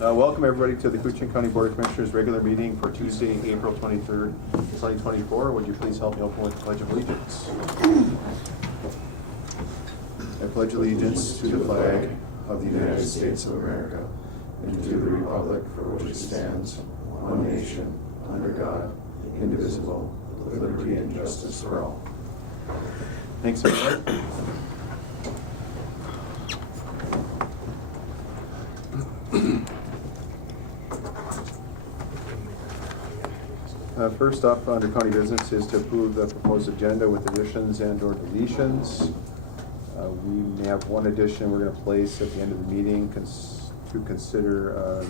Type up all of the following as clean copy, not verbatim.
Welcome everybody to the Koochiching County Board of Commissioners regular meeting for Tuesday, April 23rd, 2024. Would you please help me open with the Pledge of Allegiance? I pledge allegiance to the flag of the United States of America and to the republic for which it stands, one nation, under God, indivisible, with liberty and justice for all. Thanks, everyone. First up under county business is to approve the proposed agenda with additions and or deletions. We may have one addition we're going to place at the end of the meeting to consider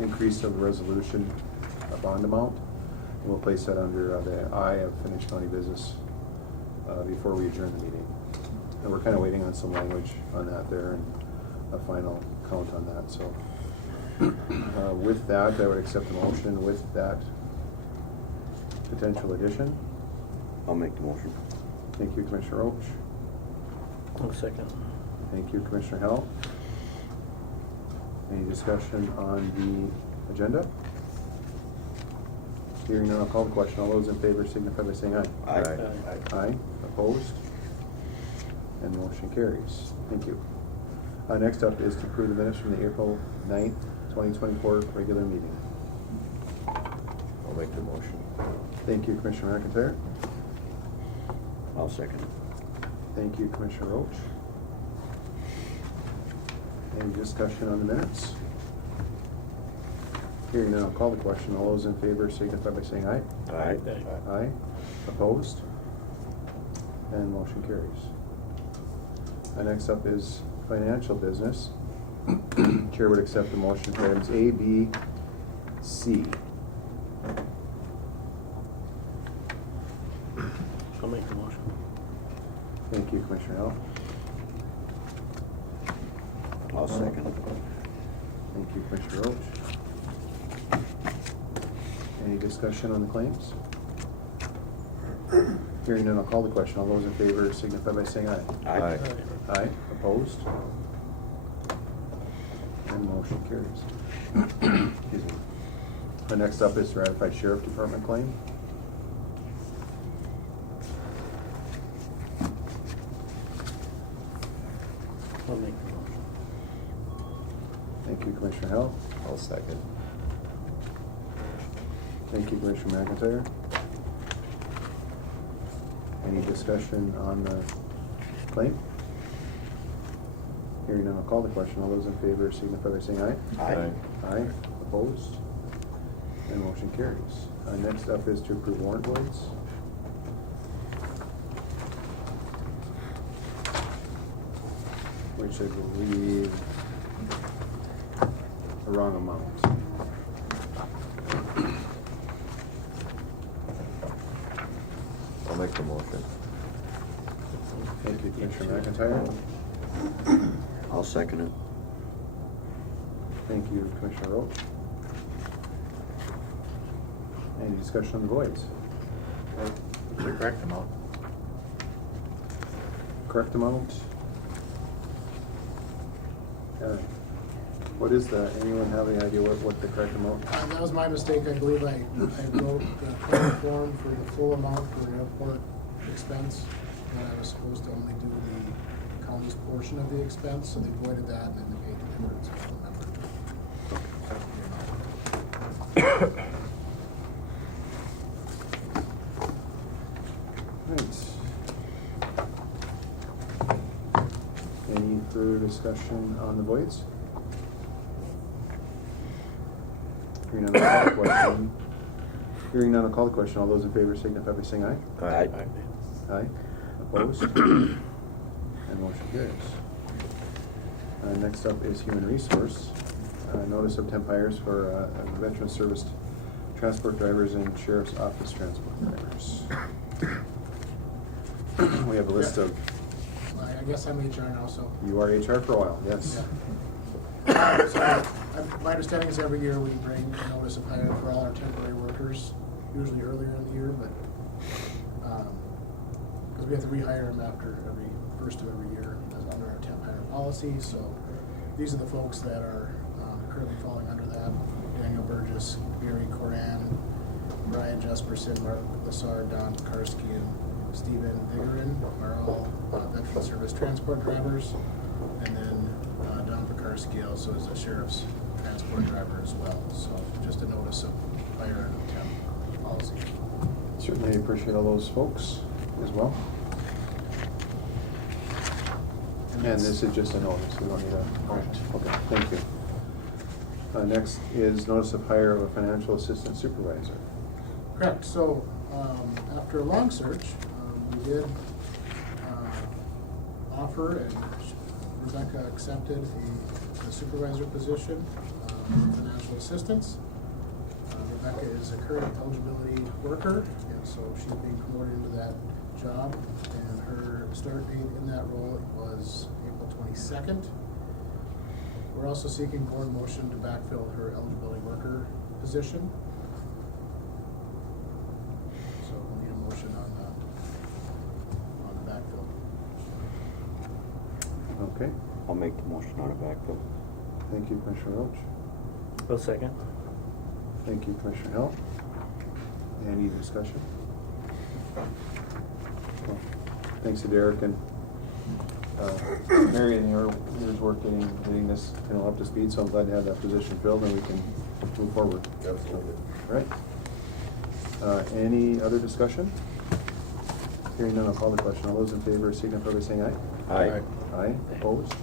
increase of the resolution bond amount. We'll place that under the I of finished county business before we adjourn the meeting. And we're kind of waiting on some language on that there and a final count on that. So with that, I would accept the motion with that potential addition. I'll make the motion. Thank you, Commissioner Roach. I'll second. Thank you, Commissioner Hell. Any discussion on the agenda? Hearing none, I'll call the question. All those in favor signify by saying aye. Aye. Aye. Opposed? And the motion carries. Thank you. Next up is to approve the minutes from the April 9th, 2024 regular meeting. I'll make the motion. Thank you, Commissioner McIntyre. I'll second. Thank you, Commissioner Roach. Any discussion on the minutes? Hearing none, I'll call the question. All those in favor signify by saying aye. Aye. Aye. Opposed? And motion carries. Next up is financial business. Chair would accept the motion for items A, B, C. I'll make the motion. Thank you, Commissioner Hell. I'll second. Thank you, Commissioner Roach. Any discussion on the claims? Hearing none, I'll call the question. All those in favor signify by saying aye. Aye. Aye. Opposed? And motion carries. Excuse me. The next up is ratified Sheriff Department claim. I'll make the motion. Thank you, Commissioner Hell. I'll second. Thank you, Commissioner McIntyre. Any discussion on the claim? Hearing none, I'll call the question. All those in favor signify by saying aye. Aye. Aye. Opposed? And motion carries. Next up is to approve warrant voids. Which I believe the wrong amount. I'll make the motion. Thank you, Commissioner McIntyre. I'll second it. Thank you, Commissioner Roach. Any discussion on the voids? The correct amount. Correct amount? What is the, anyone have any idea what the correct amount? That was my mistake. I believe I wrote the claim form for the full amount for the airport expense, and I was supposed to only do the county's portion of the expense, so they voided that and then they paid the difference. I don't remember. Right. Any further discussion on the voids? Hearing none, I'll call the question. Hearing none, I'll call the question. All those in favor signify by saying aye. Aye. Aye. Opposed? And motion carries. Next up is human resource. Notice of temp hires for veteran service transport drivers and sheriff's office transport drivers. We have a list of. I guess I'm HR now, so. You are HR for a while, yes. Yeah. So, my understanding is every year we bring a notice of hire for all our temporary workers, usually earlier in the year, but because we have to rehire them after every first of every year as under our temp hire policy. So these are the folks that are currently falling under Jesperson, Mark Lassard, Don Pekarski, and Steven Vigerin are all veteran service transport drivers. And then Don Pekarski also is a sheriff's transport driver as well. So just a notice of hire and temp policy. Certainly appreciate all those folks as well. And this is just a notice, we don't need a. Correct. Okay, thank you. Next is notice of hire of a financial assistant supervisor. Correct. So after a long search, we did offer, and Rebecca accepted the supervisor position for financial assistance. Rebecca is a current eligibility worker, and so she's being promoted into that job. And her start date in that role was April 22nd. We're also seeking board motion to backfill her eligibility worker position. So we'll need a motion on the backfill. Okay, I'll make the motion on a backfill. thank you, Commissioner Roach. I'll second. Thank you, Commissioner Hill. Any discussion? Well, thanks to Derek and Mary and your work getting this up to speed, so I'm glad to have that position filled and we can move forward. Absolutely. All right. Any other discussion? Hearing none, I'll call the question. All those in favor signify by saying aye. Aye. Aye, opposed?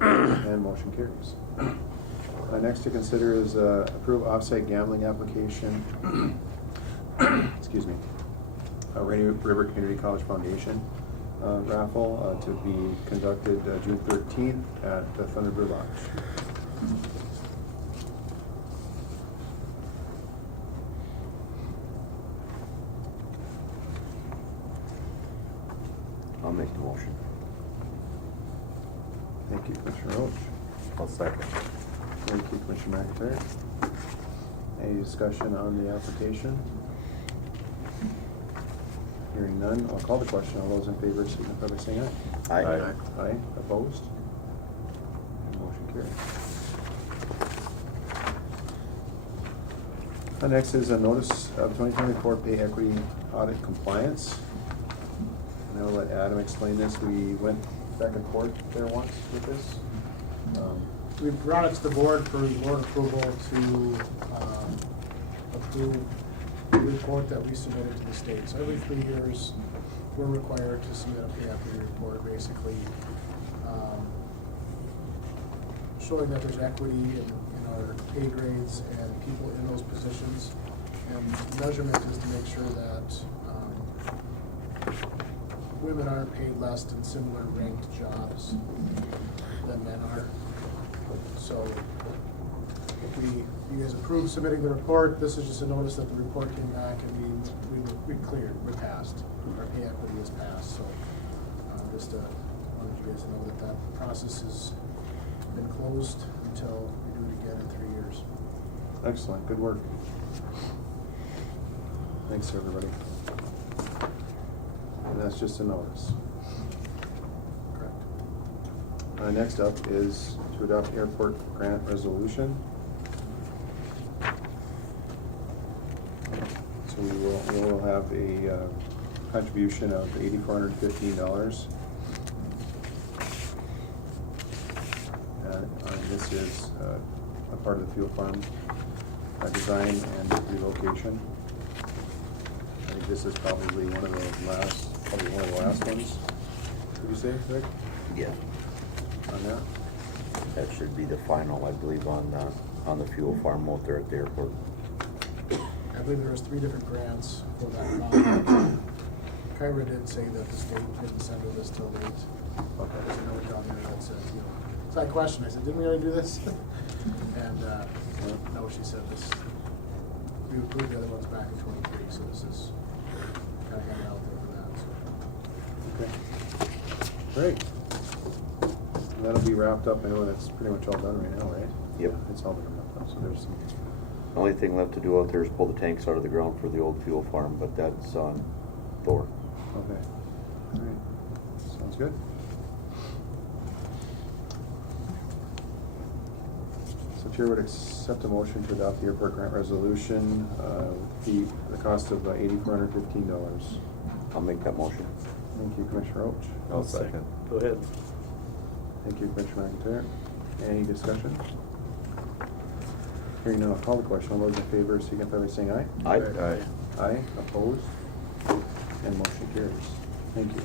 And motion carries. Next to consider is approve offsite gambling application. Excuse me. Rainy River Community College Foundation raffle to be conducted June 13th at the Thunderbird Lodge. I'll make the motion. Thank you, Commissioner Roach. I'll second. Thank you, Commissioner McIntyre. Any discussion on the application? Hearing none, I'll call the question. All those in favor signify by saying aye. Aye. Aye, opposed? And motion carries. Next is a notice of 2024 pay equity audit compliance. And I'll let Adam explain this. We went back and forth there once with this. We brought it to the board for board approval to approve the report that we submitted to the state. So every 3 years, we're required to submit a pay equity report, basically showing that there's equity in our pay grades and people in those positions. And measurement is to make sure that women aren't paid less in similar ranked jobs than men are. So if you guys approve submitting the report, this is just a notice that the report came back and we cleared, we passed. Our pay equity is passed, so just wanted you guys to know that that process has been closed until we do it again in 3 years. Excellent, good work. Thanks, everybody. And that's just a notice. Correct. Next up is to adopt airport grant resolution. So we will have a contribution of $8,415. And this is a part of the fuel farm design and relocation. I think this is probably one of the last ones. Would you say, Rick? Yeah, On that? that should be the final, I believe, on the fuel farm out there at the airport. I believe there was 3 different grants for that project. Kyra did say that the state didn't send her this till late. Okay. There's a note down there that said, so I questioned, I said, didn't we already do this? And, no, she said this, we approved the other ones back in 23, so this is kind of hanging out there for that, so. Okay. Great. That'll be wrapped up. I know that's pretty much all done right now, right? Yep. It's all been wrapped up, so there's some. The only thing left to do out there is pull the tanks out of the ground for the old fuel farm, but that's on Thor. Okay. All right. Sounds good. So Chair would accept a motion to adopt the airport grant resolution, with the cost of $8,415. I'll make that motion. Thank you, Commissioner Roach. I'll second. Go ahead. Thank you, Commissioner McIntyre. Any discussion? Hearing none, I'll call the question. All those in favor signify by saying aye. Aye. Aye. Aye, opposed, and motion carries. Thank you.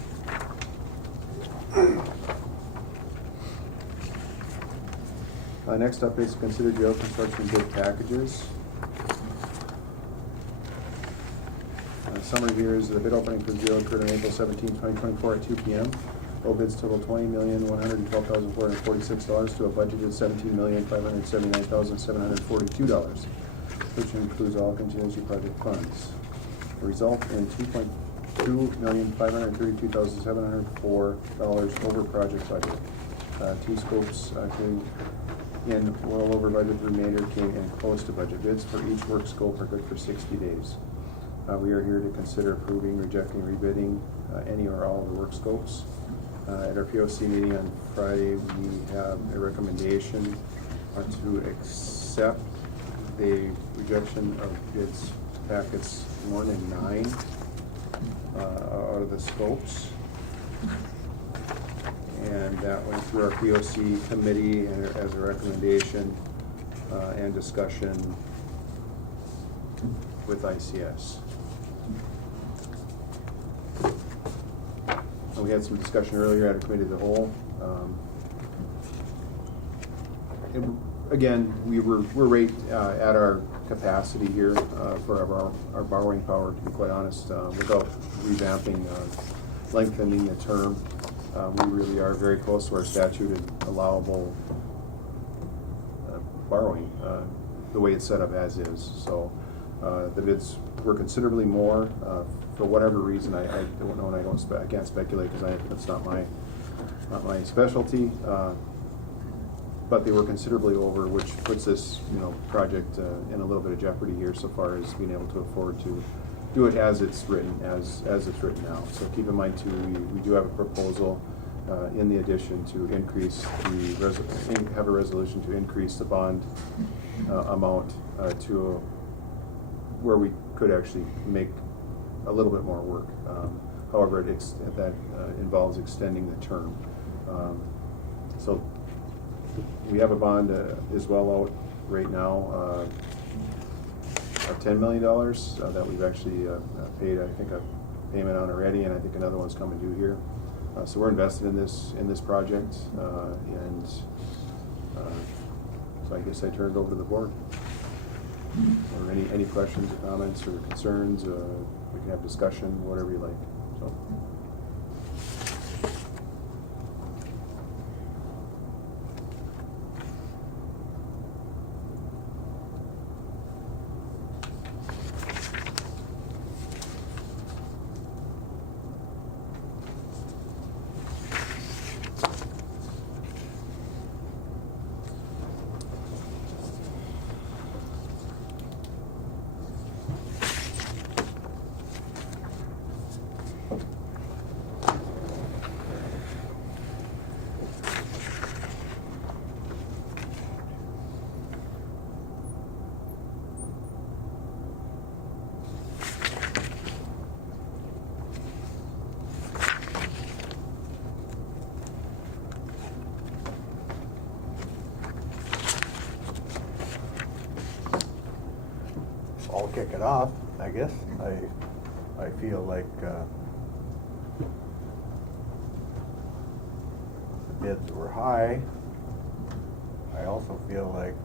Next up is consider jail construction bid packages. Summary here is the bid opening for the jail occurred on April 17, 2024 at 2 p.m. Low bids total $20,112,446 to a budgeted $17,579,742, which includes all contingency project funds. The result in $2,532,704 over project budget. Two scopes came in well over budget, the remainder came in close to budget. Bids for each work scope are good for 60 days. We are here to consider approving, rejecting, rebidding any or all of the work scopes. At our POC meeting on Friday, we have a recommendation to accept the rejection of bids packets 1 and 9 out of the scopes. And that went through our POC committee and as a recommendation and discussion with ICS. And we had some discussion earlier at a committee of the whole. Again, we're right at our capacity here for our borrowing power, to be quite honest, without revamping, lengthening the term. We really are very close to our statute and allowable borrowing, the way it's set up as is. So the bids were considerably more. For whatever reason, I don't know, and I can't speculate because that's not my specialty. But they were considerably over, which puts this project in a little bit of jeopardy here, so far as being able to afford to do it as it's written, as it's written now. So keep in mind too, we do have a proposal in the addition to increase have a resolution to increase the bond amount to where we could actually make a little bit more work. However, that involves extending the term. So we have a bond as well out right now of $10 million that we've actually paid, I think, a payment on already, and I think another one's coming due here. So we're invested in this project, and so I guess I turn it over to the board. Or any questions or comments or concerns, we can have discussion, whatever you like. So. I'll kick it off, I guess. I feel like the bids were high. I also feel like,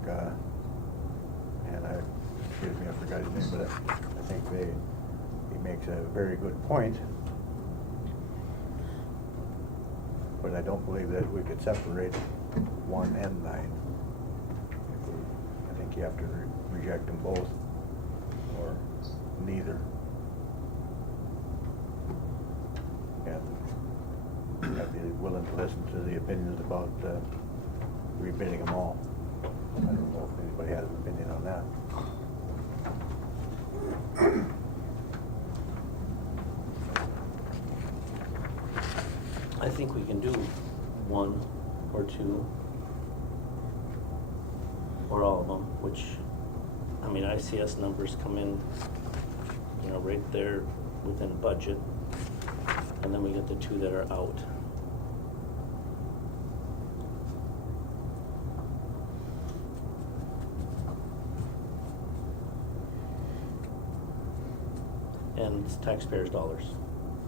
excuse me, I forgot his name, but I think he makes a very good point. But I don't believe that we could separate 1 and 9. I think you have to reject them both. Or neither. And I'd be willing to listen to the opinions about rebidding them all. I don't know if anybody has an opinion on that. I think we can do 1 or 2 or all of them, which, I mean, ICS numbers come in, you know, right there within a budget, and then we get the two that are out. And it's taxpayers' dollars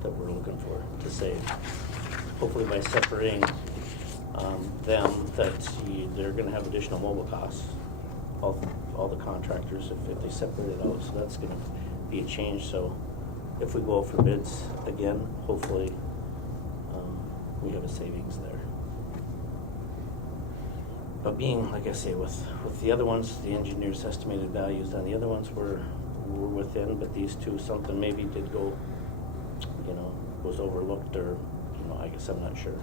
that we're looking for to save. Hopefully by separating them, they're gonna have additional mobile costs, all the contractors, if they separate it out, so that's gonna be a change. So if we go out for bids again, hopefully we have a savings there. But being, like I say, with the other ones, the engineers' estimated values on the other ones were within, but these two, something maybe did go, you know, was overlooked, or, you know, I guess I'm not sure.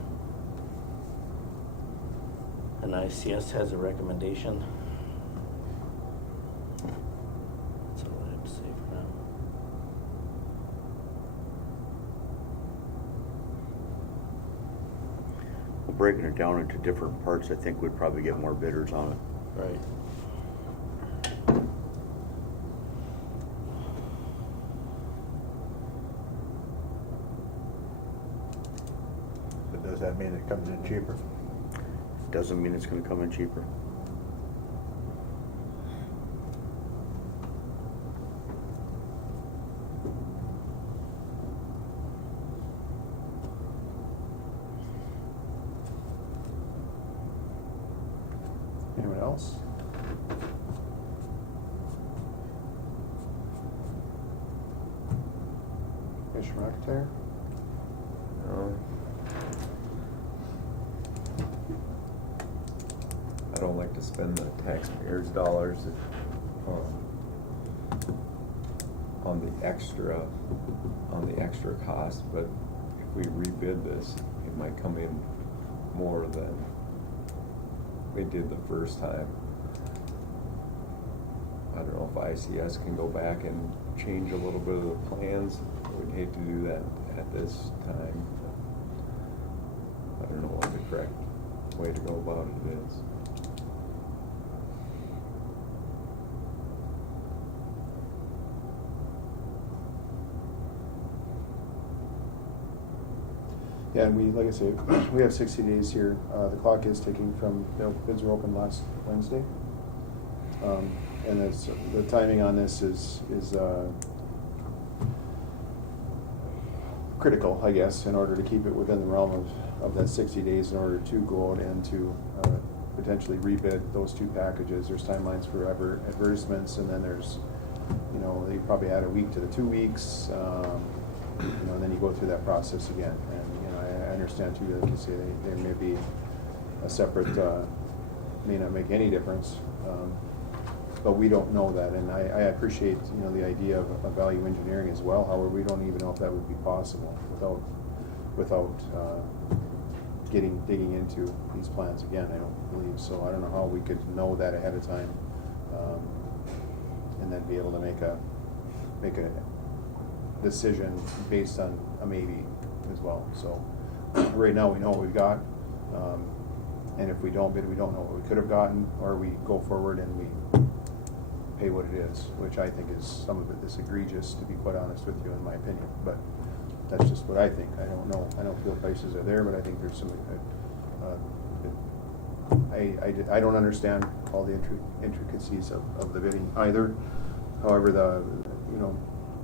And ICS has a recommendation. That's all I have to say for now. Well, breaking it down into different parts, I think we'd probably get more bidders on it. Right. But does that mean it comes in cheaper? Doesn't mean it's gonna come in cheaper. Anyone else? Commissioner McIntyre? I don't like to spend the taxpayers' dollars on the extra cost, but if we rebid this, it might come in more than we did the first time. I don't know if ICS can go back and change a little bit of the plans. We'd hate to do that at this time. I don't know what the correct way to go about it is. Yeah, and we, like I say, we have 60 days here. The clock is ticking from, bids were open last Wednesday. And the timing on this is critical, I guess, in order to keep it within the realm of that 60 days in order to go out and to potentially rebid those two packages. There's timelines for advertisements, and then there's, you know, they probably add a week to the 2 weeks, you know, and then you go through that process again. And, you know, I understand too, like you say, there may be a separate, may not make any difference, but we don't know that. And I appreciate, you know, the idea of value engineering as well. However, we don't even know if that would be possible without digging into these plans again. I don't believe so. I don't know how we could know that ahead of time, and then be able to make a decision based on a maybe as well. So right now we know what we've got, and if we don't bid, we don't know what we could have gotten, or we go forward and we pay what it is, which I think is, some of it is egregious, to be quite honest with you, in my opinion. But that's just what I think. I don't know. I don't feel prices are there, but I think there's some. I don't understand all the intricacies of the bidding either. However, the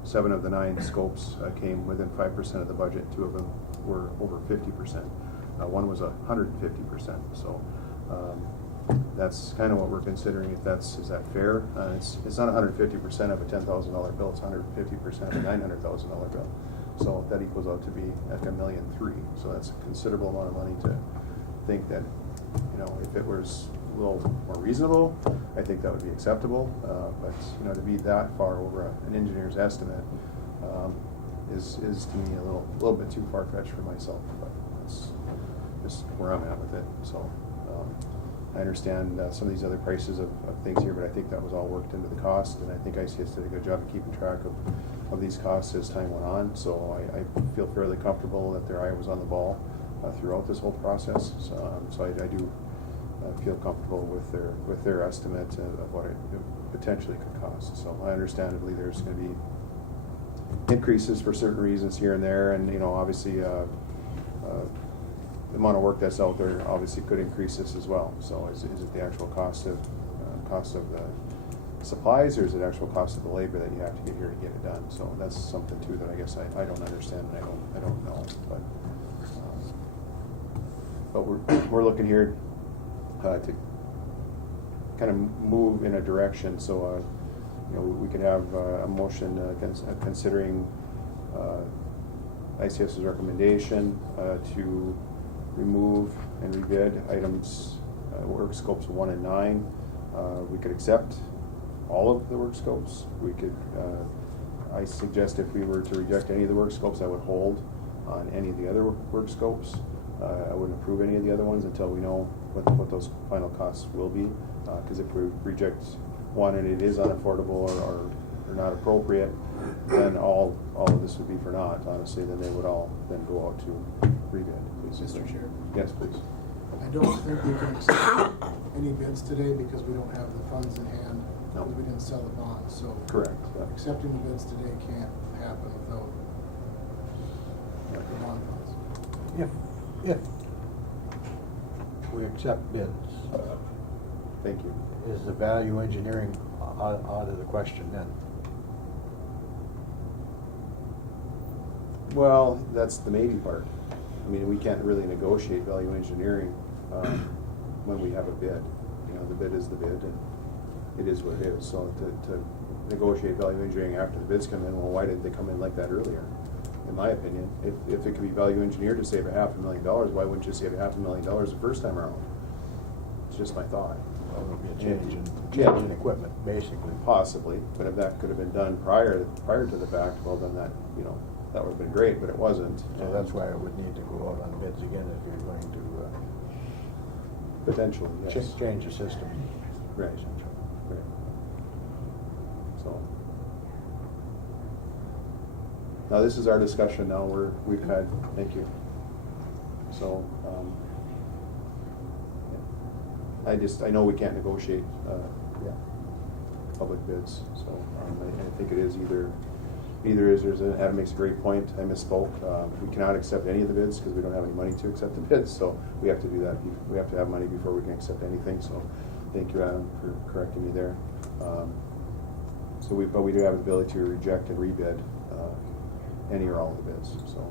7 of the 9 scopes came within 5% of the budget. 2 of them were over 50%. One was 150%. So that's kind of what we're considering. If is that fair? It's not 150% of a $10,000 bill. It's 150% of a $900,000 bill. So that equals out to be like $1.3 million. So that's a considerable amount of money to think that, if it was a little more reasonable, I think that would be acceptable. But to be that far over an engineer's estimate is to me a little bit too far-fetched for myself. But that's just where I'm at with it. So I understand some of these other prices of things here, but I think that was all worked into the cost, and I think ICS did a good job of keeping track of these costs as time went on. So I feel fairly comfortable that their eye was on the ball throughout this whole process. So I do feel comfortable with their estimate of what it potentially could cost. So understandably, there's going to be increases for certain reasons here and there, and obviously the amount of work that's out there obviously could increase this as well. So is it the actual cost of the supplies, or is it actual cost of the labor that you have to get here to get it done? So that's something too that I guess I don't understand, and I don't know, but we're looking here to kind of move in a direction. So we could have a motion considering ICS's recommendation to remove and rebid items, work scopes 1 and 9. We could accept all of the work scopes. We could, I suggest if we were to reject any of the work scopes, I would hold on any of the other work scopes. I wouldn't approve any of the other ones until we know what those final costs will be. Because if we reject one and it is unaffordable or not appropriate, then all of this would be for naught, honestly. Then they would all then go out to rebid. Please, Mr. Chair. Yes, please. I don't think we can accept any bids today because we don't have the funds in hand, No. because we didn't sell the bonds, so. Correct. Yeah. Accepting the bids today can't happen without the bond funds. If we accept bids, Thank you. is the value engineering out of the question then? Well, that's the maybe part. I mean, we can't really negotiate value engineering when we have a bid. The bid is the bid, and it is what it is. So to negotiate value engineering after the bids come in, well, why didn't they come in like that earlier? In my opinion, if it could be value engineered to save $500,000, why wouldn't you save $500,000 the first time around? It's just my thought. Well, it'll be a change Yeah. in equipment, basically. Possibly, but if that could have been done prior to the fact, well, then that would have been great, but it wasn't. So that's why it would need to go out on bids again if you're going to Potentially, yes. change the system. Right. Right. So now this is our discussion. Now we've had. Thank you. So I know we can't negotiate public bids. So I think it is either Adam makes a great point. I misspoke. We cannot accept any of the bids because we don't have any money to accept the bids. So we have to do that. We have to have money before we can accept anything. So thank you, Adam, for correcting me there. But we do have the ability to reject and rebid any or all of the bids. So.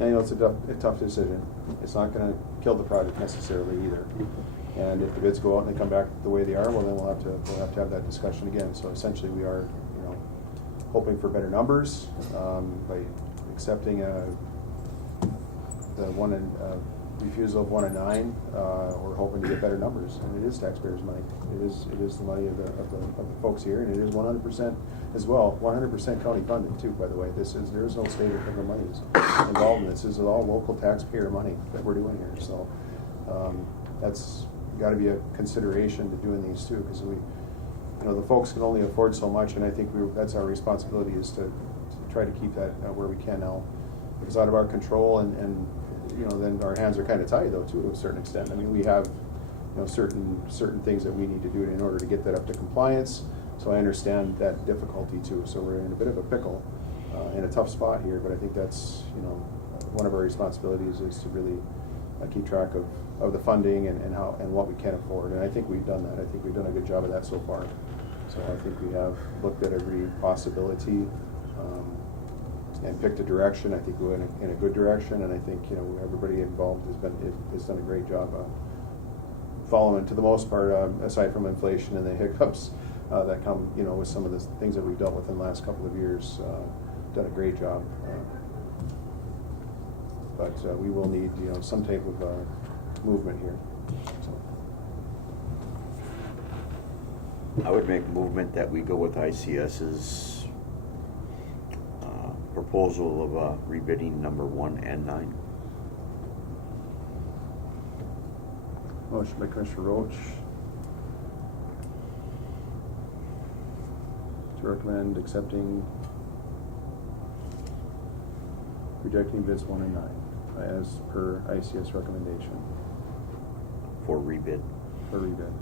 And it's a tough decision. It's not going to kill the project necessarily either. And if the bids go out and they come back the way they are, well, then we'll have to have that discussion again. So essentially, we are, hoping for better numbers by accepting the refusal of 1 and 9. We're hoping to get better numbers, and it is taxpayers' money. It is the money of the folks here, and it is 100% as well. 100% county funded too, by the way. There is no state or federal money involved in this. This is all local taxpayer money that we're doing here. So that's got to be a consideration to doing these too, because the folks can only afford so much, and I think that's our responsibility is to try to keep that where we can. Now, if it's out of our control, and then our hands are kind of tied though to a certain extent. I mean, we have certain things that we need to do in order to get that up to compliance. So I understand that difficulty too. So we're in a bit of a pickle, in a tough spot here. But I think that's one of our responsibilities is to really keep track of the funding and what we can afford. And I think we've done that. I think we've done a good job of that so far. So I think we have looked at every possibility and picked a direction. I think we went in a good direction, and I think everybody involved has done a great job following, to the most part, aside from inflation and the hiccups that come with some of the things that we've dealt with in the last couple of years. Done a great job, but we will need some type of movement here. So. I would make movement that we go with ICS's proposal of rebidding number 1 and 9. Motion by Commissioner Roach to recommend accepting rejecting bids 1 and 9, as per ICS recommendation For rebid. for rebid.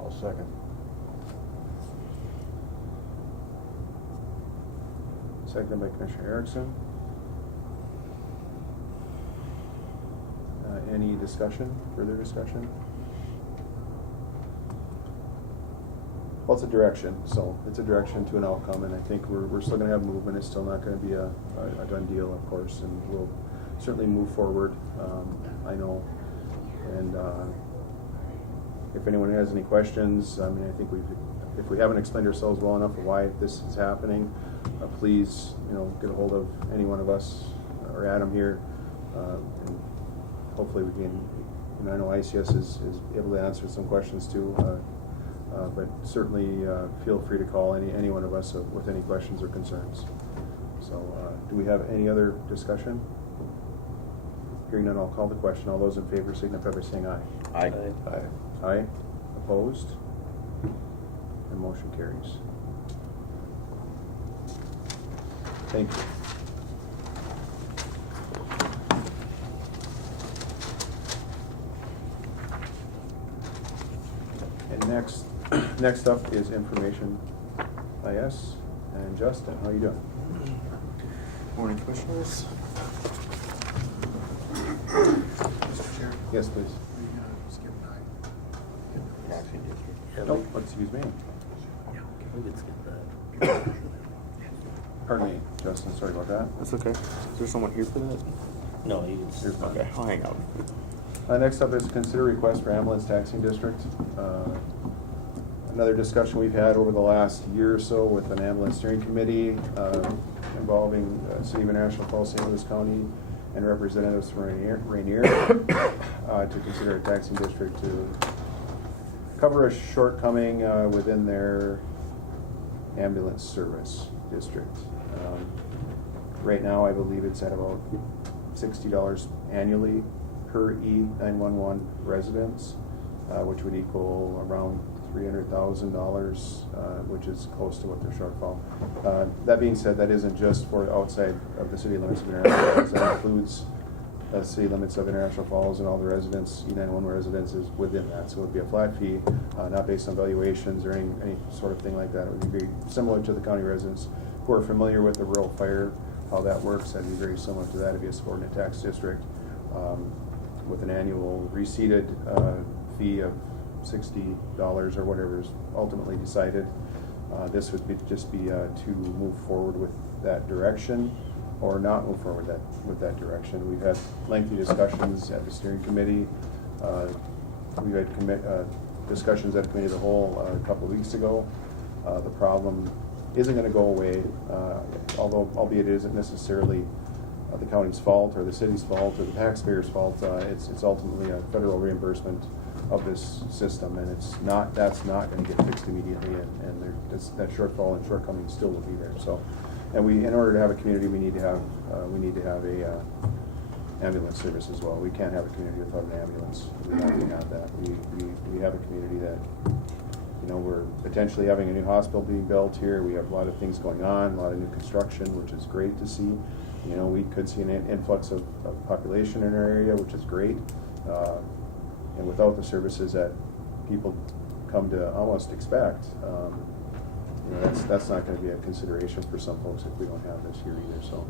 I'll second. Seconded by Commissioner Erickson. Any discussion, further discussion? Well, it's a direction, so it's a direction to an outcome, and I think we're still gonna have movement. It's still not gonna be a done deal, of course, and we'll certainly move forward, I know. And if anyone has any questions, I mean, I think if we haven't explained ourselves well enough of why this is happening, please, get a hold of any one of us or Adam here, and hopefully we can, I know ICS is able to answer some questions too, but certainly feel free to call any one of us with any questions or concerns. So do we have any other discussion? Hearing none, I'll call the question. All those in favor signify by saying aye. Aye. Aye. Aye. Opposed? And motion carries. Thank you. And next up is information IS, and Justin, how are you doing? Morning, Commissioners. Mr. Chair, Yes, please. we skip 9. Taxing district. Yeah, Oh, excuse me. we could skip that. Pardon me, Justin, sorry about that. That's okay. Is there someone here for that? No, you can. Here's mine. Okay, I'll hang out. Next up is consider request for ambulance taxing district. Another discussion we've had over the last year or so with an ambulance steering committee involving City of International Falls, St. Louis County, and representatives from Rainier to consider a taxing district to cover a shortcoming within their ambulance service district. Right now, I believe it's at about $60 annually per E911 residence, which would equal around $300,000, which is close to what their shortfall. That being said, that isn't just for outside of the city limits of International Falls. That includes the city limits of International Falls and all the residents, E911 residences within that. So it would be a flat fee, not based on valuations or any sort of thing like that. It would be very similar to the county residents who are familiar with the rural fire, how that works. That'd be very similar to that. It'd be a subordinate tax district with an annual receipted fee of $60 or whatever is ultimately decided. This would just be to move forward with that direction or not move forward with that direction. We've had lengthy discussions at the steering committee. We've had discussions at the committee of the whole a couple of weeks ago. The problem isn't going to go away, albeit it isn't necessarily the county's fault or the city's fault or the taxpayers' fault. It's ultimately a federal reimbursement of this system, and that's not going to get fixed immediately, and that shortfall and shortcoming still will be there. So, and in order to have a community, we need to have a ambulance service as well. We can't have a community without an ambulance. We have to have that. We have a community that, we're potentially having a new hospital being built here. We have a lot of things going on, a lot of new construction, which is great to see. We could see an influx of population in our area, which is great. And without the services that people come to almost expect, that's not going to be a consideration for some folks if we don't have this here either. So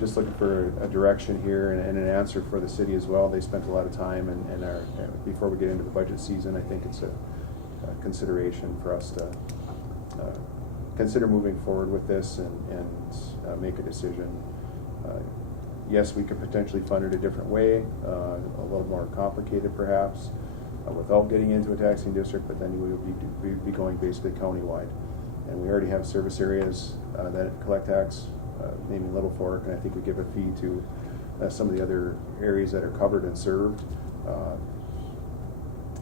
just looking for a direction here and an answer for the city as well. They spent a lot of time, and before we get into the budget season, I think it's a consideration for us to consider moving forward with this and make a decision. Yes, we could potentially fund it a different way, a little more complicated perhaps, without getting into a taxing district, but then we would be going basically countywide. And we already have service areas that collect tax, namely Little Fork, and I think we give a fee to some of the other areas that are covered and served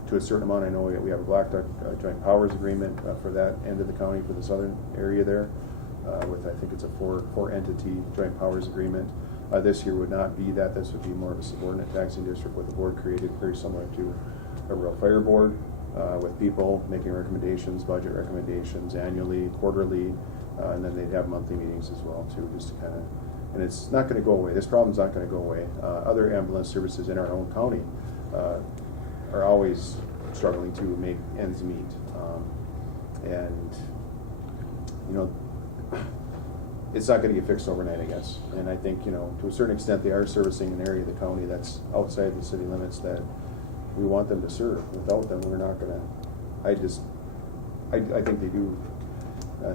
to a certain amount. I know we have a Black Duck joint powers agreement for that end of the county, for the southern area there, with I think it's a four entity joint powers agreement. This year would not be that. This would be more of a subordinate taxing district with a board created very similar to a rural fire board. with people, making recommendations, budget recommendations annually, quarterly, and then they'd have monthly meetings as well too, just to kind of, and it's not going to go away. This problem's not going to go away. Other ambulance services in our own county are always struggling to make ends meet. And, you know, it's not going to get fixed overnight, I guess. And I think, you know, to a certain extent, they are servicing an area of the county that's outside the city limits that we want them to serve. Without them, we're not going to, I think they do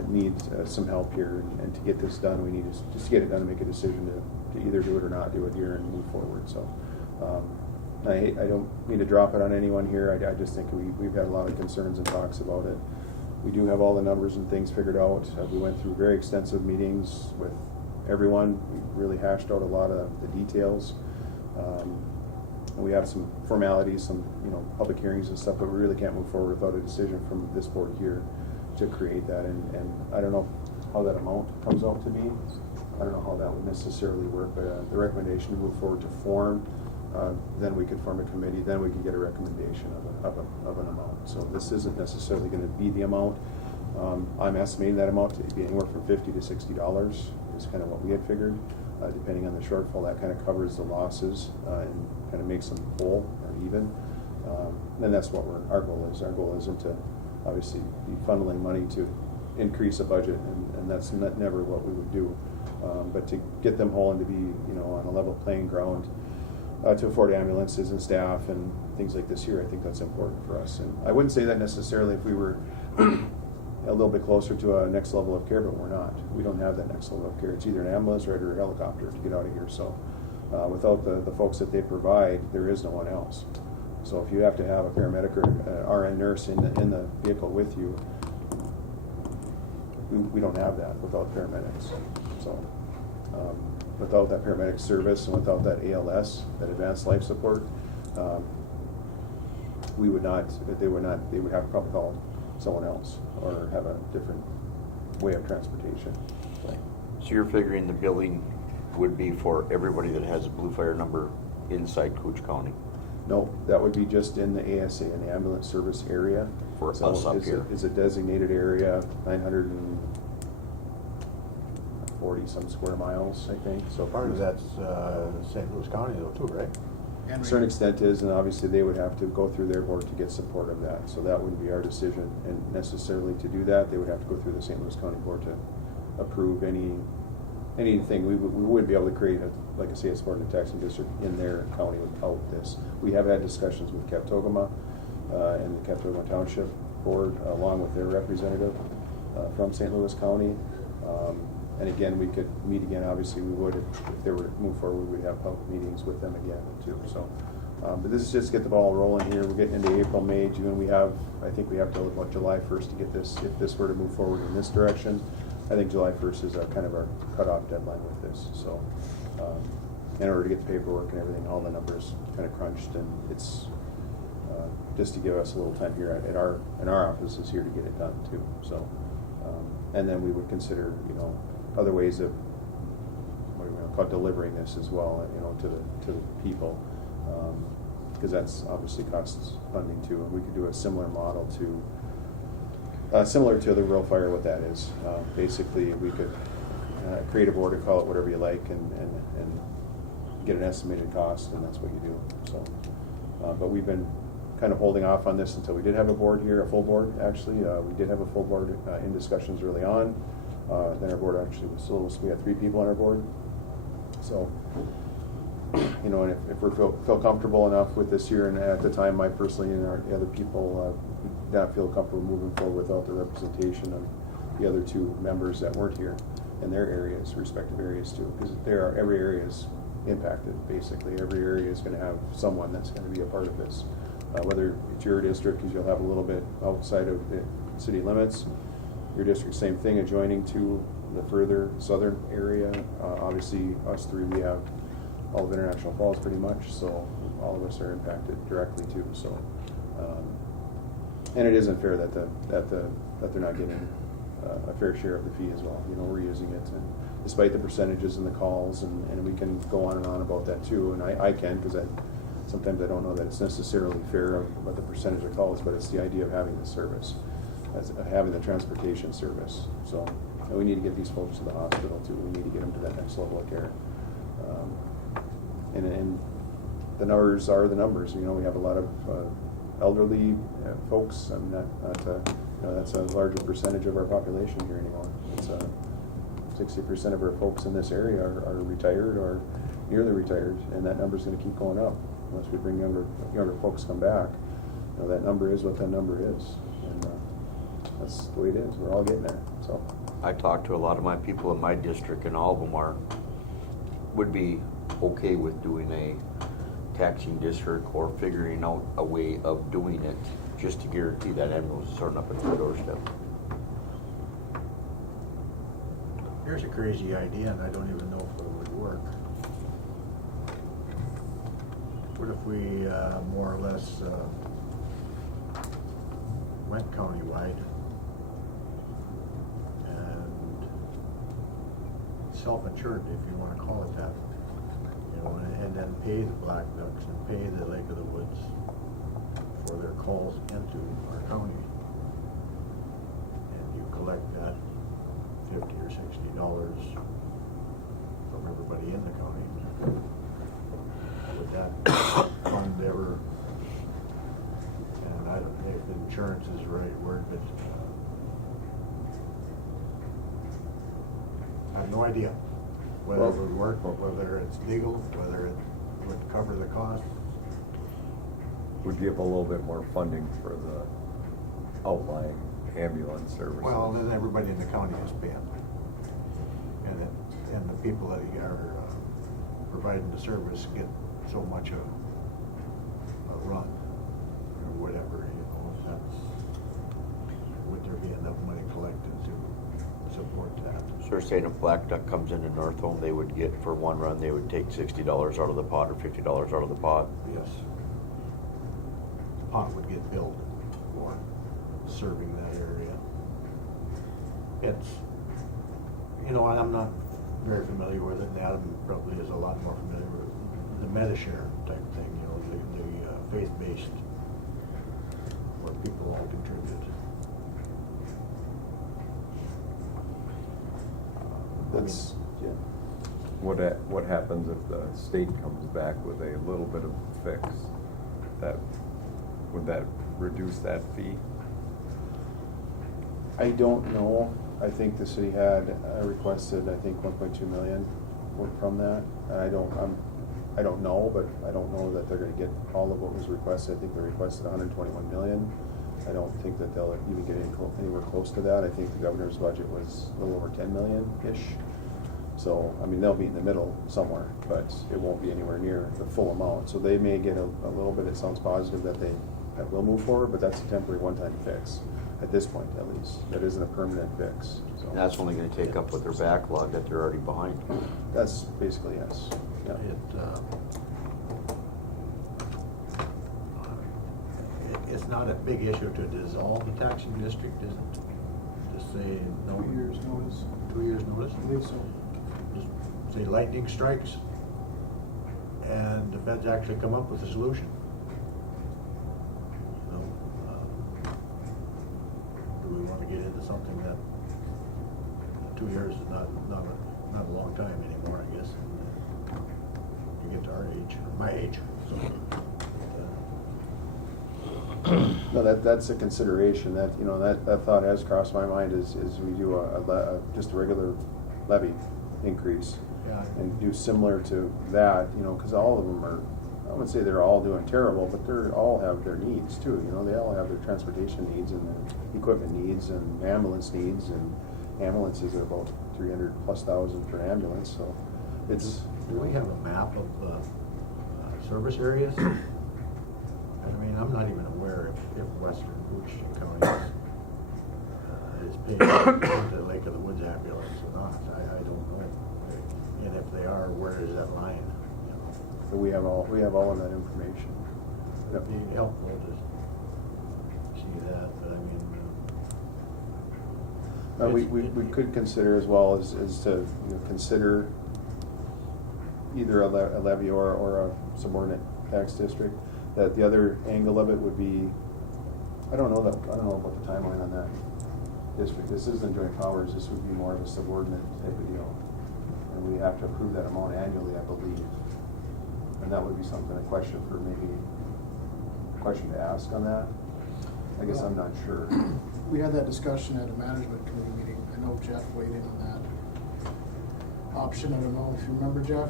need some help here. And to get this done, we need to just get it done and make a decision to either do it or not do it here and move forward. So I don't mean to drop it on anyone here. I just think we've had a lot of concerns and talks about it. We do have all the numbers and things figured out. We went through very extensive meetings with everyone. We really hashed out a lot of the details. And we have some formalities, some public hearings and stuff, but we really can't move forward without a decision from this board here to create that. And I don't know how that amount comes out to be. I don't know how that would necessarily work, but the recommendation to move forward to form, then we could form a committee, then we could get a recommendation of an amount. So this isn't necessarily going to be the amount. I'm estimating that amount to be anywhere from $50 to $60 is kind of what we had figured. Depending on the shortfall, that kind of covers the losses and kind of makes them whole or even. And that's what our goal is. Our goal isn't to obviously be funneling money to increase a budget, and that's never what we would do. But to get them whole and to be on a level playing ground to afford ambulances and staff and things like this here, I think that's important for us. And I wouldn't say that necessarily if we were a little bit closer to a next level of care, but we're not. We don't have that next level of care. It's either an ambulance or a helicopter to get out of here. So without the folks that they provide, there is no one else. So if you have to have a paramedic or RN nurse in the vehicle with you, we don't have that without paramedics. So without that paramedic service and without that ALS, that advanced life support, they would have to probably call someone else or have a different way of transportation. So you're figuring the billing would be for everybody that has a Blue Fire number inside Cooch County? No, that would be just in the ASA, in the ambulance service area. For us up here. It's a designated area, 940 some square miles, I think. So Part of that's St. Louis County though too, right? to a certain extent is, and obviously they would have to go through their board to get support of that. So that wouldn't be our decision. And necessarily to do that, they would have to go through the St. Louis County board to approve anything. We wouldn't be able to create, like I say, a sport and taxing district in their county without this. We have had discussions with Kaptogama and the Kaptogama Township Board, along with their representative from St. Louis County. And again, we could meet again. Obviously, we would, if they were to move forward, we would have public meetings with them again too. So, but this is just to get the ball rolling here. We're getting into April, May, June. I think we have till about July 1st to get this. If this were to move forward in this direction, I think July 1st is kind of our cutoff deadline with this. So, in order to get the paperwork and everything, all the numbers kind of crunched, and it's just to give us a little time here in our offices here to get it done too. So, and then we would consider other ways of what we call delivering this as well, to the people, because that's obviously costs funding too, and we could do a similar model to similar to the rural fire. What that is, basically, we could create a board or call it whatever you like, and get an estimated cost, and that's what you do. So, but we've been kind of holding off on this until we did have a board here, a full board actually. We did have a full board in discussions early on. Then our board actually was still, we had 3 people on our board. So, and if we feel comfortable enough with this year, and at the time, I personally and the other people did not feel comfortable moving forward without the representation of the other 2 members that weren't here in their areas, respective areas too, because every area is impacted. Basically, every area is going to have someone that's going to be a part of this. Whether it's your district, because you'll have a little bit outside of the city limits. Your district, same thing, adjoining to the further southern area. Obviously, us 3, we have all of International Falls pretty much, so all of us are impacted directly too. So, and it isn't fair that they're not getting a fair share of the fee as well. We're using it, and despite the percentages and the calls, and we can go on and on about that too. And I can, because sometimes I don't know that it's necessarily fair of what the percentage of calls, but it's the idea of having the service, having the transportation service. So, and we need to get these folks to the hospital too. We need to get them to that next level of care. And the numbers are the numbers. You know, we have a lot of elderly folks. I'm not you know, that's a larger percentage of our population here anymore. It's 60% of our folks in this area are retired or nearly retired, and that number is going to keep going up unless we bring younger folks come back. You know, that number is what that number is, and that's the way it is. We're all getting there. So I talked to a lot of my people in my district, and all of them would be okay with doing a taxing district or figuring out a way of doing it just to guarantee that ambulance is starting up at their doorstep. Here's a crazy idea, and I don't even know if it would work. What if we more or less went countywide and self-insured, if you want to call it that, you know, and then pay the Black Ducks and pay the Lake of the Woods for their calls into our county, and you collect that $50 or $60 from everybody in the county. Would that fund ever, and I don't know if insurance is the right word, but I have no idea whether it would work, or whether it's legal, whether it would cover the cost. Would give a little bit more funding for the outlying ambulance services. Well, then everybody in the county is paying. And the people that are providing the service get so much a run, or whatever, you know, would there be enough money collected to support that? So they're saying if Black Duck comes into Northome, they would get, for one run, they would take $60 out of the pot or $50 out of the pot. Yes. The pot would get billed for serving that area. It's, you know, I'm not very familiar with it, and Adam probably is a lot more familiar with the MediShare type thing, you know, the faith-based, where people all contribute. that's yeah. What happens if the state comes back with a little bit of fix? Would that reduce that fee? I don't know. I think the city had requested, I think, 1.2 million from that. And I don't know, but I don't know that they're going to get all of what was requested. I think they requested 121 million. I don't think that they'll even get anywhere close to that. I think the governor's budget was a little over 10 million-ish. So, I mean, they'll be in the middle somewhere, but it won't be anywhere near the full amount. So they may get a little bit. It sounds positive that that will move forward, but that's a temporary one-time fix. At this point, at least. That isn't a permanent fix. So. And that's only going to take up with their backlog that they're already behind. That's basically yes. Yeah. It's not a big issue to dissolve the taxing district, is it? Just say no. 2 years notice. 2 years notice? I believe so. Just say lightning strikes, and the feds actually come up with a solution. You know, do we want to get into something that 2 years is not a long time anymore, I guess. You get to our age, or my age. So, No, that's a consideration. That that thought has crossed my mind. Is we do just a regular levy increase, yeah. and do similar to that. You know, because all of them are. I wouldn't say they're all doing terrible, but they all have their needs too. You know, they all have their transportation needs and their equipment needs and ambulance needs, and ambulances are about $300,000+ per ambulance. So it's. Do we have a map of service areas? I mean, I'm not even aware if western Koochiching County is paying into the Lake of the Woods ambulance or not. I don't know. And if they are, where is that line? You know? So we have all of that information. Yep. It'd be helpful to see that, but I mean. We could consider as well as to consider either a levy or a subordinate tax district. That the other angle of it would be, I don't know about the timeline on that district. This isn't joint powers, this would be more of a subordinate type of deal. And we have to approve that amount annually, I believe. And that would be something, a question to ask on that. I guess I'm not sure. We had that discussion at a management committee meeting. I know Jeff weighed in on that option. I don't know if you remember, Jeff.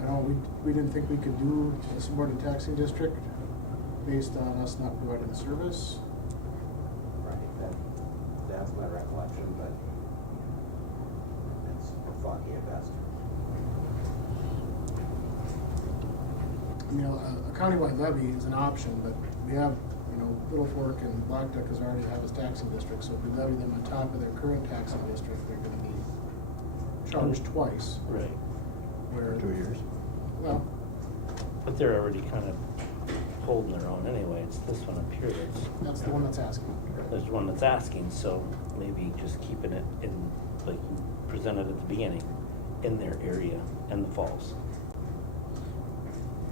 I know we didn't think we could do a subordinate taxing district based on us not providing the service. Right, that's my recollection, but it's foggy at best. You know, a countywide levy is an option, but we have, Little Fork and Black Duck has already have a taxing district, so if we levy them on top of their current taxing district, they're gonna be charged twice. Right. Where, 2 years. well, But they're already kind of holding their own anyway. It's this one up here that's the one that's asking. there's one that's asking, so maybe just keeping it in, like you presented at the beginning, in their area and the falls.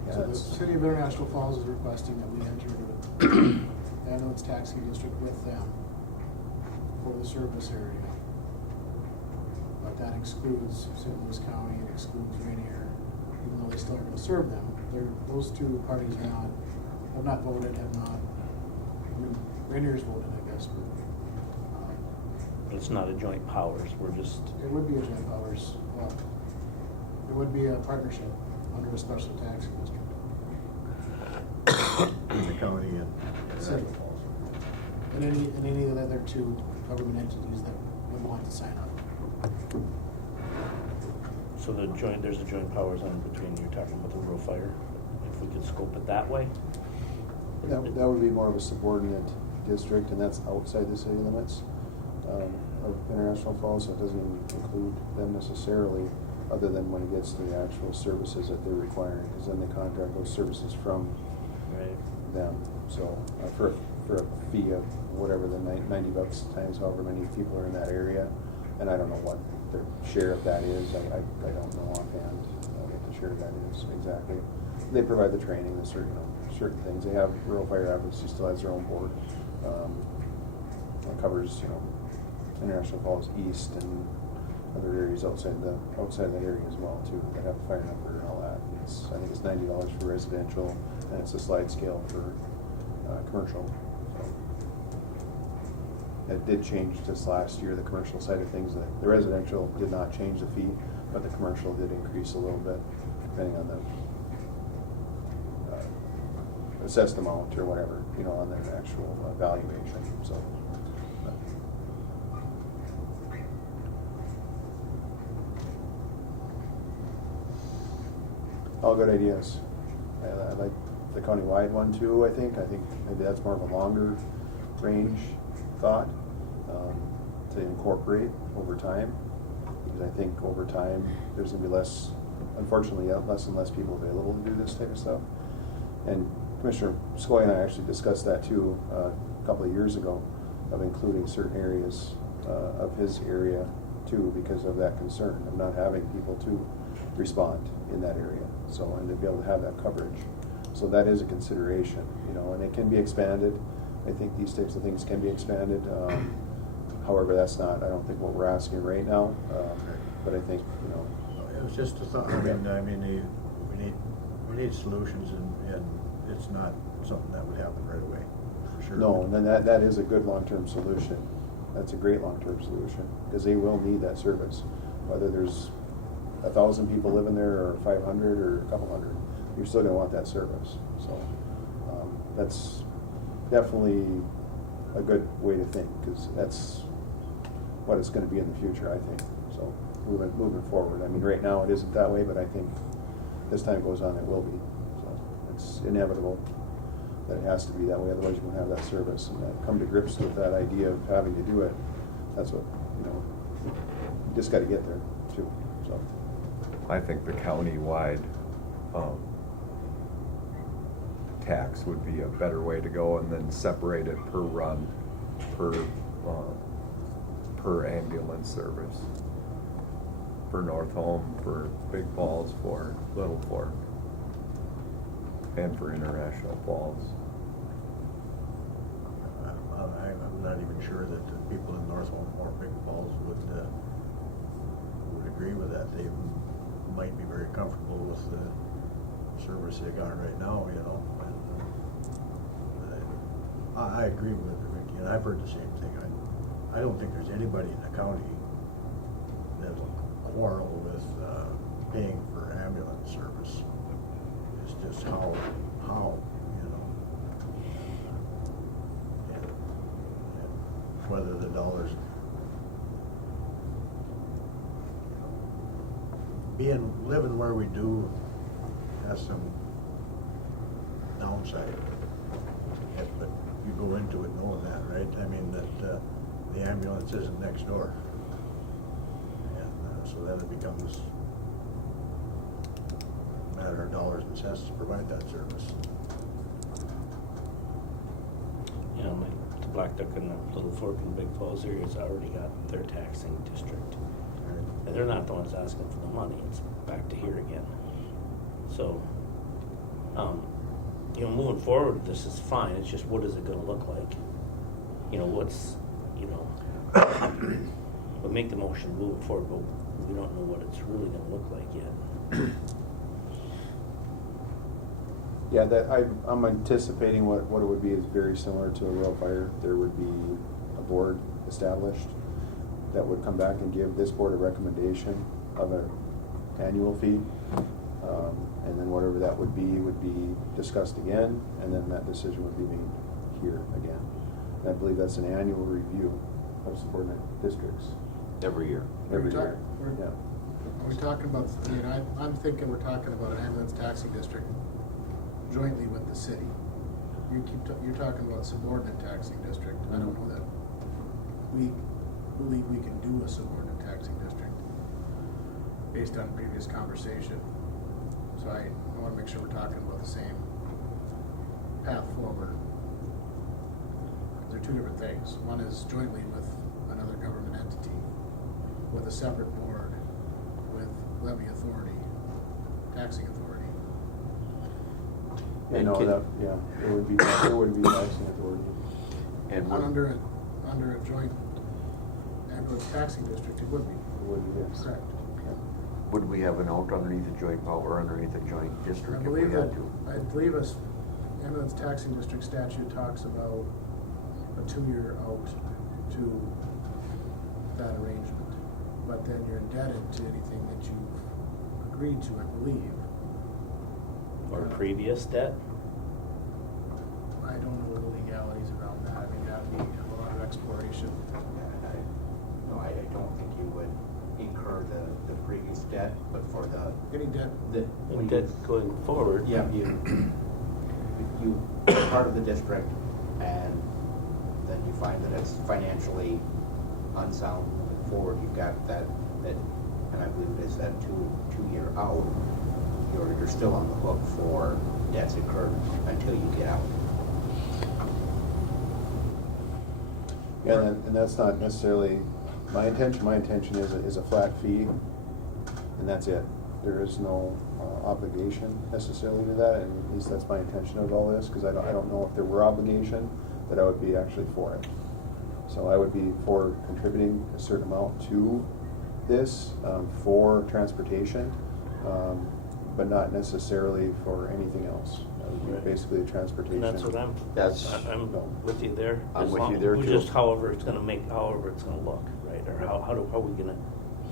Yeah, So the that's- city of International Falls is requesting that we enter into an ambulance taxing district with them for the service area. But that excludes St. Louis County, it excludes Rainier, even though they still are gonna serve them. Those two parties have not voted, Rainier's voted, I guess, but, It's not a joint powers, we're just, it would be a joint powers, well, it would be a partnership under a special taxing district. The county and City. And any of the other two government entities that would want to sign up. so there's a joint powers on between, you're talking about the rural fire, if we could scope it that way. That would be more of a subordinate district, and that's outside the city limits of International Falls, so it doesn't even include them necessarily, other than when it gets to the actual services that they're requiring, because then they contract those services from Right. them. So for a fee of whatever the $90 times however many people are in that area, and I don't know what their share of that is. I don't know offhand what the share of that is exactly. They provide the training, the certain things. They have Rural Fire Advocacy still has their own board. It covers International Falls East and other areas outside that area as well too, that have a fire number and all that. I think it's $90 for residential, and it's a slide scale for commercial. So it did change just last year, the commercial side of things. The residential did not change the fee, but the commercial did increase a little bit, depending on the assessed amount or whatever, on their actual valuation. So. All good ideas. I like the countywide one too, I think maybe that's more of a longer range thought to incorporate over time. Because I think over time, there's gonna be unfortunately, less and less people available to do this type of stuff. And Commissioner Skoye and I actually discussed that too a couple of years ago, of including certain areas of his area too, because of that concern of not having people to respond in that area. So, and to be able to have that coverage. So that is a consideration, and it can be expanded. I think these types of things can be expanded. However, that's not, I don't think what we're asking right now. But I think, It was just a thought. We need solutions, and it's not something that would happen right away, for sure. no, and then that is a good long-term solution. That's a great long-term solution, because they will need that service. Whether there's 1,000 people living there, or 500, or a couple hundred, you're still gonna want that service. So, that's definitely a good way to think, because that's what it's gonna be in the future, I think. So, moving forward. I mean, right now it isn't that way, but I think as time goes on, it will be. So, it's inevitable that it has to be that way, otherwise you won't have that service. And come to grips with that idea of having to do it, that's what, you just gotta get there too, so. I think the county-wide tax would be a better way to go, and then separate it per run, per ambulance service. For North Home, for Big Falls, for Little Fork. And for International Falls. I'm not even sure that the people in North or Big Falls would agree with that. They might be very comfortable with the service they got right now, you know. And I agree with Ricky, and I've heard the same thing. I don't think there's anybody in the county that will quarrel with paying for ambulance service. It's just how, you know. And whether the dollars, living where we do has some downside. But you go into it knowing that, right? I mean, that the ambulance isn't next door. And so then it becomes a matter of dollars and cents to provide that service. You know, like the Black Duck and the Little Fork and Big Falls area's already got their taxing district. And they're not the ones asking for the money, it's back to here again. So, you know, moving forward, this is fine, it's just what is it gonna look like? You know, what's, you know, we'll make the motion moving forward, but we don't know what it's really gonna look like yet. Yeah, I'm anticipating what it would be is very similar to a rural fire. There would be a board established that would come back and give this board a recommendation of an annual fee. And then whatever that would be discussed again, and then that decision would be made here again. And I believe that's an annual review of subordinate districts. Every year. Every year, yeah. Are we talking about, I mean, I'm thinking we're talking about an ambulance taxing district jointly with the city. You're talking about subordinate taxing district. I don't know that we believe we can do a subordinate taxing district based on previous conversation. So I want to make sure we're talking about the same path forward. They're two different things. One is jointly with another government entity, with a separate board, with levy authority, taxing authority. Yeah, And no, can- there would be taxing authority. And Under a joint ambulance taxing district, it would be. It would be, yes. Correct. would we have an out underneath a joint power, underneath a joint I district if we believe had that, to? I believe a ambulance taxing district statute talks about a 2-year out to that arrangement. But then you're indebted to anything that you've agreed to, I believe. Or previous debt? I don't know the legalities around that. I mean, that'd be a lot of exploration. No, I don't think you would incur the previous debt, but for Any debt, And debt going forward? Yeah, you part of the district, and then you find that it's financially unsound moving forward, you've got that, and I believe it is that two-year out, you're still on the hook for debts incurred until you get out. Yeah, and that's not necessarily my intention. My intention is a flat fee, and that's it. There is no obligation necessarily to that, and at least that's my intention of all this, because I don't know if there were obligation, that I would be actually for it. So I would be for contributing a certain amount to this for transportation, but not necessarily for anything else. That would be Right. basically transportation. And that's what I'm with you there. I'm As with you long- there, we too. Just however it's gonna look, right? Or how are we gonna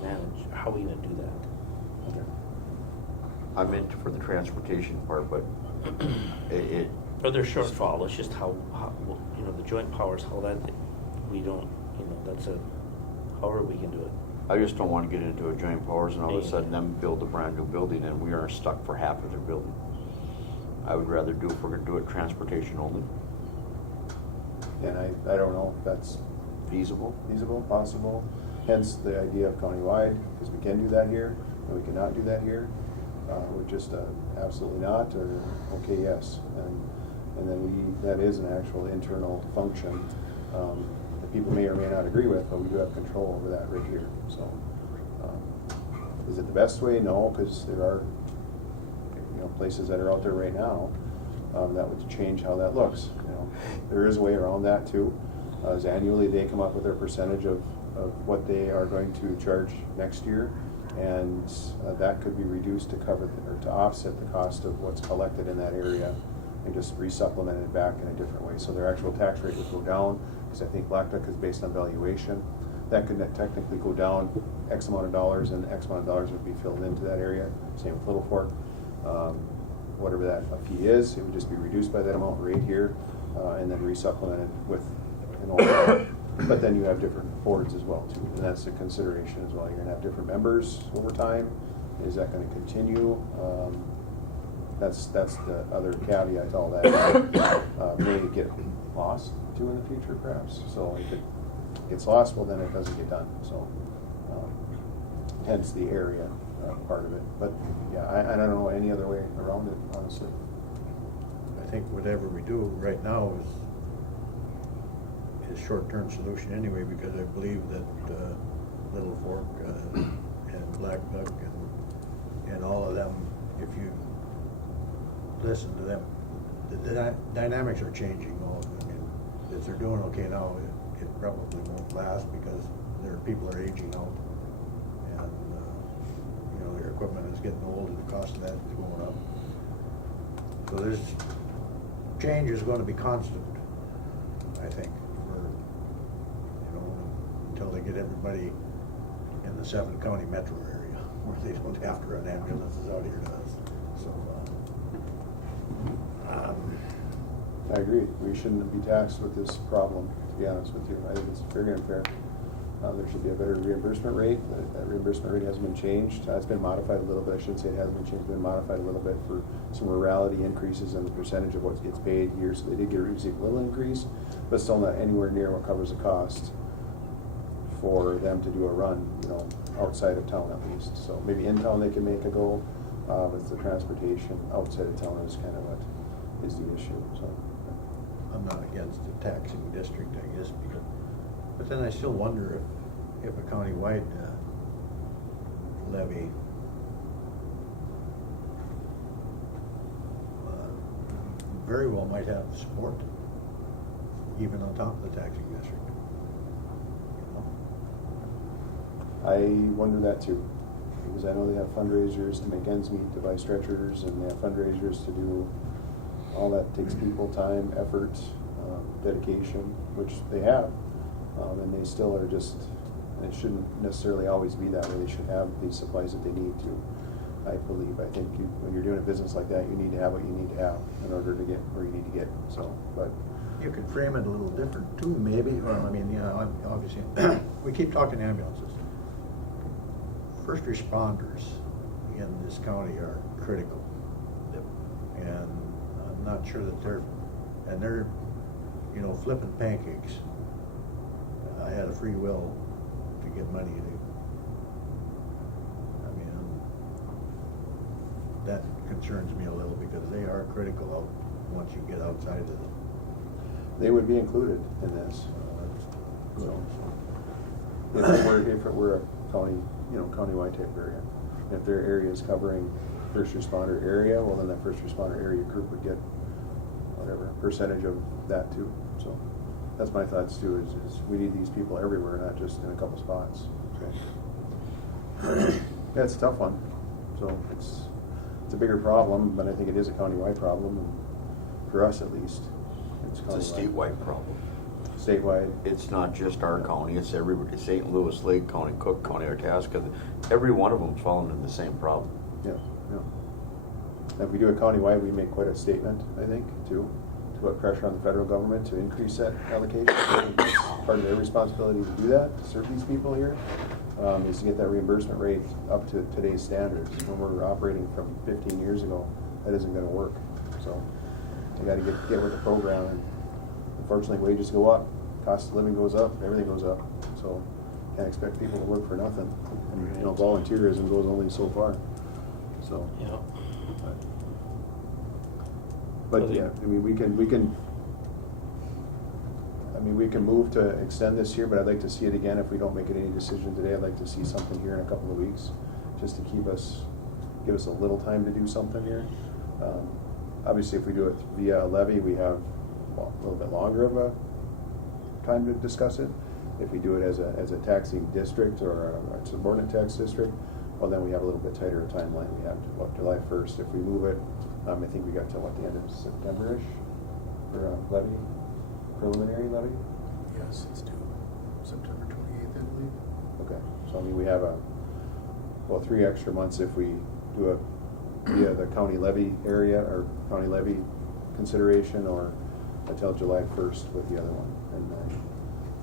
manage, how are we gonna do that? Okay. I'm in for the transportation part, but it Or their shortfall, it's just how, you know, the joint powers, how that, we don't, you know, that's however we can do it. I just don't want to get into a joint powers and all of a Yeah. sudden them build a brand new building and we are stuck for half of their building. I would rather do, if we're gonna do it, transportation only, And I don't know if that's feasible. feasible, possible, hence the idea of countywide, because we can do that here, and we cannot do that here. We're just absolutely not, or okay, yes. And then that is an actual internal function that people may or may not agree with, but we do have control over that right here. So, is it the best way? No, because there are places that are out there right now that would change how that looks, you know. There is a way around that too. Is annually they come up with their percentage of what they are going to charge next year, and that could be reduced to cover, or to offset the cost of what's collected in that area, and just resupplement it back in a different way. So their actual tax rate would go down, because I think Black Duck is based on valuation. That could technically go down X amount of dollars, and X amount of dollars would be filled into that area. Same with Little Fork. Whatever that fee is, it would just be reduced by that amount right here, and then resupplemented with an overall. But then you have different boards as well too, and that's a consideration as well. You're gonna have different members over time. Is that gonna continue? That's the other caveat to all that. May get lost too in the future perhaps. So if it gets lost, well then it doesn't get done. So hence the area part of it. But yeah, I don't know any other way around it, honestly. I think whatever we do right now is short-term solution anyway, because I believe that Little Fork and Black Duck and all of them, if you listen to them, the dynamics are changing. If they're doing okay now, it probably won't last, because their people are aging out, and you know, their equipment is getting old, and the cost of that is going up. So there's change is going to be constant, I think, for, you know, until they get everybody in the 7-county metro area where they don't have to run ambulances out here to us. So I agree. We shouldn't be taxed with this problem, to be honest with you. I think it's very unfair. There should be a better reimbursement rate. That reimbursement rate hasn't been changed. It's been modified a little bit. I shouldn't say it hasn't been changed. It's been modified a little bit for some rurality increases in the percentage of what gets paid here. So they did receive a little increase, but still not anywhere near what covers the cost for them to do a run, you know, outside of town at least. So maybe in town they can make a go, with the transportation. Outside of town is kind of what is the issue. So I'm not against the taxing district, I guess, but then I still wonder if a county-wide levy very well might have support, even on top of the taxing district. You know? I wonder that too, because I know they have fundraisers to make ends meet, to buy stretchers, and they have fundraisers to do all that. Takes people, time, effort, dedication, which they have, and they still are just, it shouldn't necessarily always be that way. They should have the supplies that they need to, I believe. I think when you're doing a business like that, you need to have what you need to have in order to get where you need to get. So, but You could frame it a little different too, maybe. Well, I mean, you know, obviously, we keep talking ambulances. First responders in this county are critical. And I'm not sure that they're, you know, flipping pancakes. I had a free will to get money to. I mean, that concerns me a little, because they are critical out once you get outside of them. they would be included in this. So if it were a county, you know, countywide type area, if their area is covering first responder area, well then that first responder area group would get whatever percentage of that too. So that's my thoughts too, is we need these people everywhere, not just in a couple spots. So yeah, it's a tough one. So it's a bigger problem, but I think it is a countywide problem, and for us at least. It's a statewide problem. Statewide. It's not just our county, it's everybody, St. Louis, Lake County, Cook County, Itasca, every one of them's falling into the same problem. Yeah, yeah. If we do it countywide, we make quite a statement, I think, too, to put pressure on the federal government to increase that allocation. I think it's part of their responsibility to do that, to serve these people here, is to get that reimbursement rate up to today's standards. When we're operating from 15 years ago, that isn't gonna work. So they gotta get with the program, and unfortunately wages go up, cost of living goes up, everything goes up. So can't expect people to work for nothing. And, you know, volunteerism goes only so far. So. Yeah. But yeah, I mean, we can move to extend this here, but I'd like to see it again. If we don't make any decision today, I'd like to see something here in a couple of weeks, just to give us a little time to do something here. Obviously, if we do it via a levy, we have a little bit longer of a time to discuss it. If we do it as a taxing district or a subordinate tax district, well, then we have a little bit tighter a timeline. We have to, July 1st. If we move it, I think we got to, the end of September-ish for a levy, preliminary levy? Yes, it's due September 28th, I believe. Okay, so we have 3 extra months if we do it via the county levy area or county levy consideration, or until July 1st with the other one. And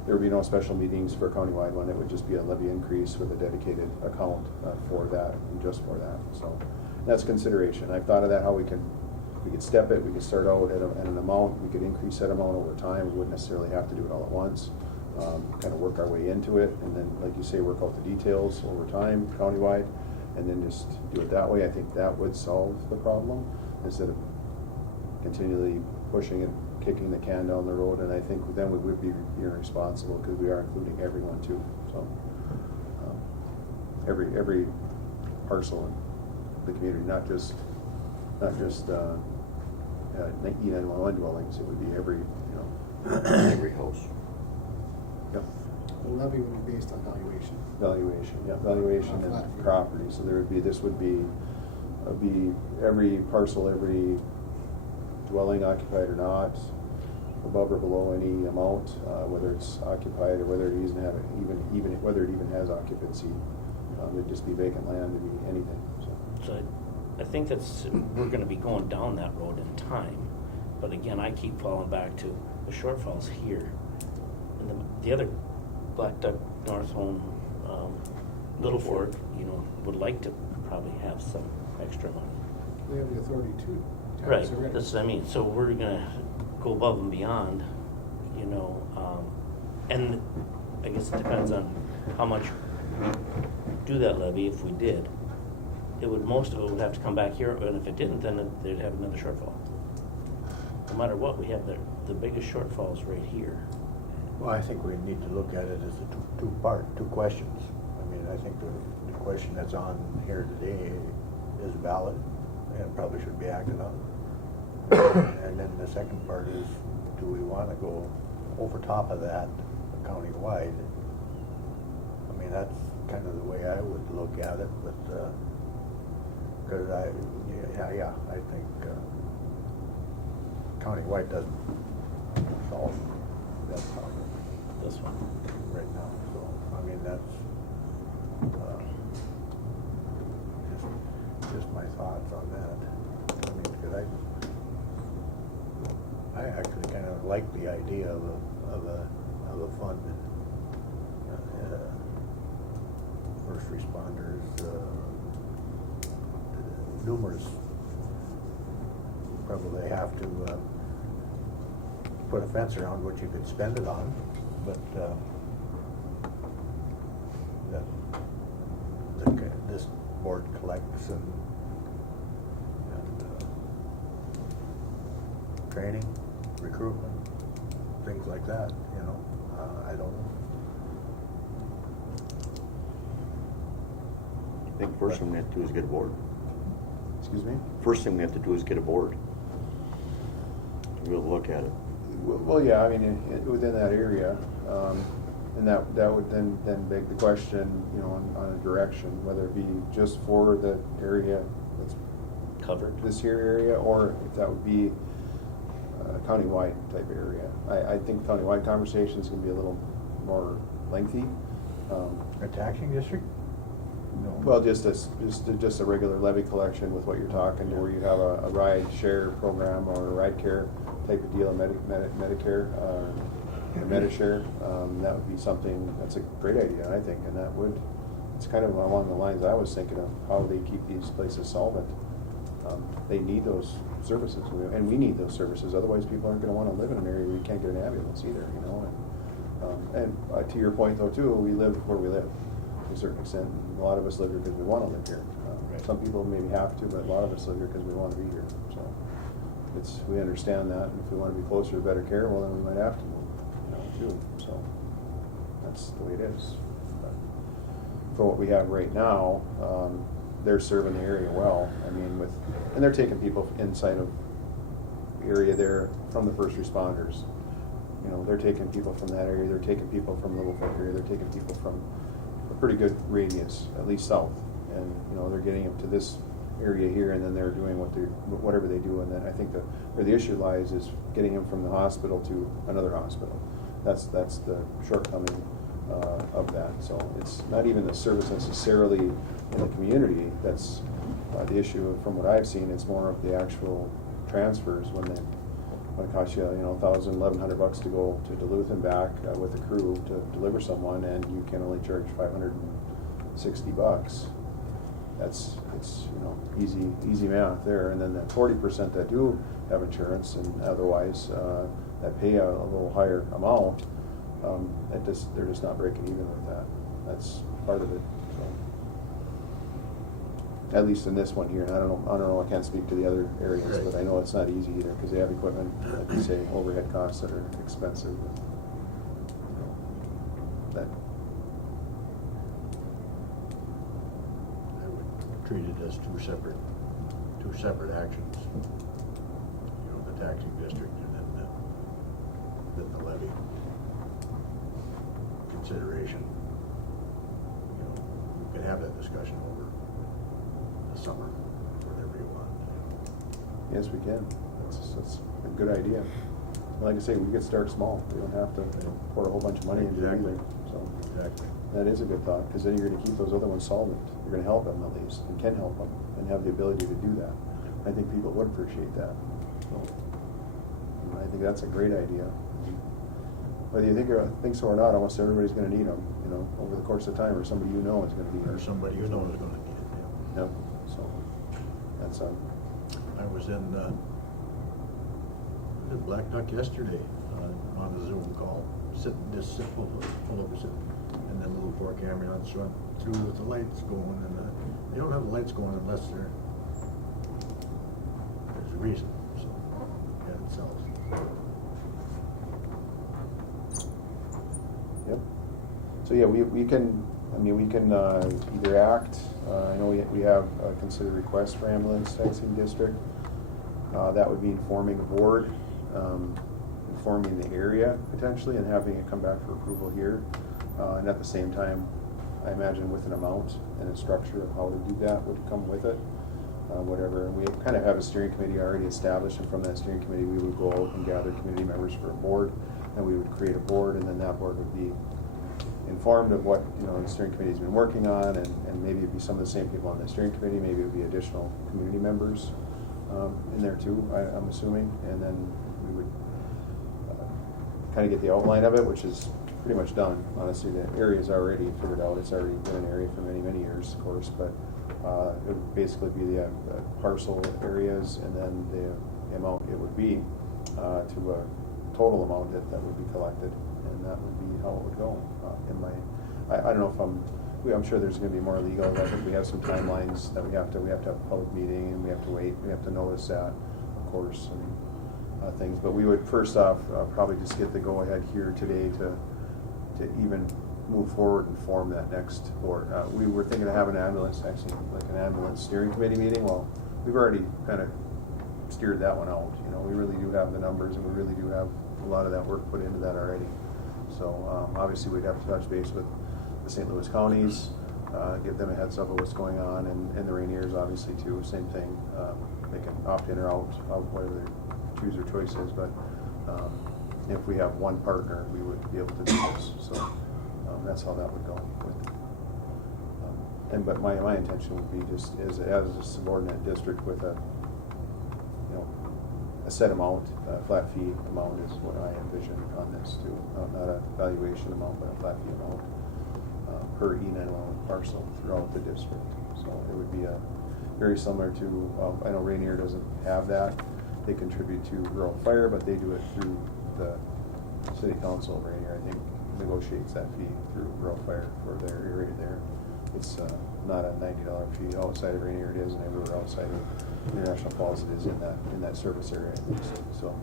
there would be no special meetings for a countywide one. It would just be a levy increase with a dedicated account for that and just for that. So that's consideration. I've thought of that, how we could step it. We could start out at an amount. We could increase that amount over time. We wouldn't necessarily have to do it all at once. Kind of work our way into it, and then, like you say, work out the details over time, countywide, and then just do it that way. I think that would solve the problem instead of continually pushing it, kicking the can down the road. And I think then we would be irresponsible because we are including everyone too. So every parcel in the community, not just E911 dwellings. It would be every Every house. Yep. The levy would be based on valuation. Valuation Flat and fee. property. So this would be every parcel, every dwelling occupied or not, above or below any amount, whether it's occupied or whether it even whether it even has occupancy. It'd just be vacant land, it'd be anything. So I think we're gonna be going down that road in time, but again, I keep falling back to the shortfalls here. And the other Black Duck, North Home, Little Fork, would like to probably have some extra money. They have the authority to tax Right, already. that's what I mean, so we're gonna go above and beyond, and I guess it depends on how much we do that levy. If we did, most of it would have to come back here, and if it didn't, then they'd have another shortfall. No matter what, we have the biggest shortfalls right here. Well, I think we need to look at it as two questions. I mean, I think the question that's on here today is valid and probably should be acted on. And then the second part is, do we want to go over top of that countywide? I mean, that's kind of the way I would look at it, but, because I think countywide doesn't solve that problem This one. right now, so, I mean, that's, just my thoughts on that. I mean, because I actually kind of like the idea of a fund, first responders, numerous, probably have to, put a fence around what you could spend it on, but, this board collects and training, recruitment, things like that, I don't know. I think first thing we have to do is get a board. Excuse me? First thing we have to do is get a board. We'll look at it. Well, yeah, I mean, within that area, and that would then beg the question, on a direction, whether it be just for the area that's Covered. this here area, or if that would be a countywide type area. I think countywide conversations can be a little more lengthy. A taxing district? No. Well, just a regular levy collection with what you're talking to, where you have a ride share program or a ride care type of deal, Medicare, Medishare. That would be something, that's a great idea, I think, and it's kind of along the lines I was thinking of, how they keep these places solvent. They need those services, and we need those services, otherwise people aren't gonna wanna live in an area where you can't get an ambulance either, and to your point though too, we live where we live, to a certain extent. A lot of us live here because we wanna live here. Right. Some people maybe have to, but a lot of us live here because we wanna be here, so. We understand that, and if we wanna be closer to better care, well, then we might have to move, too, so. That's the way it is. But for what we have right now, they're serving the area well. I mean, and they're taking people inside of area there from the first responders. You know, they're taking people from that area, they're taking people from the Little area, they're taking people from a pretty good radius, at least south. And, you know, they're getting them to this area here, and then they're doing whatever they do. And then I think where the issue lies is getting them from the hospital to another hospital. That's the shortcoming of that. So it's not even the service necessarily in the community that's the issue. From what I've seen, it's more of the actual transfers when it costs you, you know, $1,000, $1,100 to go to Duluth and back with a crew to deliver someone, and you can only charge $560. It's you know, easy math there. And then that 40% that do have insurance and otherwise that pay a little higher amount, they're just not breaking even with that. That's part of it. So. At least in this one here, and I don't know. I can't speak to the other areas, but I know it's not easy either because they have equipment, like you say, overhead costs that are expensive. That I would treat it as two separate actions. You know, the taxing district and then the levy consideration. You know, we could have that discussion over the summer, whatever you want. Yes, we can. That's a good idea. Like I say, we could start small. We don't have to pour a whole bunch of money into it either. So Exactly. that is a good thought, because then you're going to keep those other ones solvent. You're going to help them at least, and can help them, and have the ability to do that. I think people would appreciate that. So I think that's a great idea. Whether you think so or not, almost everybody's going to need them. You know, over the course of time, or somebody you know is going to need them. Or somebody you know is going to need it. Yeah. Yep. So that's I was in Black Duck yesterday on a Zoom call, sitting full of us, and then little Fork ambulance run through with the lights going, and they don't have the lights going unless there's a reason. So that itself. Yep. So yeah, we can. I mean, we can either act. I know we have considered requests for ambulance taxing district. That would be informing the board, informing the area potentially, and having it come back for approval here. And at the same time, I imagine with an amount and a structure of how to do that would come with it. Whatever. And we kind of have a steering committee already established, and from that steering committee, we would go out and gather community members for a board, and we would create a board, and then that board would be informed of what, you know, the steering committee's been working on, and maybe it'd be some of the same people on the steering committee, maybe it would be additional community members in there too, I'm assuming, and then we would kind of get the outline of it, which is pretty much done. Honestly, the area is already figured out. It's already been an area for many years, of course, but it would basically be the parcel areas, and then the amount it would be to a total amount that would be collected, and that would be how it would go. I don't know if I'm sure there's going to be more legal. I think we have some timelines that we have to have a public meeting, and we have to wait. We have to notice that, of course, and things. But we would first off probably just get the go ahead here today to even move forward and form that next board. We were thinking of having an ambulance, actually, like an ambulance steering committee meeting. Well, we've already kind of steered that one out. You know, we really do have the numbers, and we really do have a lot of that work put into that already. So obviously we'd have to touch base with the St. Louis counties, give them a heads up of what's going on, and the Rainiers obviously too, same thing. They can opt in or out of whatever they choose their choice is, but if we have one partner, we would be able to do this. So that's how that would go. But my intention would be just as a subordinate district with a set amount, flat fee amount is what I envision on this too. Not a valuation amount, but a flat fee amount per E911 parcel throughout the district. So it would be very similar to, I know Rainier doesn't have that. They contribute to rural fire, but they do it through the city council of Rainier, I think, negotiates that fee through rural fire for their area there. It's not a $90 fee outside of Rainier. It is, and everywhere outside of International Falls it is in that service area, I think. So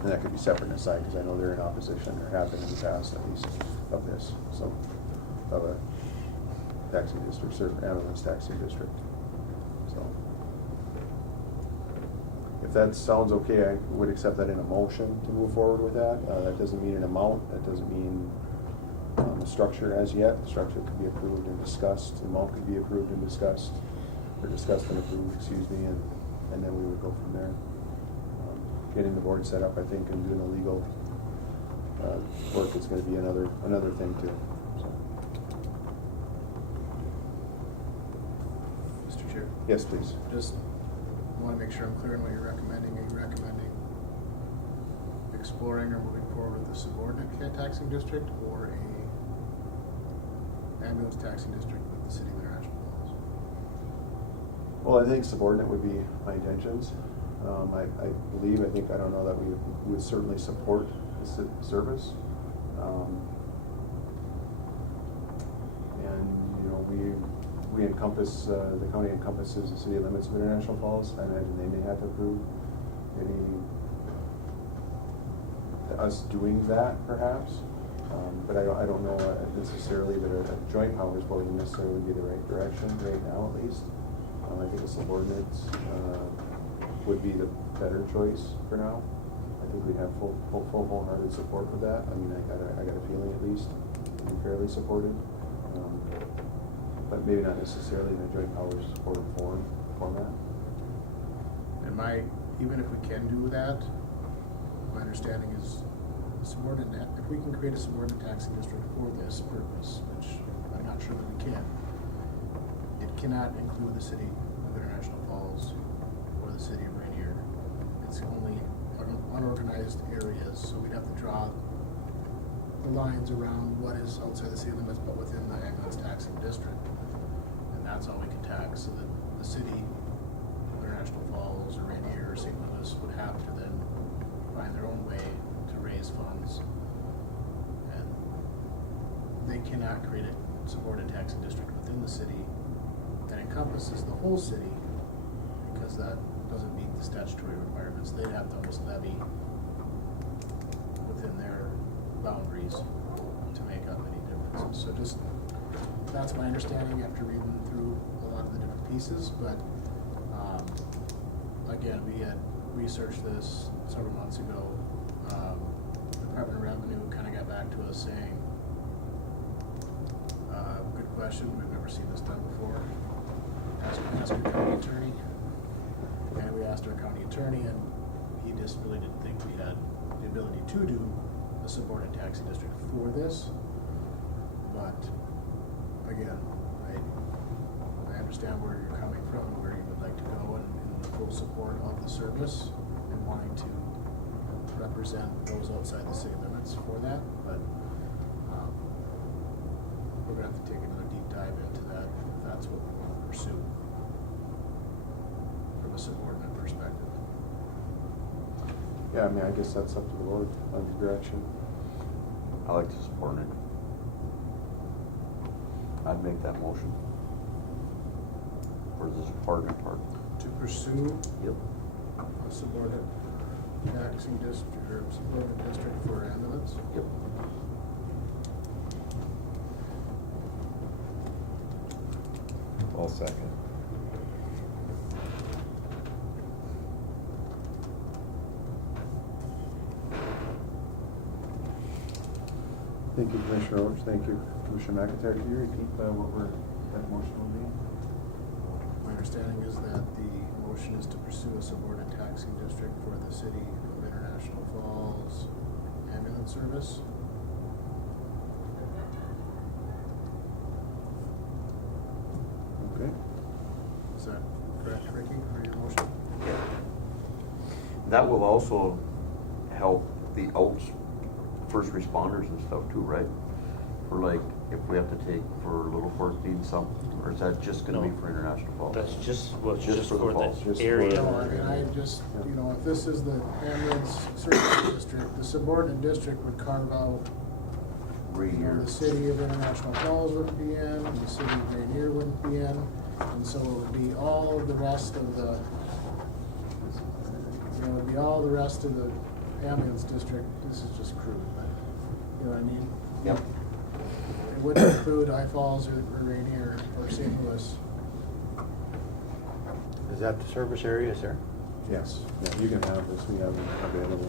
and that could be separate and aside, because I know they're in opposition, or have been in the past at least, of this. So of a taxing district, ambulance taxing district. So if that sounds okay, I would accept that in a motion to move forward with that. That doesn't mean an amount, that doesn't mean a structure as yet. The structure could be approved and discussed, the amount could be approved and discussed, or discussed and approved, excuse me, and then we would go from there. Getting the board set up, I think, and doing the legal work is gonna be another thing too, so. Mr. Chair, Yes, please. just want to make sure I'm clear on what you're recommending. Are you recommending exploring or moving forward with a subordinate taxing district or a ambulance taxing district with the city of International Falls? Well, I think subordinate would be my intentions. I believe, I don't know that we would certainly support the service. And, you know, we encompass, the county encompasses the city limits of International Falls. I imagine they may have to approve us doing that perhaps. But I don't know necessarily that a joint powers vote would necessarily be the right direction right now, at least. I think a subordinate would be the better choice for now. I think we'd have full wholehearted support for that. I mean, I got a feeling at least to be fairly supported. But maybe not necessarily in a joint powers supported format. And even if we can do that, my understanding is subordinate, if we can create a subordinate taxing district for this purpose, which I'm not sure that we can, it cannot include the city of International Falls or the city of Rainier. It's only unorganized areas, so we'd have to draw the lines around what is outside the city limits but within the ambulance taxing district. And that's all we can tax, so that the city of International Falls or Rainier or St. Louis would have to then find their own way to raise funds. And they cannot create a subordinate taxing district within the city that encompasses the whole city, because that doesn't meet the statutory requirements. They'd have to almost levy within their boundaries to make up any differences. So just, that's my understanding after reading through a lot of the different pieces, but again, we had researched this several months ago. The Department of Revenue kind of got back to us saying, good question, we've never seen this done before. Ask our county attorney. And we asked our county attorney, and he just really didn't think we had the ability to do a subordinate taxing district for this. But again, I understand where you're coming from and where you would like to go, and in full support of the service and wanting to represent those outside the city limits for that. But we're gonna have to take another deep dive into that if that's what we want to pursue from a subordinate perspective. Yeah, I mean, I guess that's up to the board on the direction. I like to support it. I'd make that motion. For the subordinate part. To pursue Yep. a subordinate taxing district or subordinate district for ambulance. Yep. I'll second. Thank you, Commissioner Roach. Thank you, Commissioner McIntyre. Can you repeat that motion will be? My understanding is that the motion is to pursue a subordinate taxing district for the city of International Falls ambulance service. Okay. Is that correct, Ricky, for your motion? That will also help the first responders and stuff too, right? For like, if we have to take for Little Fork needs something, or is that just gonna be No. for International Falls? That's just, well, it's Just just for the for falls. the Just for- area. No, I just, you know, if this is the ambulance service district, the subordinate district would carve out, you know, the city of International Falls wouldn't be in, the city of Rainier wouldn't be in, and so it would be all the rest of the, you know, it would be all the rest of the ambulance district. This is just crude, but, you know what I mean? Yep. It wouldn't include I Falls or Rainier or St. Louis. Is that the service area, sir? Yes, yeah, you can have this, we have it available,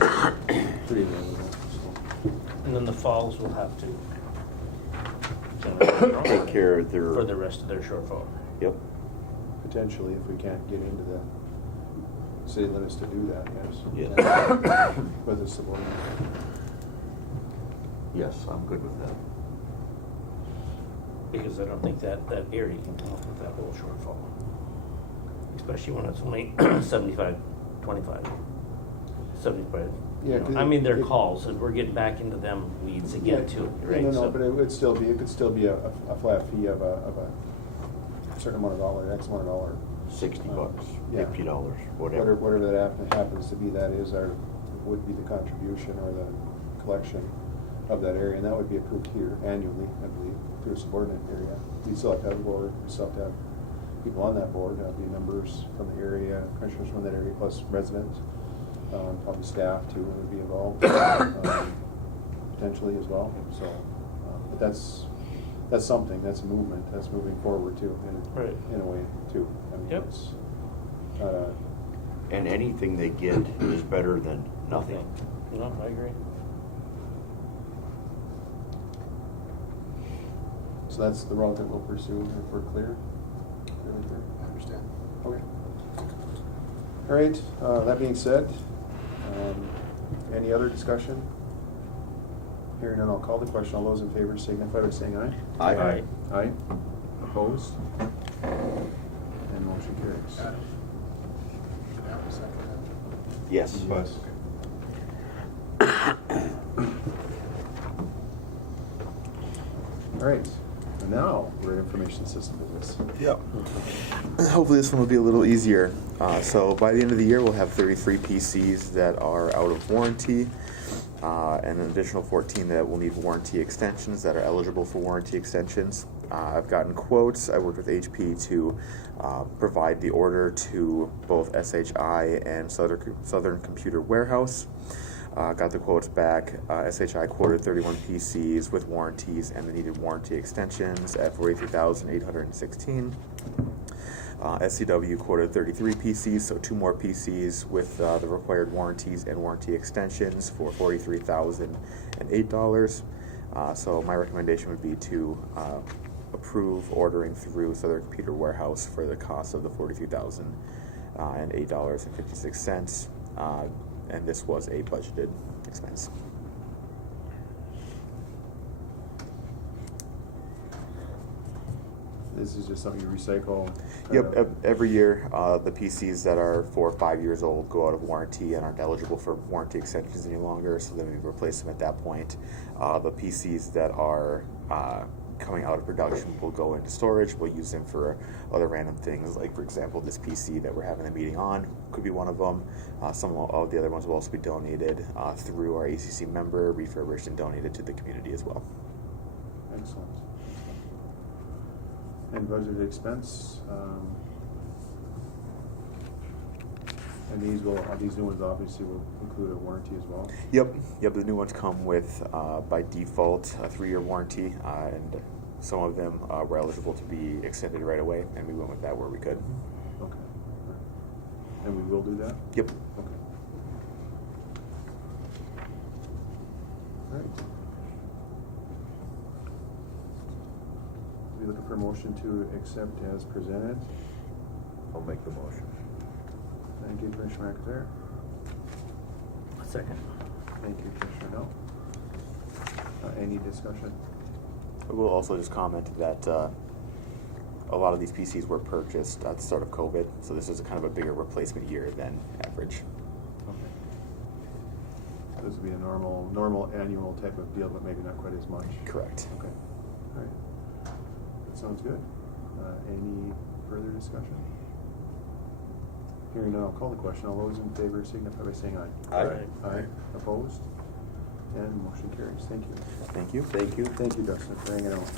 pretty available, so. And then the falls will have to generate their own Take money care of their. for the rest of their shortfall. Yep. Potentially, if we can't get into the city limits to do that, yes. Yes. Whether it's subordinate. Yes, I'm good with that. Because I don't think that area can come up with that whole shortfall. Especially when it's only 75, 25. 75. Yeah, You know, 'cause I mean, their it- calls, and we're getting back into them weeds again too, right? No, So- but it could still be a flat fee of a certain amount of dollar, X amount of dollar. $60, Yeah. $50, whatever. Whatever that happens to be, that is would be the contribution or the collection of that area, and that would be approved here annually, I believe, through a subordinate area. We still have to have a board, we still have to have people on that board, there'll be members from the area, commissioners from that area, plus residents, probably staff too would be involved, potentially as well, so, but that's something, that's a movement, that's moving forward too, Right. in a way too. I mean, Yep. it's not a, And anything they get is better than nothing. No, I agree. so that's the route that we'll pursue if we're clear. Really clear. I understand. Okay. All right, that being said, any other discussion? Hearing none, I'll call the question. All those in favor signify by saying aye. Aye. Aye. Aye. Opposed? And motion carries. Got it. Should I have a second then? Yes. Yes. All right, and now we're at information system business. Yep. Hopefully this one will be a little easier. So by the end of the year, we'll have 33 PCs that are out of warranty, and an additional 14 that will need warranty extensions that are eligible for warranty extensions. I've gotten quotes. I worked with HP to provide the order to both SHI and Southern Computer Warehouse. Got the quotes back. SHI quoted 31 PCs with warranties and the needed warranty extensions at $43,816. SCW quoted 33 PCs, so 2 more PCs with the required warranties and warranty extensions for $43,008. So my recommendation would be to approve ordering through Southern Computer Warehouse for the cost of the $43,008.56. And this was a budgeted expense. This is just something you recycle? Yep, every year the PCs that are 4 or 5 years old go out of warranty and aren't eligible for warranty extensions any longer, so then we replace them at that point. The PCs that are coming out of production will go into storage. We'll use them for other random things, like for example this PC that we're having a meeting on could be one of them. Some of the other ones will also be donated through our ACC member, refurbished and donated to the community as well. Excellent. And budgeted expense, and these new ones obviously will include a warranty as well? Yep. The new ones come with, by default, a 3-year warranty, and some of them were eligible to be extended right away, and we went with that where we could. Okay. All right. And we will do that? Yep. Okay. All right. We looking for a motion to accept as presented. I'll make the motion. Thank you, Commissioner McIntyre. Second. Thank you, Commissioner Hill. Any discussion? I will also just comment that a lot of these PCs were purchased at the start of COVID, so this is a kind of a bigger replacement year than average. Okay. This would be a normal annual type of deal, but maybe not quite as much. Correct. Okay. All right. That sounds good. Any further discussion? Hearing none, I'll call the question. All those in favor signify by saying aye. Aye. Aye. Opposed? And motion carries. Thank you. Thank you. Thank you. Thank you, Dustin, for hanging out.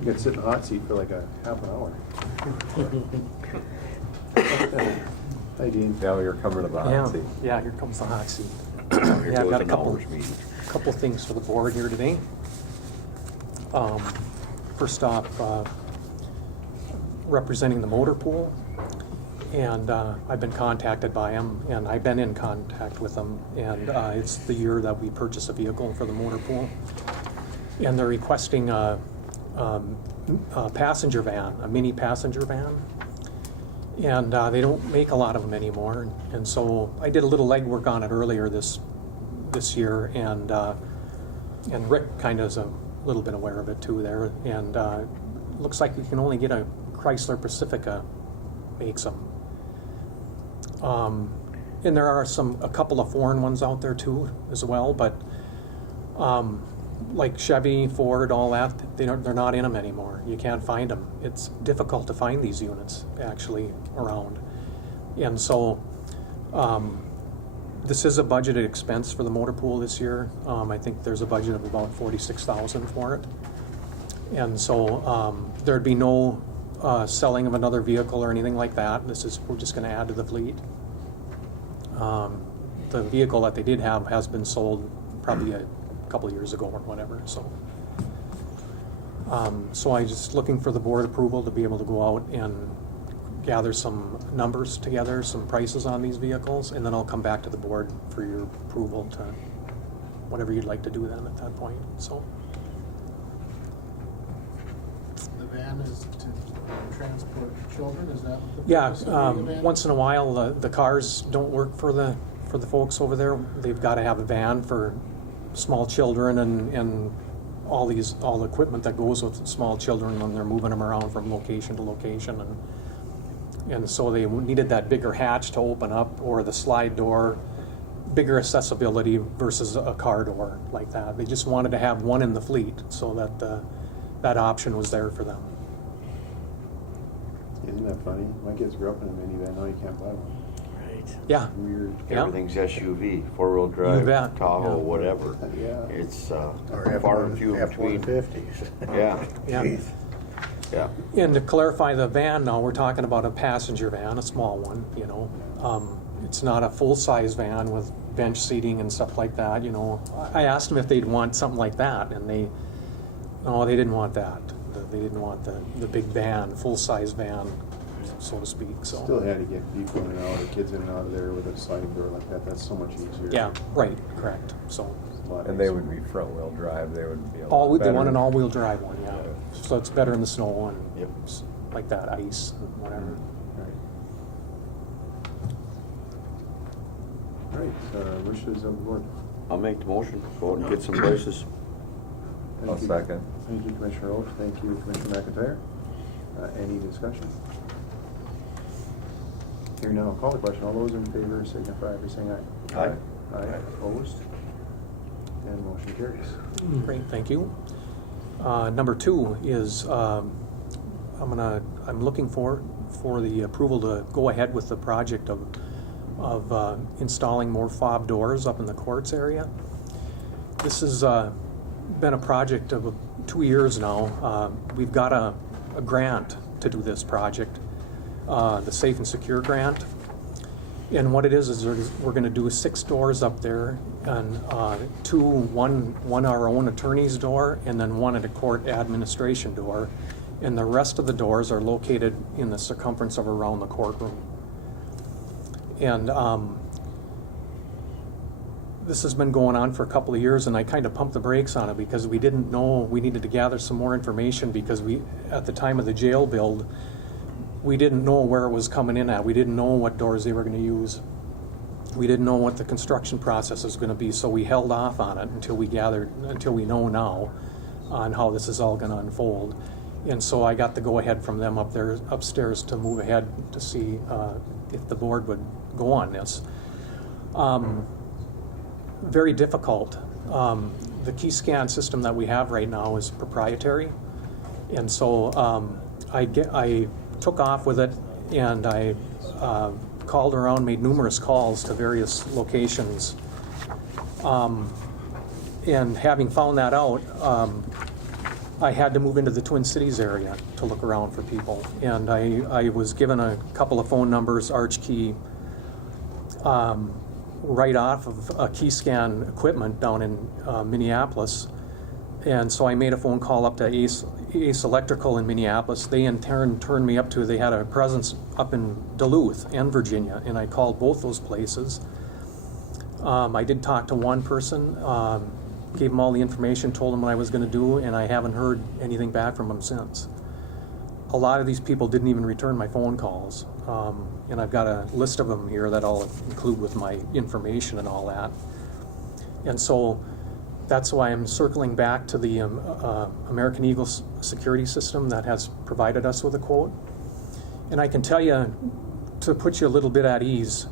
You got to sit in the hot seat for like a half an hour. Hi, Dean. Now you're coming to the hot seat. Yeah, here comes the hot seat. Here Yeah, I've goes got a an couple hour's meeting. things for the board here today. First off, representing the motor pool, And I've been contacted by them, and I've been in contact with them, and it's the year that we purchase a vehicle for the motor pool. And they're requesting a passenger van, a mini passenger van. And they don't make a lot of them anymore. And so I did a little legwork on it earlier this year, and Rick kind of is a little bit aware of it too there. And looks like we can only get a Chrysler Pacifica makes them. And there are a couple of foreign ones out there too as well, but like Chevy, Ford, all that, they're not in them anymore. You can't find them. It's difficult to find these units actually around. And so this is a budgeted expense for the motor pool this year. I think there's a budget of about $46,000 for it. And so there'd be no selling of another vehicle or anything like that. We're just going to add to the fleet. The vehicle that they did have has been sold probably a couple of years ago or whatever. So I'm just looking for the board approval to be able to go out and gather some numbers together, some prices on these vehicles, and then I'll come back to the board for your approval to whatever you'd like to do then at that point. So The van is to transport children, is that what the yeah, purpose of the van? once in a while the cars don't work for the folks over there. They've got to have a van for small children and all the equipment that goes with small children when they're moving them around from location to location, and so they needed that bigger hatch to open up, or the slide door, bigger accessibility versus a car door like that. They just wanted to have one in the fleet so that that option was there for them. Isn't that funny? My kids grew up in a minivan, now you can't buy one. Right. Yeah, Weird. Yeah. Everything's SUV, four-wheel drive, You bet. Tahoe, Yeah. whatever. Yeah. It's Or far and few in between. F-150s. Yeah, yeah. yeah. And to clarify the van now, we're talking about a passenger van, a small one, you know. It's not a full-size van with bench seating and stuff like that, you know. I asked them if they'd want something like that, and they didn't want that. They didn't want the big van, full-size van, so to speak, so. Still had to get people in and out, or kids in and out of there with a sliding door like that. That's so much easier. Yeah, right, correct, so. It's a lot And they nicer. would be front-wheel drive, they would be a lot They want an better. all-wheel drive one, yeah. So it's better in the snow and Yep. like that, ice, and whatever. All right, wishes of the board. I'll make the motion, go out and get some prices. Thank I'll you. second. Thank you, Commissioner Roach. Thank you, Commissioner McIntyre. Any discussion? Hearing none, I'll call the question. All those in favor signify by saying aye. Aye. Aye. Opposed? And motion carries. Great, thank you. Number 2 is, I'm looking for the approval to go ahead with the project of installing more fob doors up in the courts area. This has been a project of 2 years now. We've got a grant to do this project, the Safe and Secure grant. And what it is we're going to do 6 doors up there, and one our own attorney's door, and then one at a court administration door. And the rest of the doors are located in the circumference of around the courtroom. And this has been going on for a couple of years, and I kind of pumped the brakes on it because we didn't know, we needed to gather some more information, because at the time of the jail build, we didn't know where it was coming in at. We didn't know what doors they were going to use. We didn't know what the construction process was going to be, so we held off on it until we know now on how this is all going to unfold. And so I got the go-ahead from them upstairs to move ahead to see if the board would go on this. Very difficult. The key scan system that we have right now is proprietary, and so I took off with it, and I called around, made numerous calls to various locations, and having found that out, I had to move into the Twin Cities area to look around for people, and I was given a couple of phone numbers, Arch Key, right off of Key Scan equipment down in Minneapolis, And so I made a phone call up to Ace Electrical in Minneapolis. They in turn turned me up to, they had a presence up in Duluth and Virginia, and I called both those places. I did talk to one person, gave him all the information, told him what I was going to do, and I haven't heard anything back from him since. A lot of these people didn't even return my phone calls, and I've got a list of them here that I'll include with my information and all that. And so that's why I'm circling back to the American Eagle security system that has provided us with a quote. And I can tell you, to put you a little bit at ease,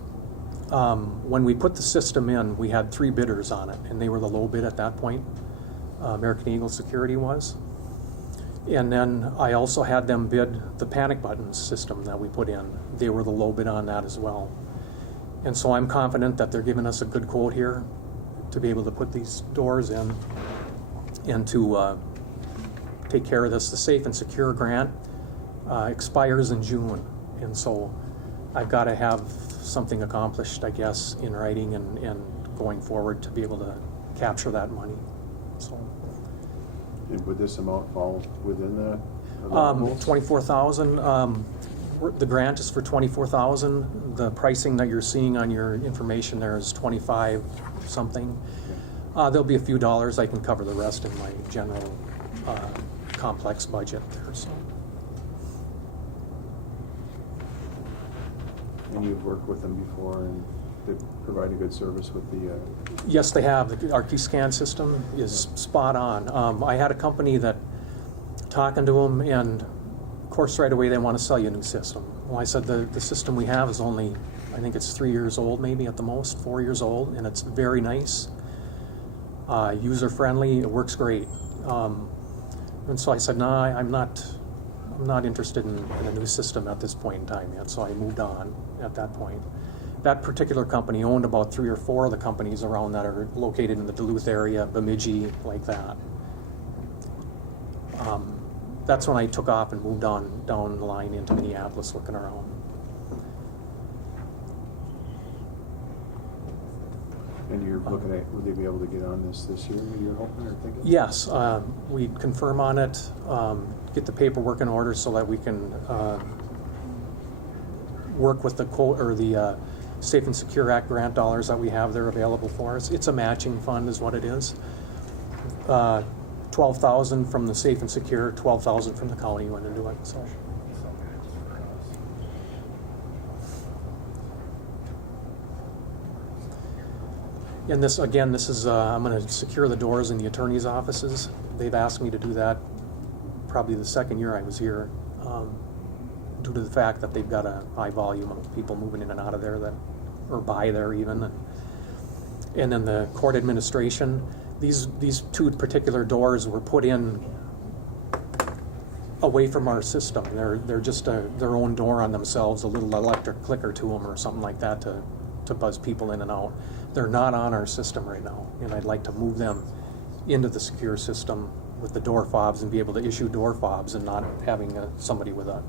when we put the system in, we had 3 bidders on it, and they were the low bid at that point. American Eagle Security was. And then I also had them bid the panic buttons system that we put in. They were the low bid on that as well. And so I'm confident that they're giving us a good quote here to be able to put these doors in and to take care of this. The Safe and Secure grant expires in June, and so I've got to have something accomplished, I guess, in writing and going forward to be able to capture that money. So, And would this amount fall within that? available? 24,000. The grant is for 24,000. The pricing that you're seeing on your information there is 25 something. There'll be a few dollars. I can cover the rest in my general complex budget there. So. And you've worked with them before, and they provide a good service with the. Yes, they have. The ArchiScan system is spot on. I had a company that talking to them, and of course right away they want to sell you a new system. Well, I said the system we have is only, I think it's 3 years old, maybe at the most, 4 years old, and it's very nice, user friendly. It works great. And so I said, no, I'm not interested in a new system at this point in time yet. So I moved on at that point. That particular company owned about 3 or 4 of the companies around that are located in the Duluth area, Bemidji, like that. That's when I took off and moved on down the line into Minneapolis looking around. And you're looking at, would they be able to get on this year, you're hoping or thinking? Yes, we'd confirm on it, get the paperwork in order so that we can work with the quote or the Safe and Secure Act grant dollars that we have there available for us. It's a matching fund is what it is. 12,000 from the Safe and Secure, 12,000 from the county went into it. So. And this, again, this is, I'm going to secure the doors in the attorney's offices. They've asked me to do that probably the second year I was here, due to the fact that they've got a high volume of people moving in and out of there that, or by there even. And then the court administration, these 2 particular doors were put in away from our system. They're just their own door on themselves, a little electric clicker to them or something like that to buzz people in and out. They're not on our system right now, and I'd like to move them into the secure system with the door fobs and be able to issue door fobs and not having somebody with a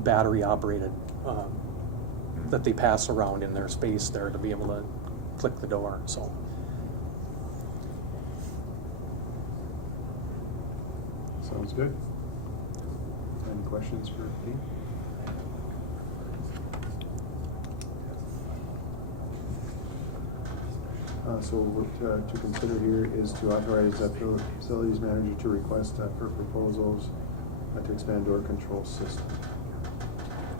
battery operated that they pass around in their space there to be able to click the door. So. Sounds good. Any questions for Dean? So what to consider here is to authorize the facilities manager to request for proposals to expand door control system.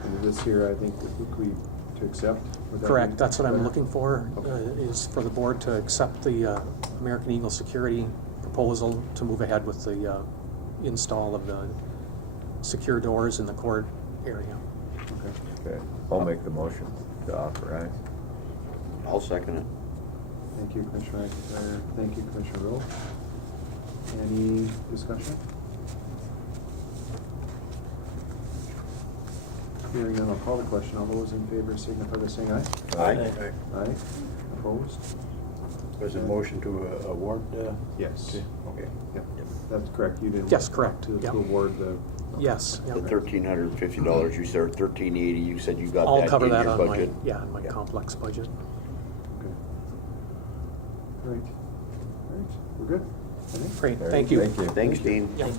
And this here, I think, we to accept. Would that Correct. be That's what I'm fair? looking for, is for the board to accept the American Eagle Security proposal to move ahead with the install of the secure doors in the court area. Okay. Okay, I'll make the motion to authorize. I'll second it. Thank you, Commissioner McIntyre. Thank you, Commissioner Rowe. Any discussion? Hearing none, I'll call the question. All those in favor signify by saying aye. Aye. Aye. Opposed? There's a motion to award? Yes. Okay. Yep, that's correct. You didn't. Yes, correct. To Yep. award the. Yes. The Yeah. $1,350, you said $1,380, you said you got I'll that cover in that your on budget? in my complex budget. Okay. Right. Right, we're good. Great, thank you. Thank you. Thanks, Dean. Yep.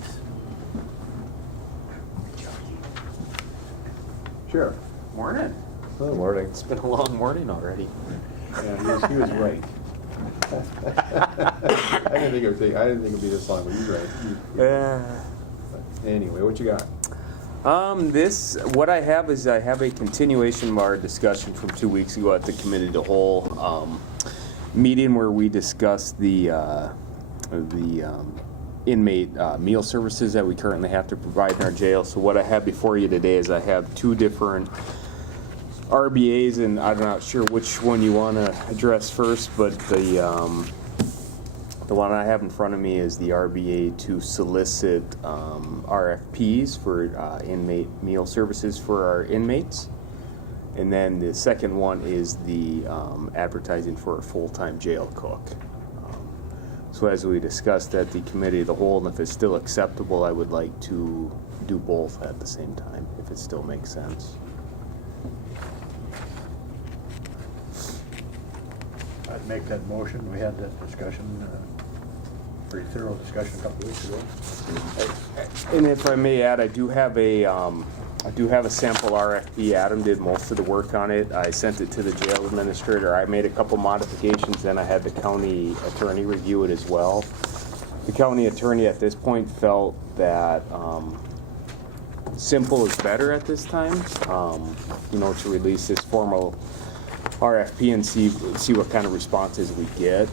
Sheriff? Morning. Good morning. It's been a long morning already. Yeah, he was right. I didn't think it'd be this long, but he's right. Anyway, what you got? What I have is I have a continuation of our discussion from 2 weeks ago at the committee of the whole meeting where we discussed the inmate meal services that we currently have to provide in our jail. So what I have before you today is I have two different RBAs, and I'm not sure which one you want to address first, but the one I have in front of me is the RBA to solicit RFPs for inmate meal services for our inmates. And then the second one is the advertising for a full-time jail cook. So as we discussed at the committee of the whole, and if it's still acceptable, I would like to do both at the same time, if it still makes sense. I'd make that motion. We had that discussion, pretty thorough discussion a couple weeks ago. And if I may add, I do have a sample RFP. Adam did most of the work on it. I sent it to the jail administrator. I made a couple modifications, then I had the county attorney review it as well. The county attorney at this point felt that simple is better at this time, to release this formal RFP and see what kind of responses we get.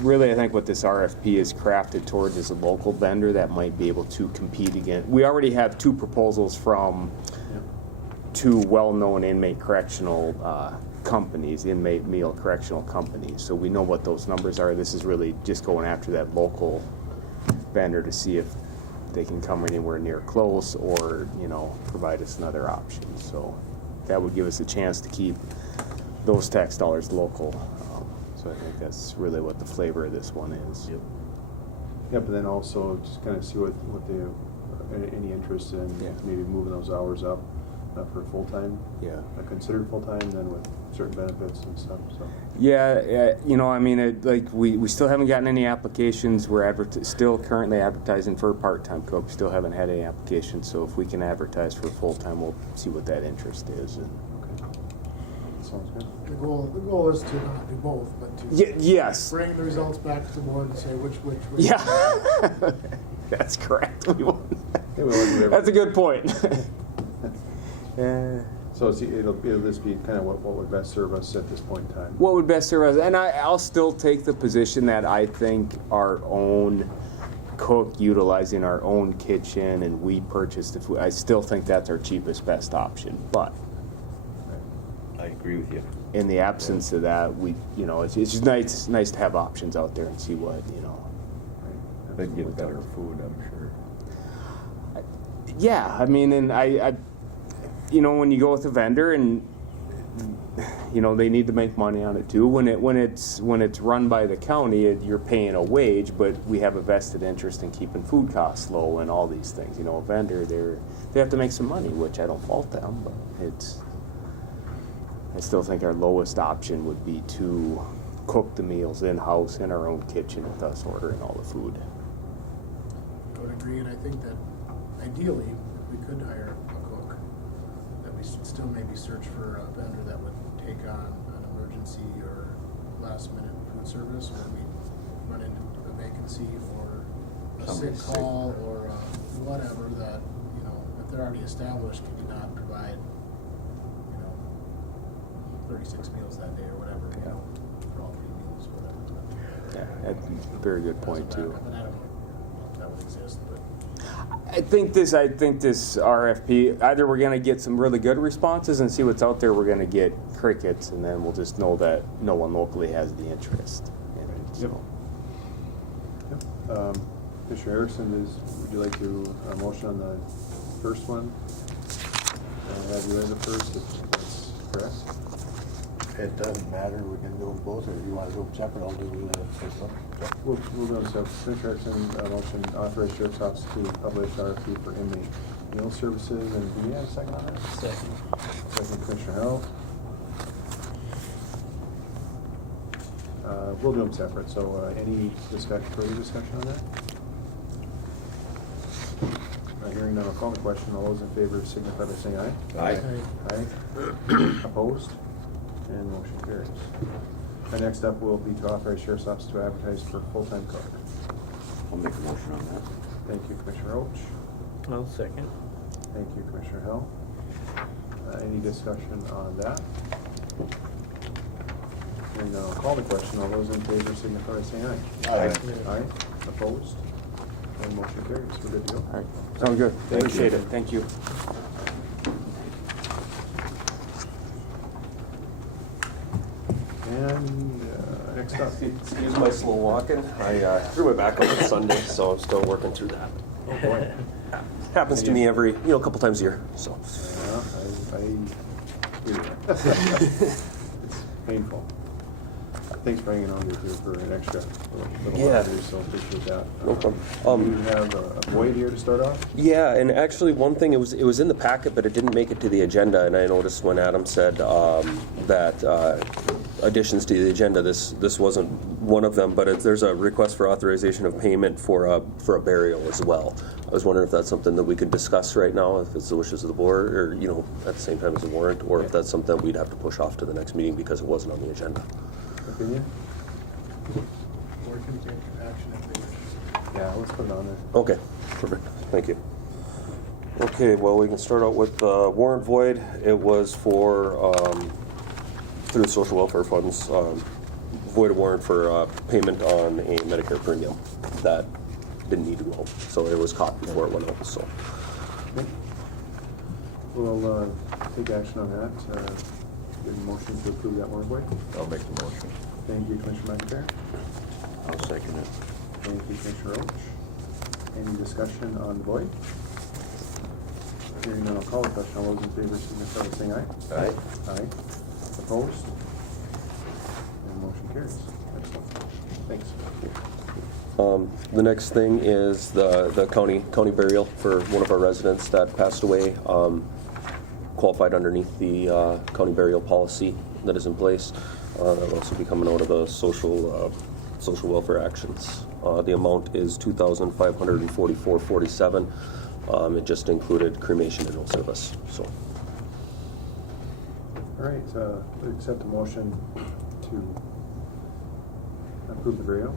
Really, I think what this RFP is crafted towards is a local vendor that might be able to compete against. We already have two proposals from two well-known inmate correctional companies, inmate meal correctional companies. So we know what those numbers are. This is really just going after that local vendor to see if they can come anywhere near close or, provide us another option. So that would give us a chance to keep those tax dollars local. So I think that's really what the flavor of this one is. Yep, and then also just kind of see what they, any interest in maybe moving those hours up for full-time. Yeah. Considered full-time, then with certain benefits and stuff, so. Yeah, we still haven't gotten any applications. We're still currently advertising for a part-time cook. Still haven't had any applications, so if we can advertise for full-time, we'll see what that interest is. Okay. Sounds good. The goal is to not do both, but to yes. bring the results back to the board and say which. Yeah, that's correct. That's a good point. So it'll just be kind of what would best serve us at this point in time. What would best serve us? And I'll still take the position that I think our own cook utilizing our own kitchen and we purchase the food, I still think that's our cheapest, best option. But I agree with you. in the absence of that, it's just nice to have options out there and see what, They'd get better food, I'm sure. Yeah, I mean, and I when you go with a vendor and they need to make money on it too. When it's run by the county, you're paying a wage, but we have a vested interest in keeping food costs low and all these things. A vendor, they have to make some money, which I don't fault them, but I still think our lowest option would be to cook the meals in-house in our own kitchen with us ordering all the food. I would agree, and I think that ideally, if we could hire a cook, that we should still maybe search for a vendor that would take on an emergency or last-minute food service, or we run into a vacancy or a sick call or whatever that, if they're already established, could you not provide, 36 meals that day or whatever, for all 3 meals, whatever. Yeah, that's a very good point too. And I don't know if that would exist, but. I think this RFP, either we're going to get some really good responses and see what's out there, we're going to get crickets, and then we'll just know that no one locally has the interest in it. So. Yep. Commissioner Erickson, would you like to motion on the first one? I'll have you as a first, if that's correct. It doesn't matter, we can do them both, or if you want to do them separate, I'll do the first one. We'll go so Commissioner Erickson, motion authorize Sheriff's Office to publish RFP for inmate meal services, and do you have a second on that? Second Commissioner Held. We'll do them separate, so any further discussion on that? Hearing none, I'll call the question. All those in favor signify by saying aye. Aye. Aye. Opposed? And motion carries. Next up will be to authorize sheriff's office to advertise for full-time clerk. I'll make a motion on that. Thank you, Commissioner Roach. I'll second. Thank you, Commissioner Hill. Any discussion on that? And I'll call the question. All those in favor signify by saying aye. Aye. Aye. Opposed? And motion carries. We're good to go. All right, sounds good. Thank Appreciate you. it. Thank you. And next up. Excuse my slow walking. I threw my back out on Sunday, so I'm still working through that. Oh, boy. Happens to me every, a couple times a year. So Yeah, I hear you. It's painful. Thanks for hanging on here for an extra little Yeah. while here, so appreciate that. No problem. You have a Boyd here to start off? yeah, and actually one thing, it was in the packet, but it didn't make it to the agenda. And I noticed when Adam said that additions to the agenda, this wasn't one of them. But there's a request for authorization of payment for a burial as well. I was wondering if that's something that we could discuss right now, if it's the wishes of the board, or at the same time as the warrant, or if that's something we'd have to push off to the next meeting because it wasn't on the agenda. Opinion? Board can take action if they wish. Yeah, let's put it on there. Okay, perfect. Thank you. Okay, well, we can start out with warrant void. It was for, through the social welfare funds, void a warrant for payment on a Medicare premium that didn't need to go out. So it was caught before it went out, so. Okay. We'll take action on that. Get a motion to approve that warrant, Boyd. I'll make the motion. Thank you, Commissioner McIntyre. I'll second it. Thank you, Commissioner Roach. Any discussion on the Boyd? Hearing none, I'll call the question. All those in favor signify by saying aye. Aye. Aye. Opposed? And motion carries. Excellent. Thanks. The next thing is the county burial for one of our residents that passed away, qualified underneath the county burial policy that is in place. That'll also be coming out of the social welfare actions. The amount is $2,544.47. It just included cremation and no service. So. All right, we accept the motion to approve the burial.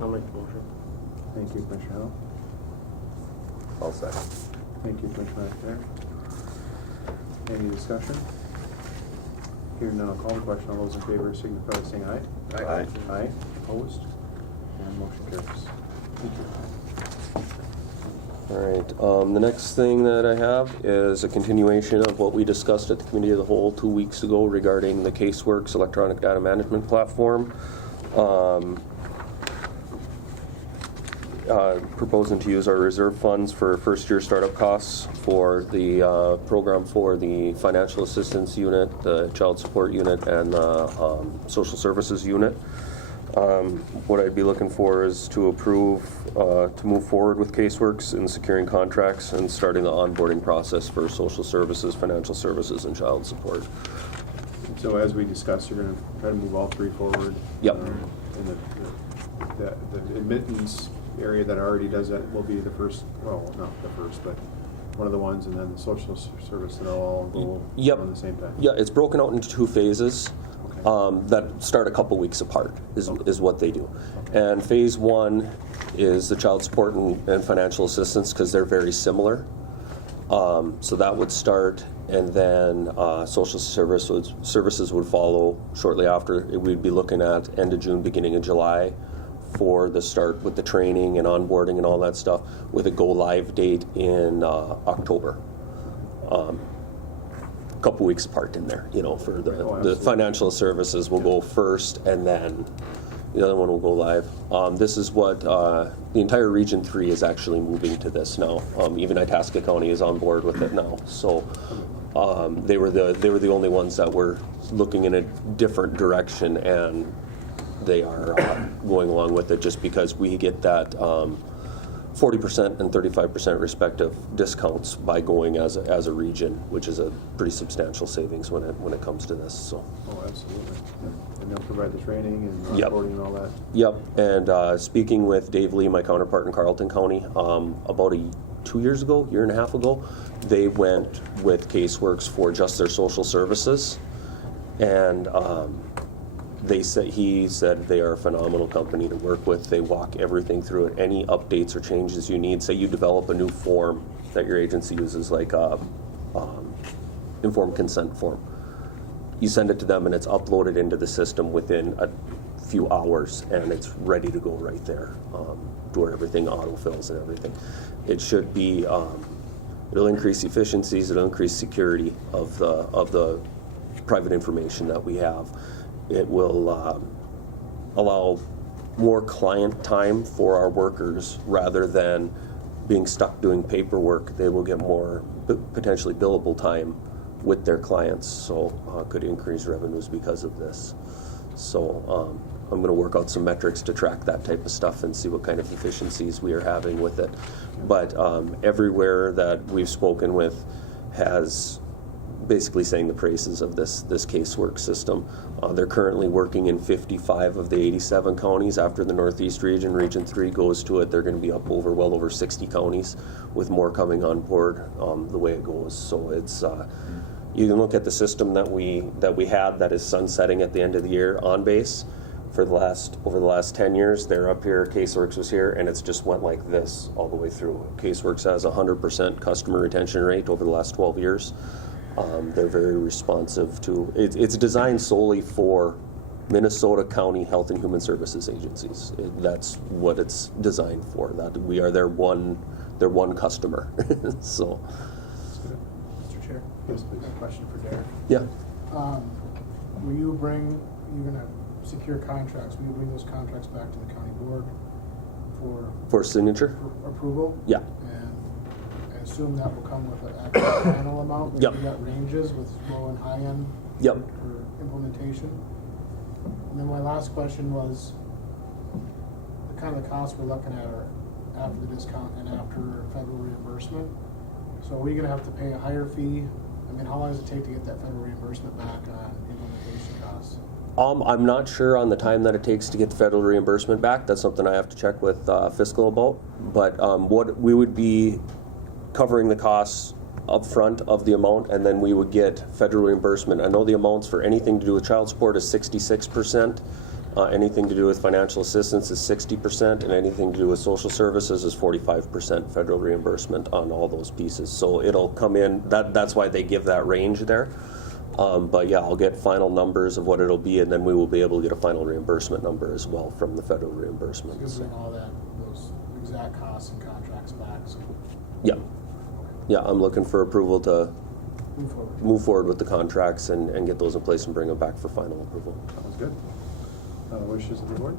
I'll make the motion. Thank you, Commissioner Hill. I'll second. Thank you, Commissioner McIntyre. Any discussion? Hearing none, I'll call the question. All those in favor signify by saying aye. Aye. Aye. Opposed? And motion carries. Thank you. All right, the next thing that I have is a continuation of what we discussed at the Committee of the Whole 2 weeks ago regarding the CaseWorks electronic data management platform. Proposing to use our reserve funds for first-year startup costs for the program for the financial assistance unit, the child support unit, and the social services unit. What I'd be looking for is to approve to move forward with CaseWorks in securing contracts and starting the onboarding process for social services, financial services, and child support. So as we discussed, you're going to try to move all three forward. Yep. And the admittance area that already does that will be the first, well, not the first, but one of the ones, and then the social service, and they'll all go Yep. around the same time. Yeah, it's broken out into 2 phases. Okay. That start a couple weeks apart is what they do. And phase 1 is the child support and financial assistance because they're very similar. So that would start, and then social services would follow shortly after. We'd be looking at end of June, beginning of July for the start with the training and onboarding and all that stuff, with a go-live date in October. Couple weeks apart in there, for the financial services will go first, and then the other one will go live. This is what the entire Region 3 is actually moving to this now. Even Itasca County is on board with it now. So they were the only ones that were looking in a different direction, and they are going along with it just because we get that 40% and 35% respective discounts by going as a region, which is a pretty substantial savings when it comes to this. So. Oh, absolutely. Yeah. And they'll provide the training and Yep. onboarding and all that. Yep, and speaking with Dave Lee, my counterpart in Carleton County, about 2 years ago, year and a half ago, they went with Caseworks for just their social services, and he said they are a phenomenal company to work with. They walk everything through it. Any updates or changes you need, say you develop a new form that your agency uses, like a informed consent form. You send it to them and it's uploaded into the system within a few hours and it's ready to go right there, to where everything autofills and everything. It should be, it'll increase efficiencies, it'll increase security of the private information that we have. It will allow more client time for our workers rather than being stuck doing paperwork. They will get more potentially billable time with their clients, so could increase revenues because of this. So I'm going to work out some metrics to track that type of stuff and see what kind of efficiencies we are having with it. But everywhere that we've spoken with has basically saying the praises of this casework system. They're currently working in 55 of the 87 counties. After the Northeast region, Region 3 goes to it, they're going to be up well over 60 counties, with more coming on board the way it goes. So it's you can look at the system that we had that is sunsetting at the end of the year on base for over the last 10 years. They're up here, Caseworks was here, and it's just went like this all the way through. Caseworks has a 100% customer retention rate over the last 12 years. They're very responsive to it's designed solely for Minnesota County Health and Human Services agencies. That's what it's designed for. That we are their one customer. So. Mr. Chair? Yes, please. A question for Derek. Yeah. You're gonna secure contracts, will you bring those contracts back to the county board For signature? for approval? Yeah. And I assume that will come with an actual panel amount? Yep. You got ranges with low and high end? Yep. For implementation? And then my last question was, the kind of the costs we're looking at are after the discount and after federal reimbursement. So are we gonna have to pay a higher fee? I mean, how long does it take to get that federal reimbursement back on implementation costs? I'm not sure on the time that it takes to get the federal reimbursement back. That's something I have to check with fiscal about. But what we would be covering the costs up front of the amount, and then we would get federal reimbursement. I know the amounts for anything to do with child support is 66%, anything to do with financial assistance is 60%, and anything to do with social services is 45% federal reimbursement on all those pieces. So it'll come in, that's why they give that range there. But yeah, I'll get final numbers of what it'll be, and then we will be able to get a final reimbursement number as well from the federal reimbursement. So bring all those exact costs and contracts back, so Yeah. Yeah, I'm looking for approval to move forward. move forward with the contracts and get those in place and bring them back for final approval. Sounds good. Wishes of the board?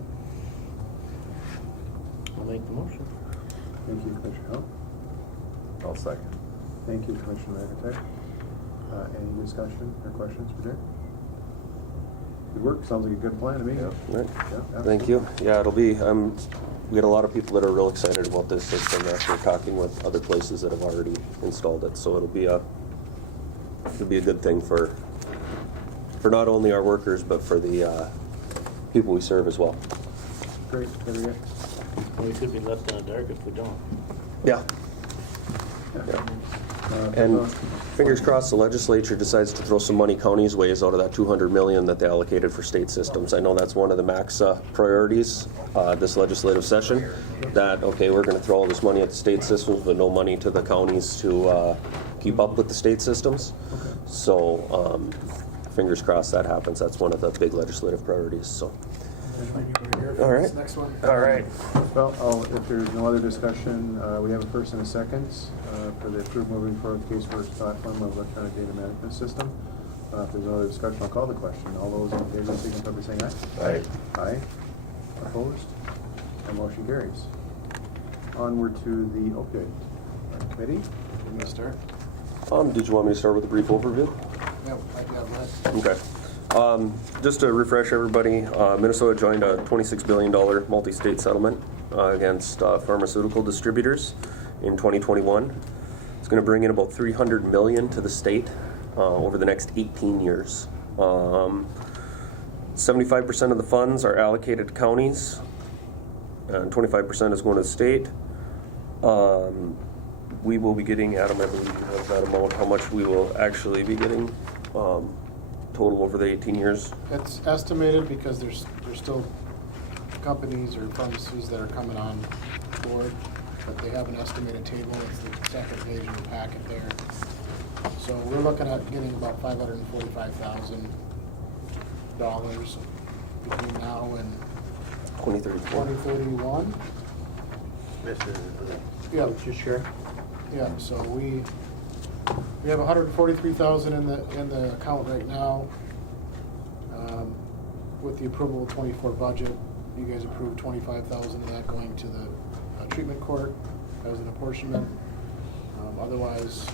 I'll make the motion. Thank you, Commissioner Howell. I'll second. Thank you, Commissioner McIntyre. Any discussion or questions for Derek? Good work. Sounds like a good plan to me. Yeah. Right. Yeah, Thank you. Yeah, it'll be, we got a lot of people that are real excited about this system after talking with other places that have already installed it. So it'll be a good thing for not only our workers, but for the people we serve as well. Great. Very good. We could be left in the dark if we don't. Yeah. Yeah. And fingers crossed the legislature decides to throw some money counties' ways out of that $200 million that they allocated for state systems. I know that's one of the max priorities this legislative session, that, okay, we're going to throw all this money at the state systems, but no money to the counties to keep up with the state systems. Okay. So fingers crossed that happens. That's one of the big legislative priorities. So. All right. Next one. All right. Well, if there's no other discussion, we have a first and a second for the approved moving forward Caseworks platform of electronic data management system. If there's no other discussion, I'll call the question. All those in favor signify by saying aye. Aye. Aye. Opposed? And motion carries. Onward to the opioid committee. Can you start? Did you want me to start with a brief overview? Yeah, I got that. Okay. Just to refresh everybody, Minnesota joined a $26 billion multi-state settlement against pharmaceutical distributors in 2021. It's going to bring in about $300 million to the state over the next 18 years. 75% of the funds are allocated to counties, and 25% is going to the state. We will be getting, Adam, I believe you have that amount, how much we will actually be getting total over the 18 years. It's estimated because there's still companies or pharmacies that are coming on board, but they have an estimated table. It's the second page of the packet there. So we're looking at getting about $545,000 between now and 2031. Yeah. Just sure. Yeah, so we have $143,000 in the account right now. With the approval of 24 budget, you guys approved $25,000 of that going to the treatment court as an apportionment. Otherwise,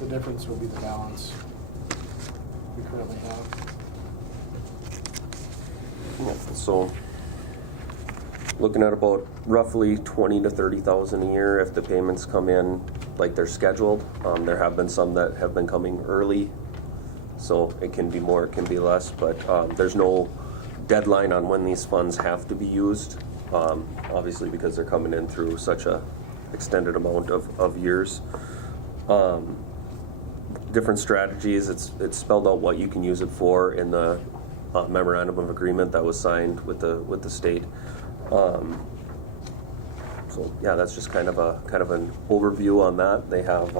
the difference will be the balance we currently have. So looking at about roughly 20 to 30,000 a year if the payments come in like they're scheduled. There have been some that have been coming early, so it can be more, it can be less, but there's no deadline on when these funds have to be used, obviously because they're coming in through such a extended amount of years. Different strategies, it's spelled out what you can use it for in the memorandum of agreement that was signed with the state. So yeah, that's just kind of an overview on that. They have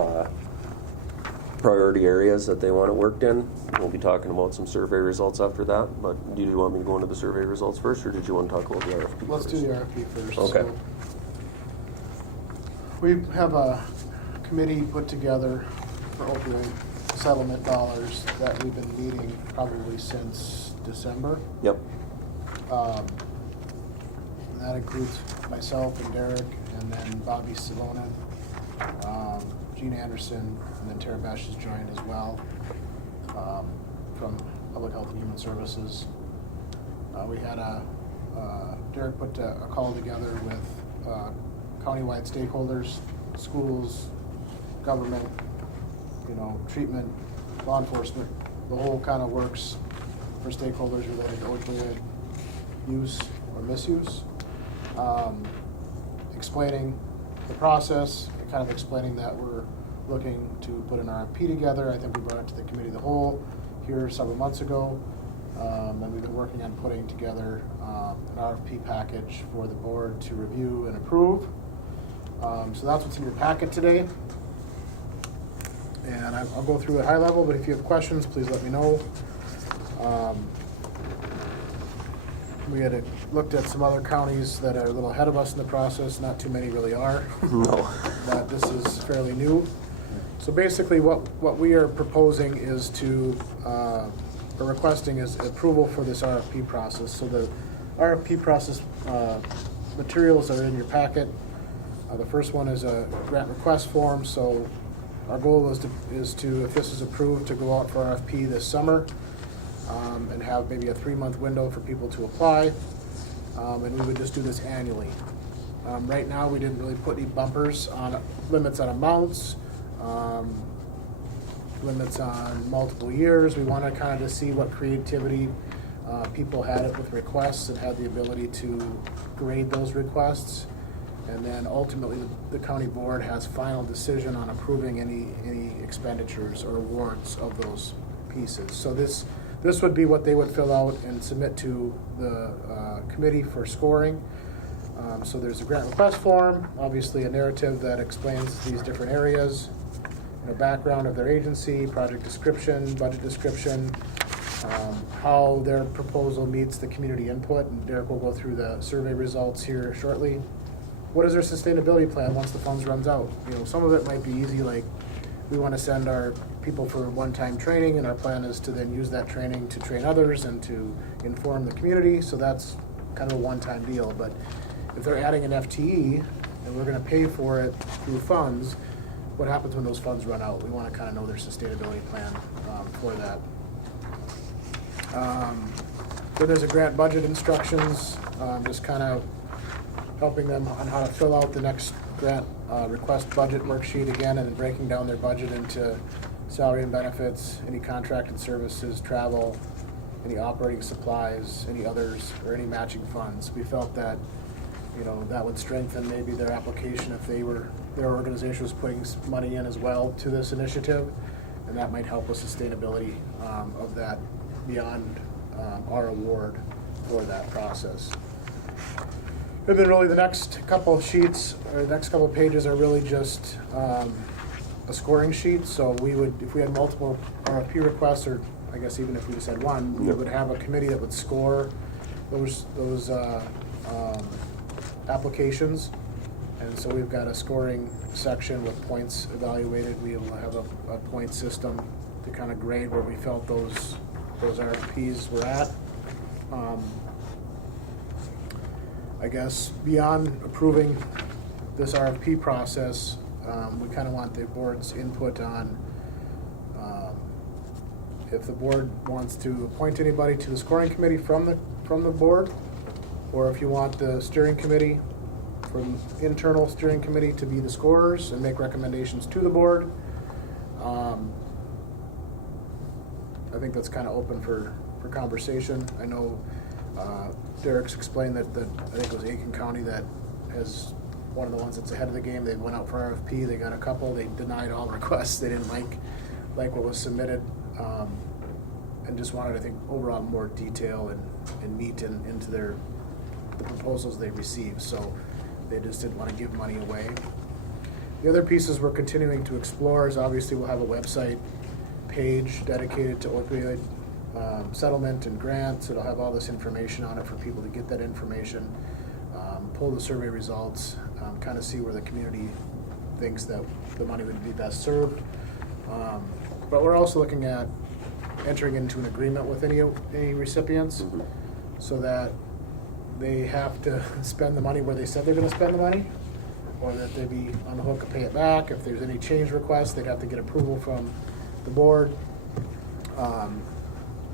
priority areas that they want it worked in. We'll be talking about some survey results after that, but do you want me to go into the survey results first, or did you want to talk about the RFP Let's first? do the RFP first. Okay. So we have a committee put together for opioid settlement dollars that we've been meeting probably since December. Yep. And that includes myself and Derek, and then Bobby Savona, Gene Anderson, and then Tara Besh has joined as well from Public Health and Human Services. We had Derek put a call together with countywide stakeholders, schools, government, treatment, law enforcement, the whole kind of works for stakeholders related to opioid use or misuse. Explaining the process, kind of explaining that we're looking to put an RFP together. I think we brought it to the committee of the whole here several months ago. And we've been working on putting together an RFP package for the board to review and approve. So that's what's in your packet today. And I'll go through it high level, but if you have questions, please let me know. We had looked at some other counties that are a little ahead of us in the process. Not too many really are. No. But this is fairly new. So basically what we are proposing is or requesting is approval for this RFP process. So the RFP process materials are in your packet. The first one is a grant request form. So our goal is to, if this is approved, to go out for RFP this summer. And have maybe a 3-month window for people to apply, and we would just do this annually. Right now, we didn't really put any bumpers on limits on amounts, limits on multiple years. We wanted kind of to see what creativity people had it with requests and had the ability to grade those requests. And then ultimately, the county board has final decision on approving any expenditures or awards of those pieces. So this would be what they would fill out and submit to the committee for scoring. So there's a grant request form, obviously a narrative that explains these different areas, background of their agency, project description, budget description, how their proposal meets the community input, and Derek will go through the survey results here shortly. What is their sustainability plan once the funds runs out? Some of it might be easy, like we want to send our people for one-time training, and our plan is to then use that training to train others and to inform the community. So that's kind of a one-time deal. But if they're adding an FTE and we're going to pay for it through funds, what happens when those funds run out. We want to kind of know their sustainability plan for that. So there's a grant budget instructions, just kind of helping them on how to fill out the next grant request budget worksheet again, and then breaking down their budget into salary and benefits, any contracted services, travel, any operating supplies, any others, or any matching funds. We felt that, you know, that would strengthen maybe their application if their organization was putting money in as well to this initiative, and that might help with sustainability of that beyond our award for that process. And then really the next couple of sheets, or the next couple of pages are really just a scoring sheet. So we would, if we had multiple RFP requests, or I guess even if we just had one, we would have a committee that would score those applications. And so we've got a scoring section with points evaluated. We will have a point system to kind of grade where we felt those RFPs were at. I guess beyond approving this RFP process, we kind of want the board's input on if the board wants to appoint anybody to the scoring committee from the board, or if you want the steering committee, from internal steering committee, to be the scorers and make recommendations to the board. I think that's kind of open for conversation. I know Derek's explained that I think it was Aiken County that has one of the ones that's ahead of the game. They went out for RFP. They got a couple. They denied all requests. They didn't like what was submitted, and just wanted, I think, overall more detail and meat into the proposals they received. So they just didn't want to give money away. The other pieces we're continuing to explore is obviously we'll have a website page dedicated to opioid settlement and grants. It'll have all this information on it for people to get that information, pull the survey results, kind of see where the community thinks that the money would be best served. But we're also looking at entering into an agreement with any recipients so that they have to spend the money where they said they're going to spend the money, or that they'd be on the hook to pay it back. If there's any change requests, they'd have to get approval from the board,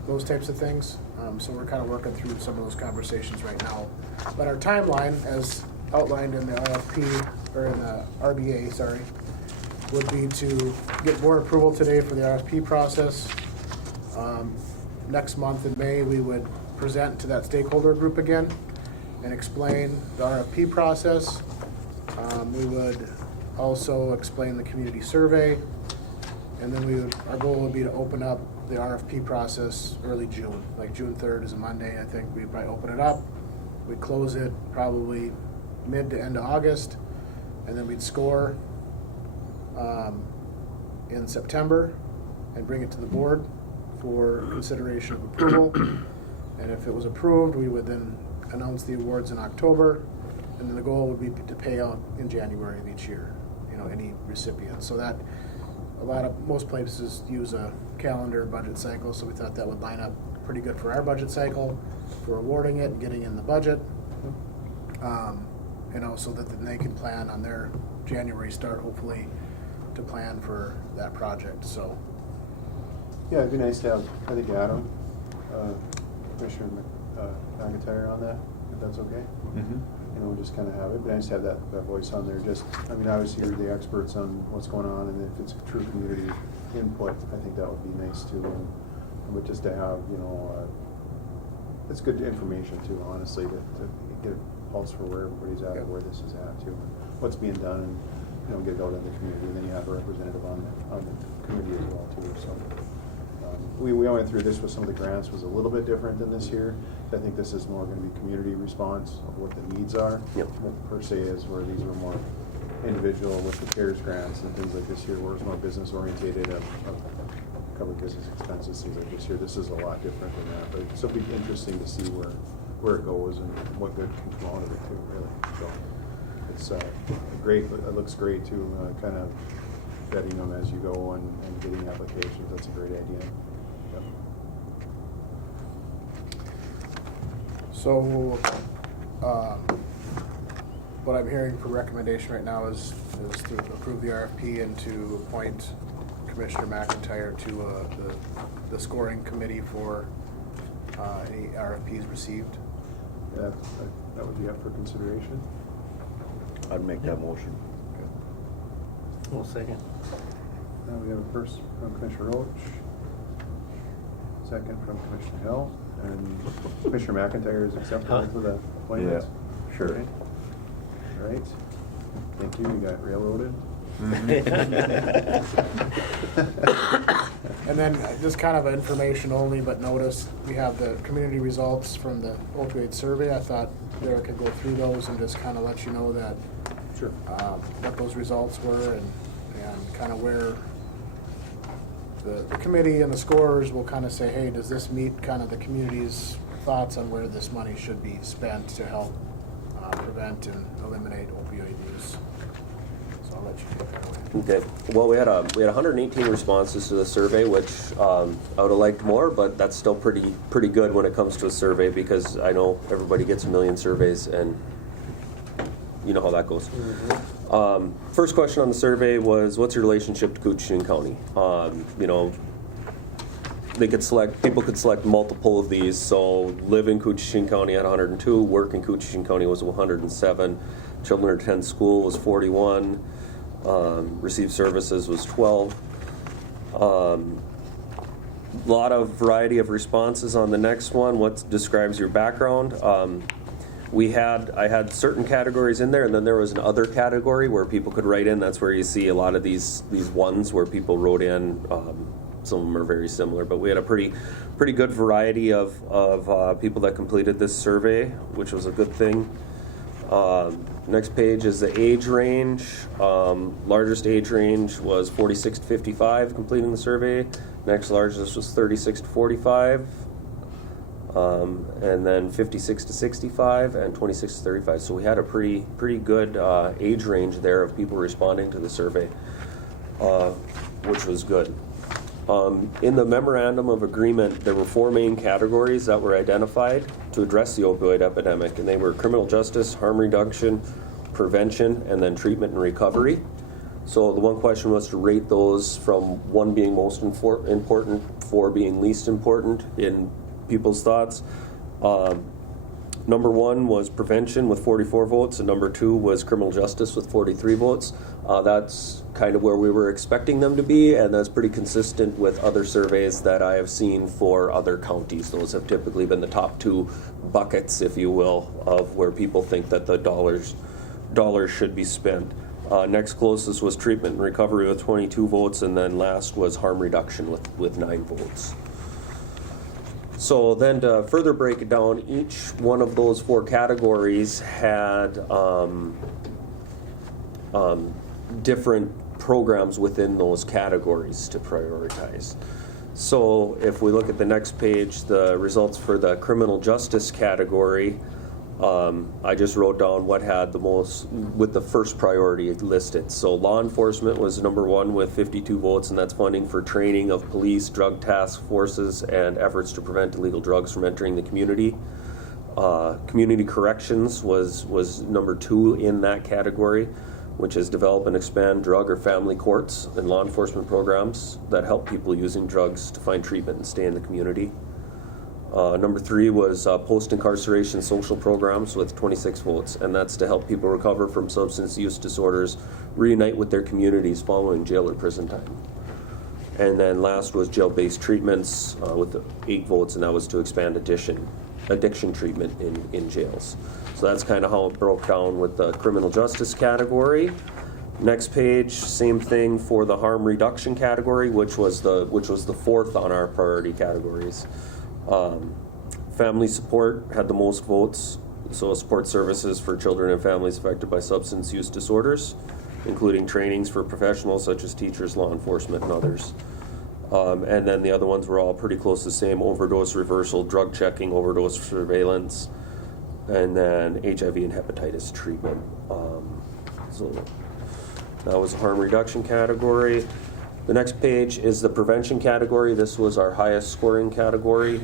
those types of things. So we're kind of working through some of those conversations right now. But our timeline, as outlined in the RFP, or in the RBA, sorry, would be to get board approval today for the RFP process. Next month in May, we would present to that stakeholder group again and explain the RFP process. We would also explain the community survey, and then our goal would be to open up the RFP process early June, like June 3rd is a Monday. I think we'd probably open it up. We'd close it probably mid to end of August, and then we'd score in September and bring it to the board for consideration of approval. And if it was approved, we would then announce the awards in October, and then the goal would be to pay out in January of each year, any recipients. So that most places use a calendar budget cycle, so we thought that would line up pretty good for our budget cycle for awarding it and getting in the budget, so that then they can plan on their January start, hopefully, to plan for that project. So Yeah, it'd be nice to have, I think, Adam, Commissioner McIntyre on that, if that's okay. Just kind of have it. It'd be nice to have that voice on there. Obviously you're the experts on what's going on, and if it's a true community input, I think that would be nice too. But just to have, it's good information too, honestly, to get a pulse for where everybody's at and where this is at too, what's being done, and get it out in the community. And then you have a representative on the committee as well too. So we went through this with some of the grants, was a little bit different than this year. I think this is more going to be community response of what the needs are. Per se is where these are more individual with the CARES grants and things like this year, where it's more business orientated of cover business expenses, things like this year. This is a lot different than that, but it'll be interesting to see where it goes and what good can come out of it too, really. So it's great. It looks great too, kind of vetting them as you go and getting applications. That's a great idea. So what I'm hearing for recommendation right now is to approve the RFP and to appoint Commissioner McIntyre to the scoring committee for any RFPs received. That would be up for consideration. I'd make that motion. Well, second. Now we have a first from Commissioner Roach, second from Commissioner Hill, and Commissioner McIntyre is acceptable for the appointment? Yeah, sure. Okay. All right. Thank you. You got railroaded. And then just kind of information only, but notice we have the community results from the opioid survey. I thought Derek could go through those and just kind of let you know that Sure. what those results were and kind of where the committee and the scorers will kind of say, hey, does this meet kind of the community's thoughts on where this money should be spent to help prevent and eliminate opioid use. So I'll let you take that away. Okay. Well, we had 118 responses to the survey, which I would have liked more, but that's still pretty good when it comes to a survey because I know everybody gets a million surveys, and you know how that goes. First question on the survey was, what's your relationship to Koochiching County? You know, people could select multiple of these. So live in Koochiching County at 102, work in Koochiching County was 107, children attend school was 41, receive services was 12. A lot of variety of responses on the next one. What describes your background? I had certain categories in there, and then there was an other category where people could write in. That's where you see a lot of these ones where people wrote in. Some of them are very similar, but we had a pretty good variety of people that completed this survey, which was a good thing. Next page is the age range. Largest age range was 46 to 55 completing the survey. Next largest was 36 to 45. And then 56 to 65 and 26 to 35. So we had a pretty good age range there of people responding to the survey, which was good. In the memorandum of agreement, there were 4 main categories that were identified to address the opioid epidemic, and they were criminal justice, harm reduction, prevention, and then treatment and recovery. So the one question was to rate those from 1 being most important, 4 being least important in people's thoughts. Number 1 was prevention with 44 votes, and number 2 was criminal justice with 43 votes. That's kind of where we were expecting them to be, and that's pretty consistent with other surveys that I have seen for other counties. Those have typically been the top 2 buckets, if you will, of where people think that the dollars should be spent. Next closest was treatment and recovery with 22 votes, and then last was harm reduction with 9 votes. So then to further break it down, each one of those 4 categories had different programs within those categories to prioritize. So if we look at the next page, the results for the criminal justice category, I just wrote down what had the most, with the first priority listed. So law enforcement was number 1 with 52 votes, and that's funding for training of police, drug task forces, and efforts to prevent illegal drugs from entering the community. Community corrections was number 2 in that category, which is develop and expand drug or family courts and law enforcement programs that help people using drugs to find treatment and stay in the community. Number 3 was post-incarceration social programs with 26 votes, and that's to help people recover from substance use disorders, reunite with their communities following jail or prison time. And then last was jail-based treatments with 8 votes, and that was to expand addiction treatment in jails. So that's kind of how it broke down with the criminal justice category. Next page, same thing for the harm reduction category, which was the 4th on our priority categories. Family support had the most votes, so support services for children and families affected by substance use disorders, including trainings for professionals such as teachers, law enforcement, and others. And then the other ones were all pretty close to the same: overdose reversal, drug checking, overdose surveillance, and then HIV and hepatitis treatment. So that was a harm reduction category. The next page is the prevention category. This was our highest scoring category.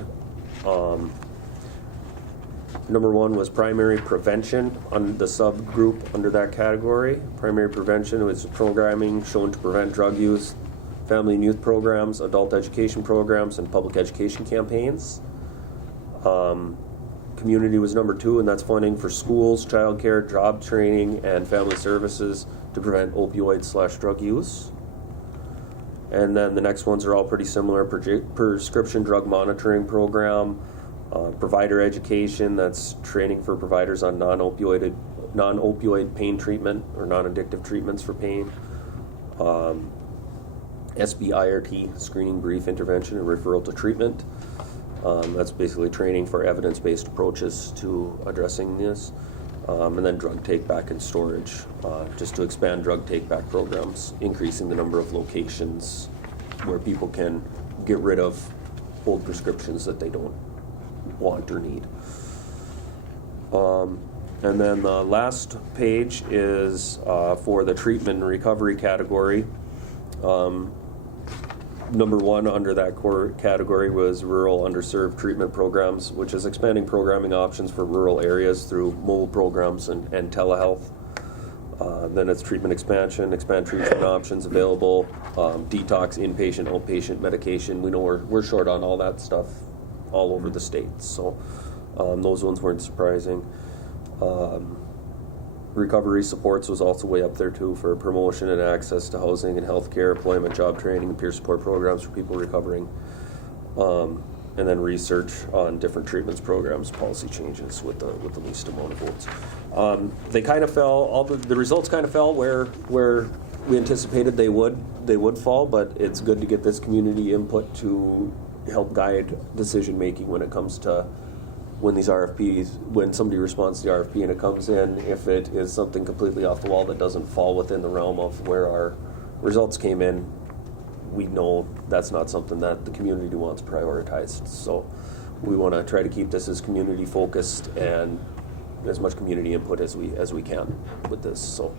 Number 1 was primary prevention on the subgroup under that category. Primary prevention was programming shown to prevent drug use, family and youth programs, adult education programs, and public education campaigns. Community was number 2, and that's funding for schools, childcare, job training, and family services to prevent opioid/drug use. And then the next ones are all pretty similar. Prescription drug monitoring program, provider education, that's training for providers on non-opioid pain treatment or non-addictive treatments for pain. SBIRT, screening, brief intervention, and referral to treatment. That's basically training for evidence-based approaches to addressing this. And then drug take-back and storage, just to expand drug take-back programs, increasing the number of locations where people can get rid of old prescriptions that they don't want or need. And then the last page is for the treatment and recovery category. Number 1 under that core category was rural underserved treatment programs, which is expanding programming options for rural areas through mobile programs and telehealth. Then it's treatment expansion, expand treatment options available, detox, inpatient, outpatient medication. We know we're short on all that stuff all over the state, so those ones weren't surprising. Recovery supports was also way up there too, for promotion and access to housing and healthcare, employment, job training, and peer support programs for people recovering. And then research on different treatments, programs, policy changes with the least amount of votes. They kind of fell. All the results kind of fell where we anticipated they would fall, but it's good to get this community input to help guide decision making when it comes to when these RFPs, when somebody responds to the RFP and it comes in, if it is something completely off the wall that doesn't fall within the realm of where our results came in, we know that's not something that the community wants prioritized. So we want to try to keep this as community focused and as much community input as we can with this. So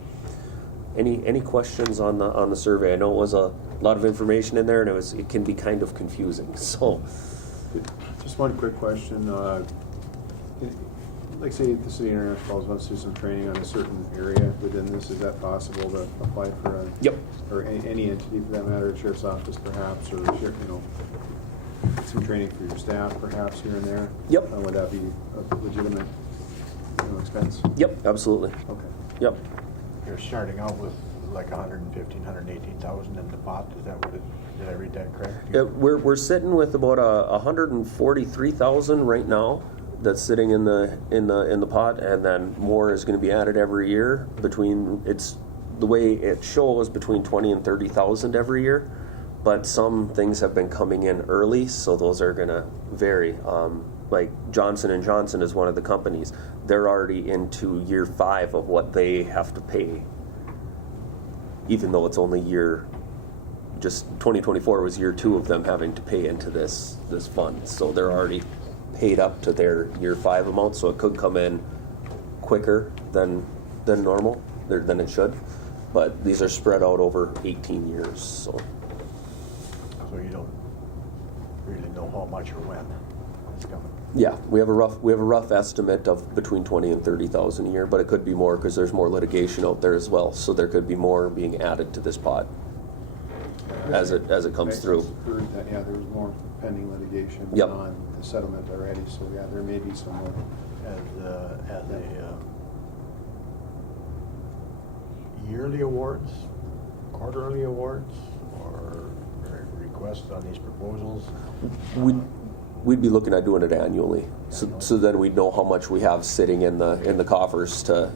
any questions on the survey? I know it was a lot of information in there, and it can be kind of confusing. So Just one quick question. Like say the City International Falls wants to do some training on a certain area within this, is that possible to apply for a? Yep. Or any entity for that matter, sheriff's office perhaps, or some training for your staff perhaps here and there? Yep. Would that be a legitimate expense? Yep, absolutely. Okay. Yep. You're starting out with like 115, 118,000 in the pot, is that what did I read that correct? We're sitting with about 143,000 right now. That's sitting in the pot, and then more is going to be added every year. The way it shows between 20 and 30,000 every year, but some things have been coming in early, so those are going to vary. Like Johnson & Johnson is one of the companies. They're already into year 5 of what they have to pay, even though it's only just 2024 was year 2 of them having to pay into this fund. So they're already paid up to their year 5 amount, so it could come in quicker than normal, than it should. But these are spread out over 18 years, so you don't really know how much or when it's coming. yeah, we have a rough estimate of between 20 and 30,000 a year, but it could be more because there's more litigation out there as well. So there could be more being added to this pot as it comes through. Heard that, yeah, there was more pending litigation Yep. on the settlement already, so yeah, there may be some more. As a yearly awards, quarterly awards, or requests on these proposals? We'd be looking at doing it annually, so then we'd know how much we have sitting in the coffers to,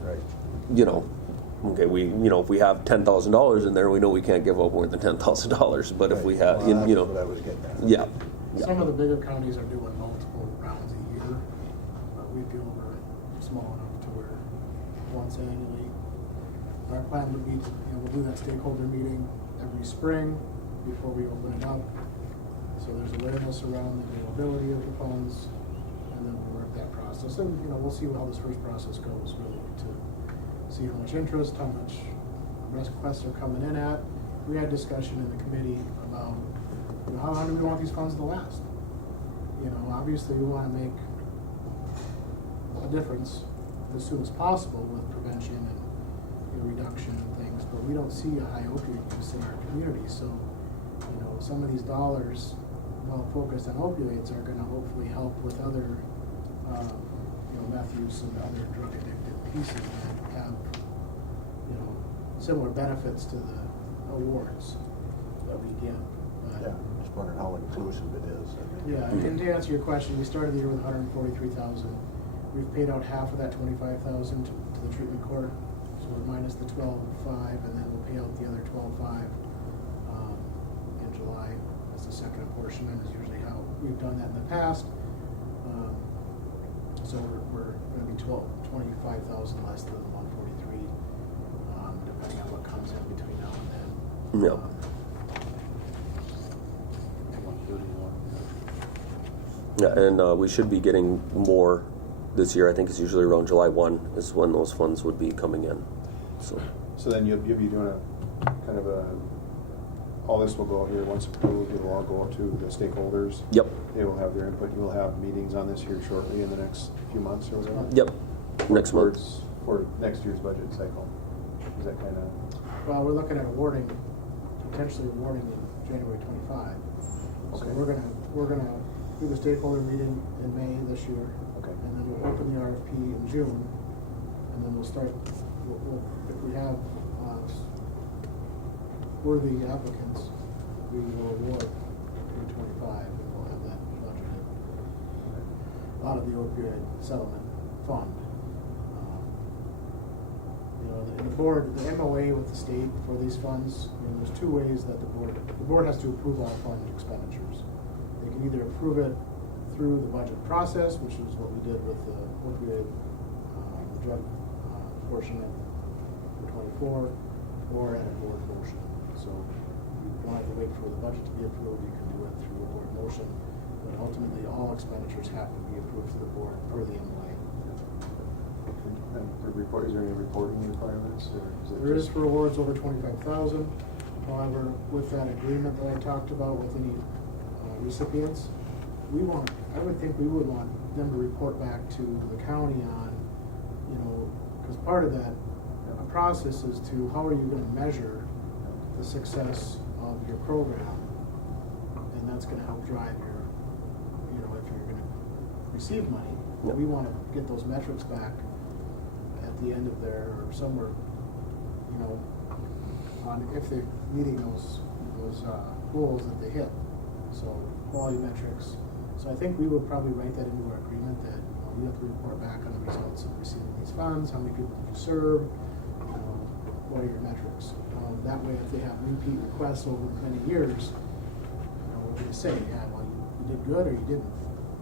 okay, if we have $10,000 in there, we know we can't give out more than $10,000. But if we have, Well, that's what I was getting at. yeah. Some of the bigger counties are doing multiple rounds a year, but we'd be over small enough to where once annually. Our plan would be, we'll do that stakeholder meeting every spring before we open it up. So there's awareness around the availability of the funds, and then we'll work that process. And, we'll see how this first process goes, really, to see how much interest, how much requests are coming in at. We had discussion in the committee about how long do we want these funds to last? Obviously we want to make a difference as soon as possible with prevention and, you know, reduction and things, but we don't see a high opioid use in our community, so, you know, some of these dollars, well focused on opioids, are gonna hopefully help with other, you know, meth use and other drug addicted pieces that have, you know, similar benefits to the awards that we give. But, Yeah, just wondering how inclusive it is. I mean, yeah, and to answer your question, we started the year with 143,000. We've paid out half of that 25,000 to the treatment court, so we're minus the 12.5, and then we'll pay out the other 12.5 in July as the second portion, and is usually how we've done that in the past. So we're going to be 25,000 less than the 143, depending on what comes in between now and then. Yep. 131. Yeah, and we should be getting more this year. I think it's usually around July 1 is when those funds would be coming in. So then you'll be doing a kind of a, all this will go out here once approved, it'll all go out to the stakeholders. Yep. They will have their input, you will have meetings on this here shortly in the next few months or whatever? Yep. Next month. For next year's budget cycle. Is that kind of? Well, we're looking at awarding, potentially awarding in January 25. So Okay. we're gonna do the stakeholder meeting in May this year. Okay. And then we'll open the RFP in June, and then we'll start, if we have worthy applicants, we will award in 25, and we'll have that budgeted out of the opioid settlement fund. You know, the board, the MOA with the state for these funds, you know, there's two ways that the board has to approve all fund expenditures. They can either approve it through the budget process, which is what we did with the opioid, the drug portion of for 24, or at a board motion. So you don't have to wait for the budget to be approved, you can do it through a board motion. But ultimately, all expenditures have to be approved through the board per the MOA. And for report, is there any reporting requirements, or is it There is just? for awards over 25,000. However, with that agreement that I talked about with any recipients, I would think we would want them to report back to the county on, you know, because part of that process is to how are you going to measure the success of your program, and that's going to help drive your, you know, if you're going to receive money. Yep. We want to get those metrics back at the end of their, or somewhere, you know, on if they're meeting those goals that they hit. So quality metrics. So I think we would probably write that into our agreement that, you know, you have to report back on the results of receiving these funds, how many people did you serve, you know, what are your metrics. That way, if they have repeat requests over many years, you know, what do you say? Yeah, well, you did good or you didn't.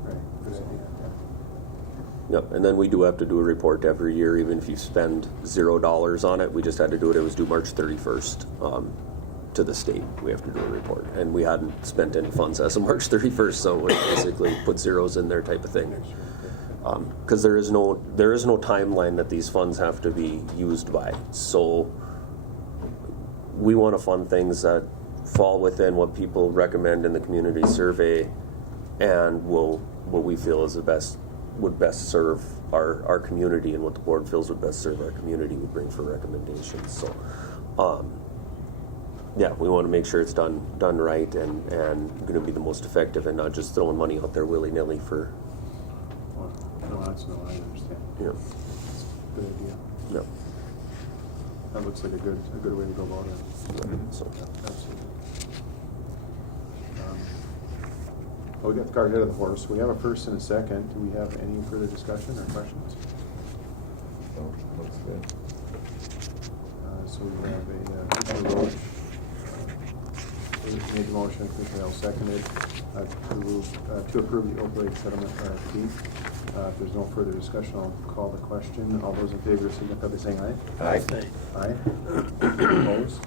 Right, good idea, yeah. Yep, and then we do have to do a report every year, even if you spend $0 on it. We just had to do it. It was due March 31st to the state. We have to do a report, and we hadn't spent any funds as of March 31st, so we basically put zeros in there, type of thing. Because there is no timeline that these funds have to be used by. So we want to fund things that fall within what people recommend in the community survey, and what we feel is would best serve our community, and what the board feels would best serve our community would bring for recommendations. So, yeah, we want to make sure it's done right and going to be the most effective, and not just throwing money out there willy nilly for. Well, no, I understand. Yeah. Good idea. Yeah. That looks like a good way to go about it. So. Absolutely. Well, we got the cart ahead of the horse. We have a first and a second. Do we have any further discussion or questions? Oh, looks good. So we have a Commissioner Roach made the motion, Commissioner Hale seconded to approve the opioid settlement RFP. If there's no further discussion, I'll call the question. All those in favor signify by saying aye. Aye. Aye. Opposed?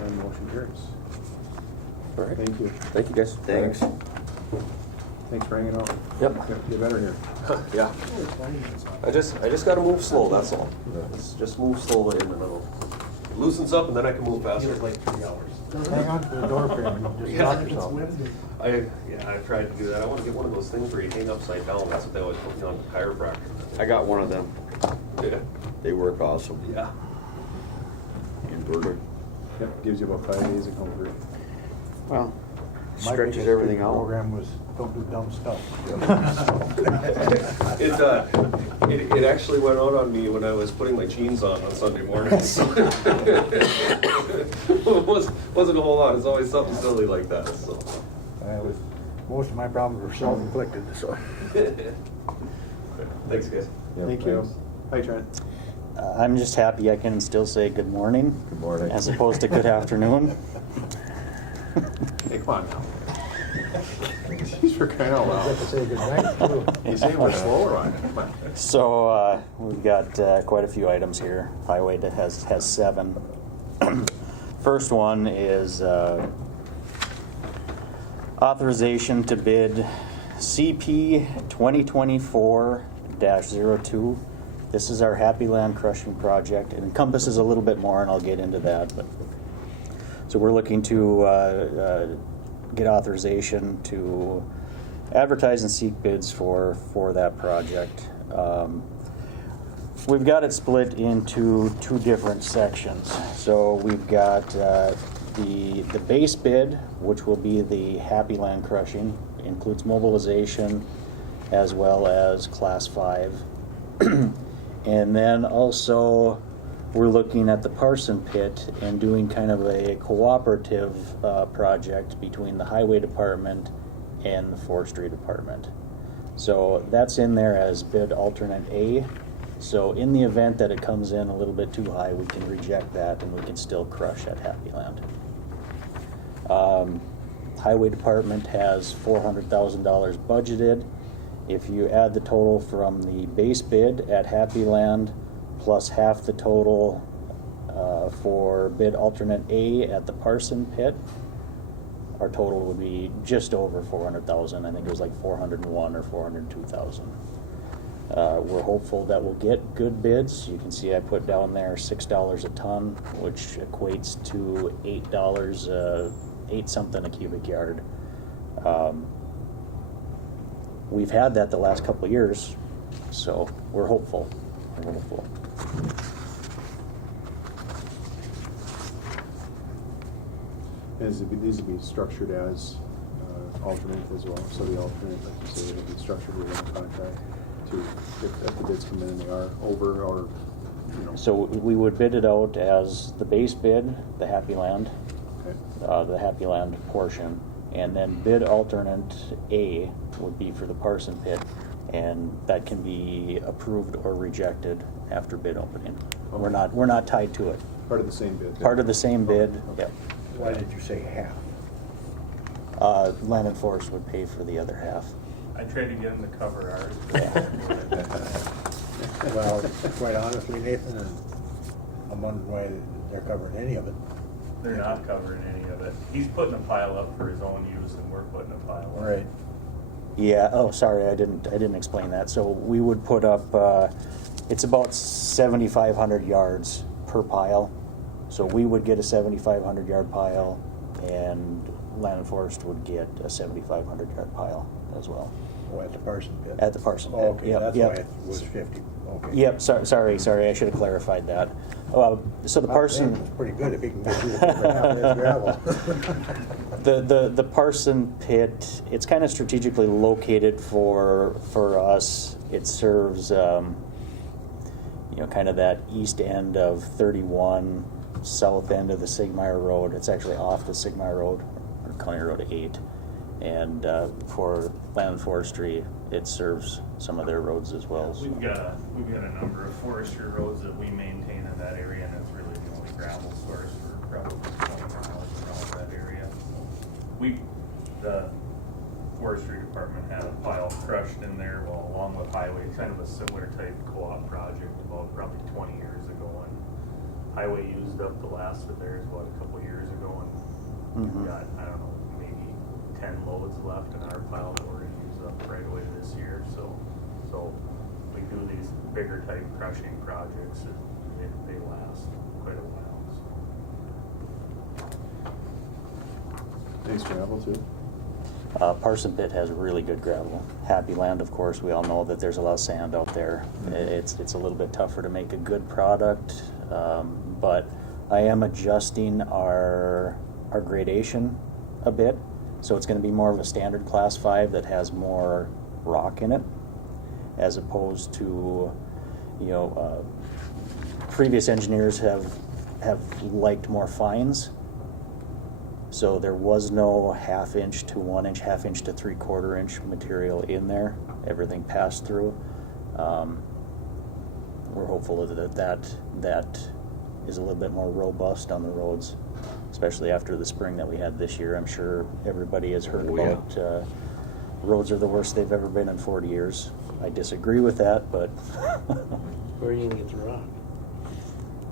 And motion carries. All right. Thank you. Thank you, guys. Thanks. Thanks for hanging out. Yep. Get better here. Yeah. I just got to move slow. That's all. Just move slowly, and then it'll loosens up and then I can move faster. Feels like 3 hours. Hang on to the door frame and just Yeah. knock It's yourself. windy. I've tried to do that. I want to get one of those things where you hang upside down. That's what they always put me on the chiropractor. I got one of them. Yeah. They work awesome. Yeah. Inverter. Yep, gives you about 5 days of comfort. Well, My stretches biggest everything out. program was don't do dumb stuff. It actually went out on me when I was putting my jeans on Sunday mornings. So it wasn't a whole lot. It's always something silly like that. So. Most of my problems were self-inflicted, so. Thanks, guys. Thank you. Hi, Trent. I'm just happy I can still say good morning. Good morning. As opposed to good afternoon. Hey, come on now. Jeez, for crying out I loud. have to say good night, too. You say we're slower on it. Come on. So we've got quite a few items here. Highway that has 7. First one is authorization to bid CP 2024-02. This is our Happy Land crushing project. It encompasses a little bit more, and I'll get into that. But so we're looking to get authorization to advertise and seek bids for that project. We've got it split into 2 different sections. So we've got the base bid, which will be the Happy Land crushing, includes mobilization as well as Class 5. And then also we're looking at the Parson Pit and doing kind of a cooperative project between the Highway Department and the Forestry Department. So that's in there as bid alternate A. So in the event that it comes in a little bit too high, we can reject that and we can still crush at Happy Land. Highway Department has $400,000 budgeted. If you add the total from the base bid at Happy Land plus half the total for bid alternate A at the Parson Pit, our total would be just over 400,000. I think it was like 401 or 402,000. We're hopeful that we'll get good bids. You can see I put down there $6 a ton, which equates to $8, 8 something a cubic yard. We've had that the last couple of years, so we're hopeful. We're hopeful. These would be structured as alternate as well. So the alternate, like you say, would be structured within the contract to, if the bids come in and they are over or, you know. So we would bid it out as the base bid, the Happy Land, Okay. the Happy Land portion, and then bid alternate A would be for the Parson Pit, and that can be approved or rejected after bid opening. Okay. We're not tied to it. Part of the same bid. Part of the same bid. Okay. Yep. Why did you say half? Land and Forest would pay for the other half. I tried to get him to cover ours. Well, quite honestly, Nathan, I'm wondering why they're covering any of it. They're not covering any of it. He's putting a pile up for his own use, and we're putting a pile up. Right. Yeah. Oh, sorry, I didn't explain that. So we would put up. It's about 7,500 yards per pile. So we would get a 7,500 yard pile, and Land and Forest would get a 7,500 yard pile as well. Oh, at the Parson Pit? At the Parson Pit. Oh, okay, Yep, that's yep. why it was 50, okay. Yep. Sorry. I should have clarified that. So the Parson. It's pretty good if he can get you to put half his gravel. The Parson Pit, it's kind of strategically located for us. It serves, kind of that east end of 31, south end of the Sigmeyer Road. It's actually off the Sigmeyer Road, or County Road 8. And for Land and Forestry, it serves some of their roads as well. So. We've got a number of forestry roads that we maintain in that area, and it's really the only gravel source for probably 20 miles around that area. The forestry department had a pile crushed in there, along with highway, kind of a similar type co-op project about probably 20 years ago, and highway used up the last of theirs, a couple years ago, and we've got, I don't know, maybe 10 loads left in our pile that we're gonna use up right away this year, so we do these bigger type crushing projects, and they last quite a while, so. Nice gravel too. Parson Pit has really good gravel. Happy Land, of course, we all know that there's a lot of sand out there. It's a little bit tougher to make a good product, but I am adjusting our gradation a bit. So it's going to be more of a standard class 5 that has more rock in it, as opposed to, previous engineers have liked more fines. So there was no 1/2 inch to 1 inch, 1/2 inch to 3/4 inch material in there. Everything passed through. We're hopeful that is a little bit more robust on the roads, especially after the spring that we had this year. I'm sure everybody has heard about roads are the worst they've ever been in 40 years. I disagree with that, but Where are you gonna get the rock?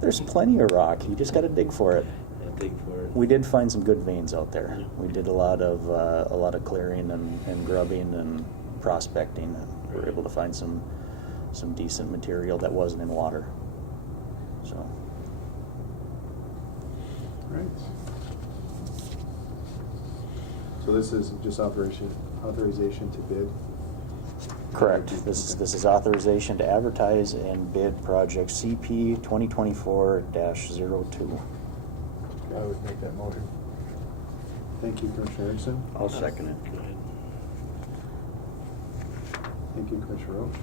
there's plenty of rock. You just got to dig for it. Yeah, dig for it. We did find some good veins out there. We did a lot of clearing and grubbing and prospecting, and we were able to find some decent material that wasn't in water. So. Right. So this is just authorization to bid? Correct. This is authorization to advertise and bid project CP 2024-02. I would make that motion. Thank you, Commissioner Erickson. I'll second it. Go ahead. Thank you, Commissioner Roach.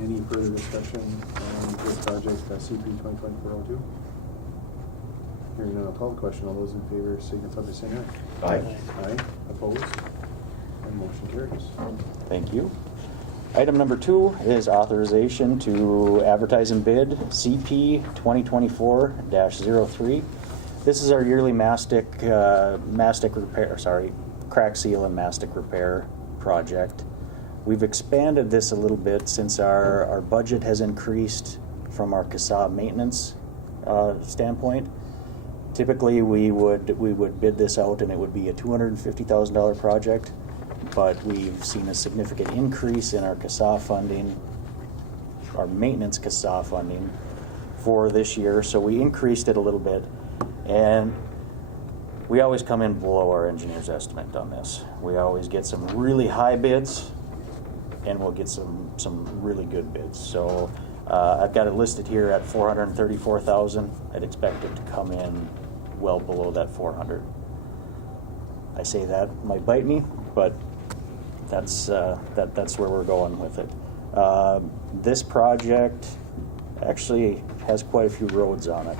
Any further discussion on this project, CP 2024-02? Hearing none, I'll call the question. All those in favor signify by saying aye. Aye. Aye. Opposed? And motion carries. Thank you. Item number 2 is authorization to advertise and bid CP 2024-03. This is our yearly crack seal and mastic repair project. We've expanded this a little bit since our budget has increased from our CASA maintenance standpoint. Typically, we would bid this out and it would be a $250,000 project, but we've seen a significant increase in our CASA funding, our maintenance CASA funding for this year, so we increased it a little bit, and we always come in below our engineer's estimate on this. We always get some really high bids, and we'll get some really good bids. So I've got it listed here at $434,000. I'd expect it to come in well below that 400. I say that might bite me, but that's where we're going with it. This project actually has quite a few roads on it.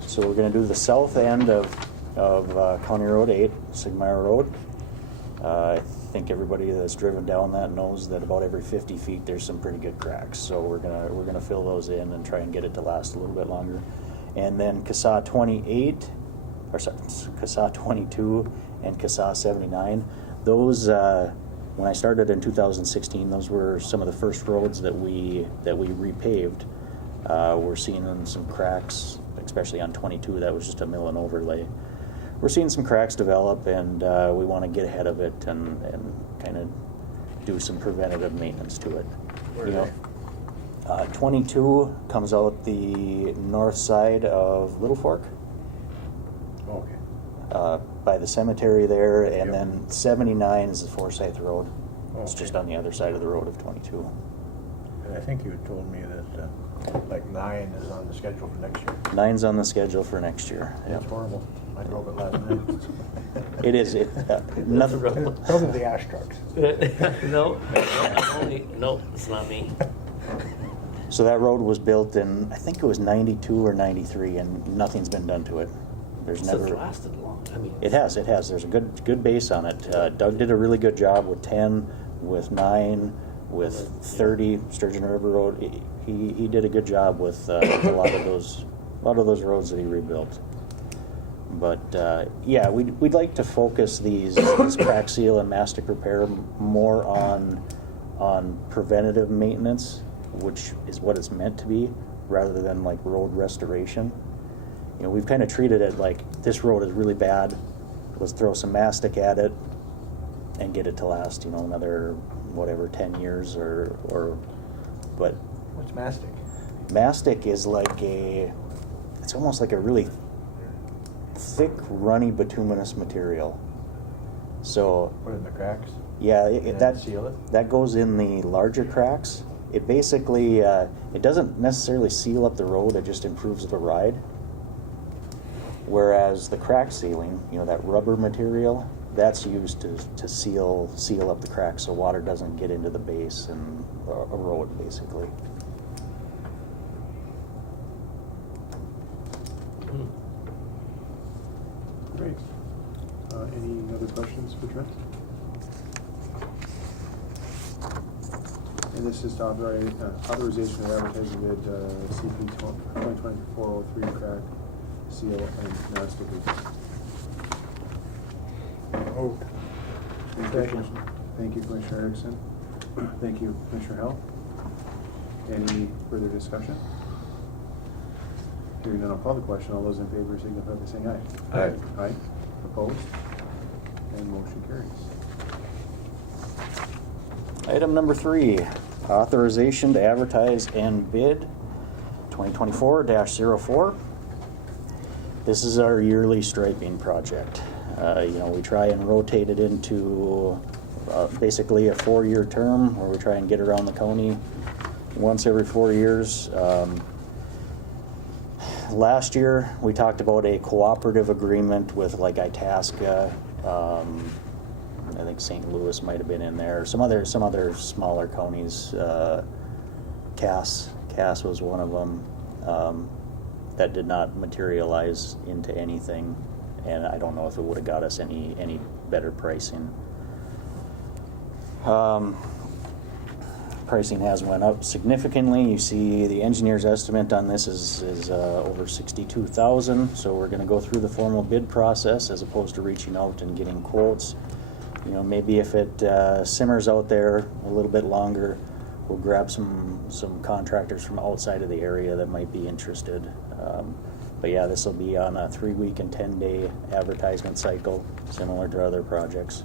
So we're going to do the south end of County Road 8, Sigmire Road. I think everybody that's driven down that knows that about every 50 feet there's some pretty good cracks. So we're gonna fill those in and try and get it to last a little bit longer. And then CASA 22 and CASA 79. Those when I started in 2016, those were some of the first roads that we repaved. We're seeing some cracks, especially on 22. That was just a mill and overlay. We're seeing some cracks develop, and we want to get ahead of it and kind of do some preventative maintenance to it. 22 comes out the north side of Little Fork. Okay. By the cemetery there, and then 79 is the Forsyth Road. It's just on the other side of the road of 22. And I think you had told me that like 9 is on the schedule for next year. 9's on the schedule for next year. That's horrible. I drove it last night. It is. Nothing. Those are the ash trucks. No, it's not me. So that road was built in, I think it was 92 or 93, and nothing's been done to it. There's So never. it's lasted long. I mean, It has. There's a good base on it. Doug did a really good job with 10, with 9, with 30, Sturgeon River Road. He did a good job with a lot of those roads that he rebuilt. But yeah, we'd like to focus these crack seal and mastic repair more on preventative maintenance, which is what it's meant to be, rather than like road restoration. You know, we've kind of treated it like this road is really bad. Let's throw some mastic at it and get it to last, another whatever 10 years or. But What's mastic? mastic is like it's almost like a really thick, runny bituminous material. So Put it in the cracks? yeah, And that seal it? that goes in the larger cracks. It basically it doesn't necessarily seal up the road. It just improves the ride. Whereas the crack sealing, that rubber material, that's used to seal up the cracks so water doesn't get into the base and erode basically. Great. Any other questions for Trent? And this is to authorize, authorization of advertising bid, CP 2024-03 crack, seal, and mastic. Oh. Thank you, Commissioner Erickson. Thank you, Commissioner Hell. Any further discussion? Hearing none, I'll call the question. All those in favor signify by saying aye. Aye. Aye. Opposed? And motion carries. Item number 3, authorization to advertise and bid 2024-04. This is our yearly striping project. We try and rotate it into basically a 4-year term where we try and get around the county once every 4 years. Last year, we talked about a cooperative agreement with like Itasca. I think St. Louis might have been in there. Some other smaller counties. Cass was one of them. That did not materialize into anything, and I don't know if it would have got us any better pricing. Pricing has went up significantly. You see the engineer's estimate on this is over $62,000. So we're going to go through the formal bid process as opposed to reaching out and getting quotes. Maybe if it simmers out there a little bit longer, we'll grab some contractors from outside of the area that might be interested. But yeah, this will be on a 3-week and 10-day advertisement cycle, similar to other projects.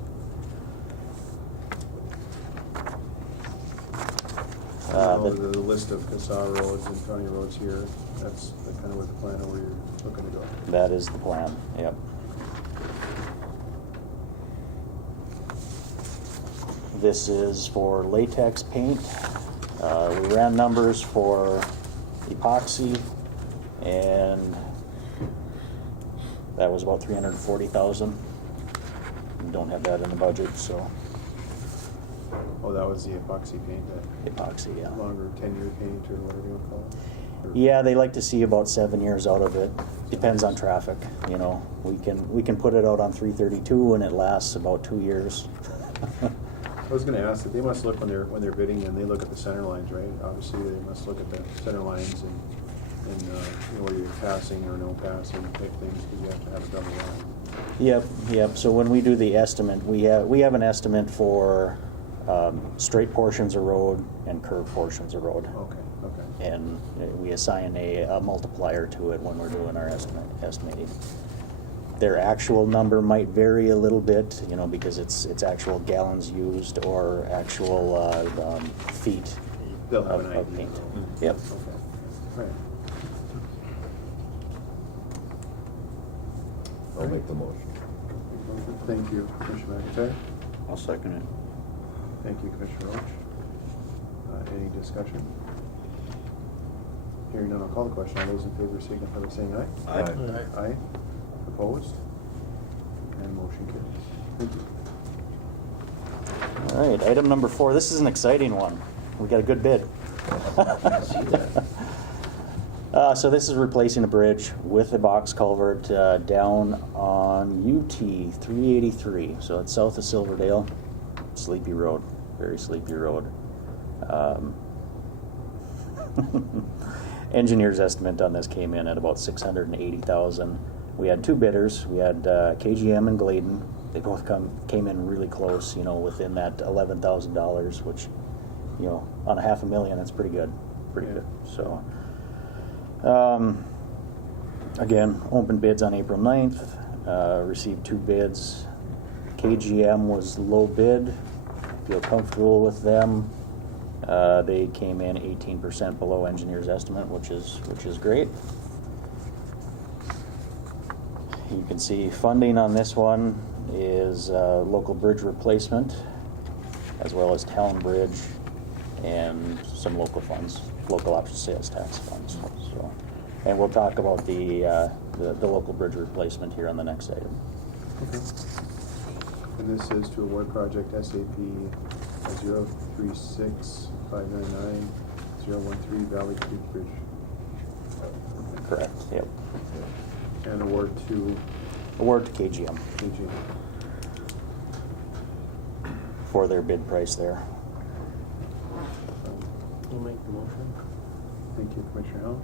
The list of CASA roads and county roads here, that's kind of what the plan of where you're looking to go. That is the plan, yep. This is for latex paint. We ran numbers for epoxy, and that was about $340,000. We don't have that in the budget, so. Oh, that was the epoxy paint, that Epoxy, yeah. longer 10-year paint or whatever you want to call it? Or- Yeah, they like to see about 7 years out of it. Depends on traffic, We can put it out on 332 and it lasts about 2 years. I was gonna ask that they must look when they're bidding, and they look at the center lines, right? Obviously, they must look at the center lines and where you're passing or no passing type things, because you have to have a double line. Yep. So when we do the estimate, we have an estimate for straight portions of road and curved portions of road. Okay. And we assign a multiplier to it when we're doing our estimating. Their actual number might vary a little bit, because it's actual gallons used or actual feet They'll have of an idea. paint. Mm-hmm. Yep. Okay, right. I'll make the motion. Thank you, Commissioner McIntyre. I'll second it. Thank you, Commissioner Roach. Any discussion? Hearing none, I'll call the question. All those in favor signify by saying aye. Aye. Aye. Opposed? And motion carries. Thank you. All right, item number 4. This is an exciting one. We got a good bid. So this is replacing a bridge with a box culvert down on UT 383. So it's south of Silverdale. Sleepy road, very sleepy road. Engineer's estimate on this came in at about $680,000. We had 2 bidders. We had KGM and Gladen. They both came in really close, within that $11,000, which, on a $500,000, that's pretty good. Good. So, again, opened bids on April 9th. Received 2 bids. KGM was low bid. Feel comfortable with them. They came in 18% below engineer's estimate, which is great. you can see funding on this one is local bridge replacement, as well as town bridge and some local funds, local option sales tax funds. So, and we'll talk about the local bridge replacement here on the next item. Okay. And this is to award project SAP 036599-013 Valley Creek Bridge. Correct. Yep. And award to KGM AG. for their bid price there. You'll make the motion. Thank you, Commissioner Howell.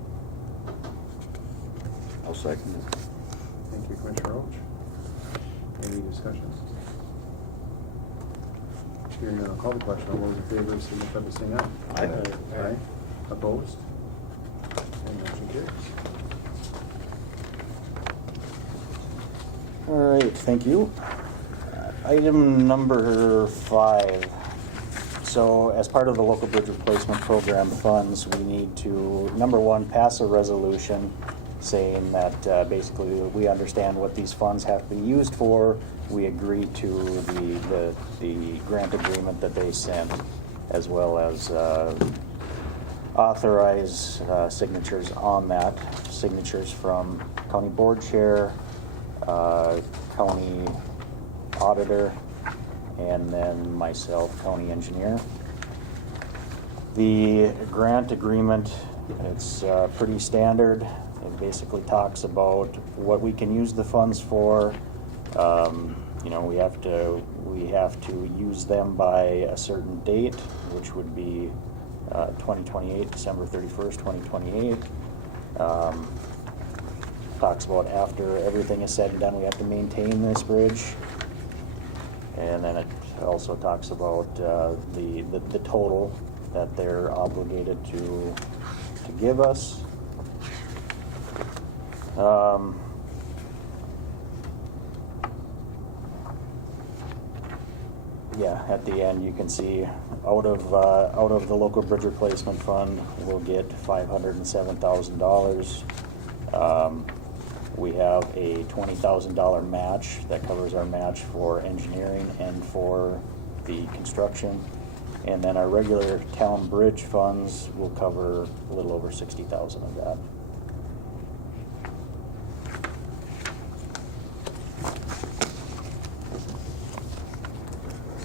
I'll second it. Thank you, Commissioner Roach. Any discussion? Hearing none, I'll call the question. All those in favor, signify by saying aye. Aye. Aye. Opposed? And motion carries. All right, thank you. Item number 5. So as part of the local bridge replacement program funds, we need to, number 1, pass a resolution saying that basically we understand what these funds have to be used for. We agree to the grant agreement that they sent, as well as authorize signatures on that. Signatures from county board chair, county auditor, and then myself, county engineer. The grant agreement, it's pretty standard. It basically talks about what we can use the funds for. You know, we have to use them by a certain date, which would be 2028, December 31st, 2028. Talks about after everything is said and done, we have to maintain this bridge. And then it also talks about the total that they're obligated to give us. Yeah, at the end you can see out of the local bridge replacement fund, we'll get $507,000. We have a $20,000 match that covers our match for engineering and for the construction. And then our regular town bridge funds will cover a little over $60,000 of that.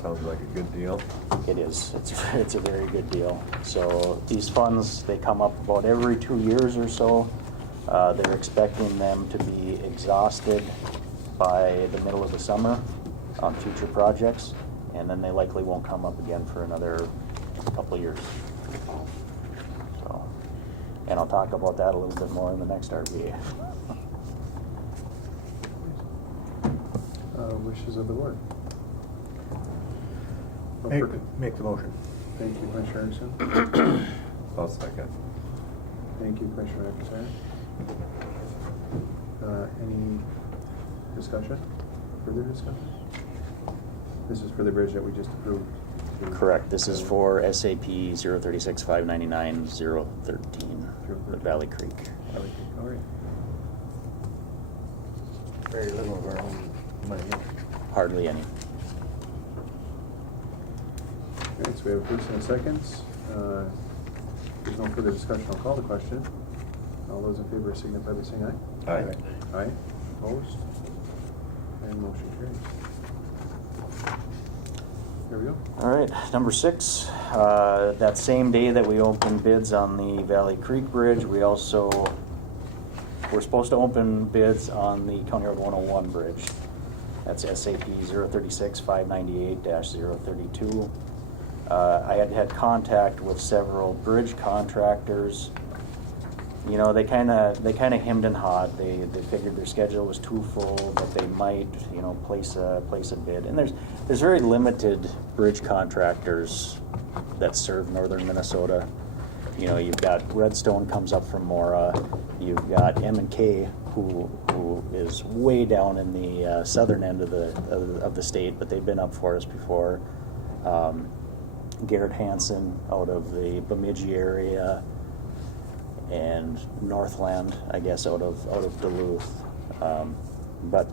Sounds like a good deal. It is. It's a very good deal. So these funds, they come up about every 2 years or so. They're expecting them to be exhausted by the middle of the summer on future projects, and then they likely won't come up again for another couple of years. So, and I'll talk about that a little bit more in the next RBA. Wishes of the board. Make the motion. Thank you, Commissioner Anderson. I'll second. Thank you, Commissioner McIntyre. Any discussion? Further discussion? This is for the bridge that we just approved. Correct. This is for SAP 036-599-013, the Valley Creek. All right. Very little of our own money. Hardly any. All right, so we have first and seconds. There's no further discussion. I'll call the question. All those in favor signify by saying aye. Aye. Aye. Opposed? And motion carries. There we go. All right, number 6, that same day that we opened bids on the Valley Creek Bridge, we're supposed to open bids on the County Road 101 bridge. That's SAP 036-598-032. I had contact with several bridge contractors. You know, they kind of hemmed and hawed. They figured their schedule was too full, but they might, you know, place a bid. And there's very limited bridge contractors that serve northern Minnesota. You know, you've got Redstone comes up from Mora. You've got M&K who is way down in the southern end of the state, but they've been up for us before. Garrett Hansen out of the Bemidji area, and Northland, I guess, out of Duluth. But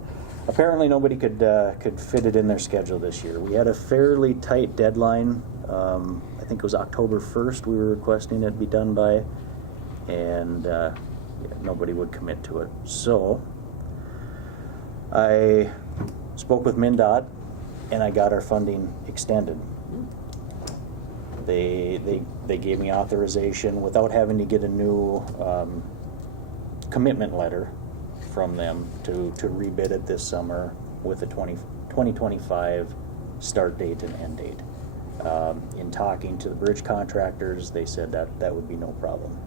apparently nobody could fit it in their schedule this year. We had a fairly tight deadline. I think it was October 1st we were requesting it be done by, and yeah, nobody would commit to it. So I spoke with MnDOT, and I got our funding extended. They gave me authorization without having to get a new commitment letter from them to rebid it this summer with a 2025 start date and end date. In talking to the bridge contractors, they said that would be no problem.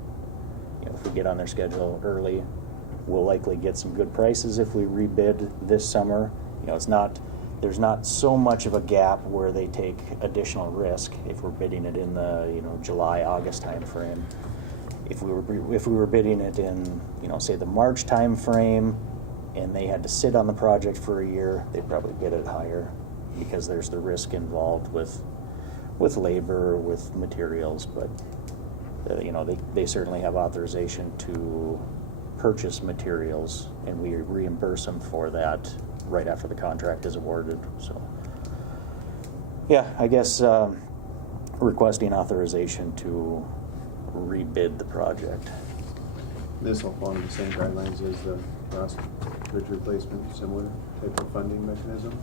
You know, if we get on their schedule early, we'll likely get some good prices if we rebid this summer. You know, there's not so much of a gap where they take additional risk if we're bidding it in the, you know, July, August time frame. If we were bidding it in, you know, say the March time frame, and they had to sit on the project for a year, they'd probably bid it higher because there's the risk involved with labor, with materials. But you know, they certainly have authorization to purchase materials, and we reimburse them for that right after the contract is awarded. So yeah, I guess requesting authorization to rebid the project. This will follow the same guidelines as the last bridge replacement, similar type of funding mechanism?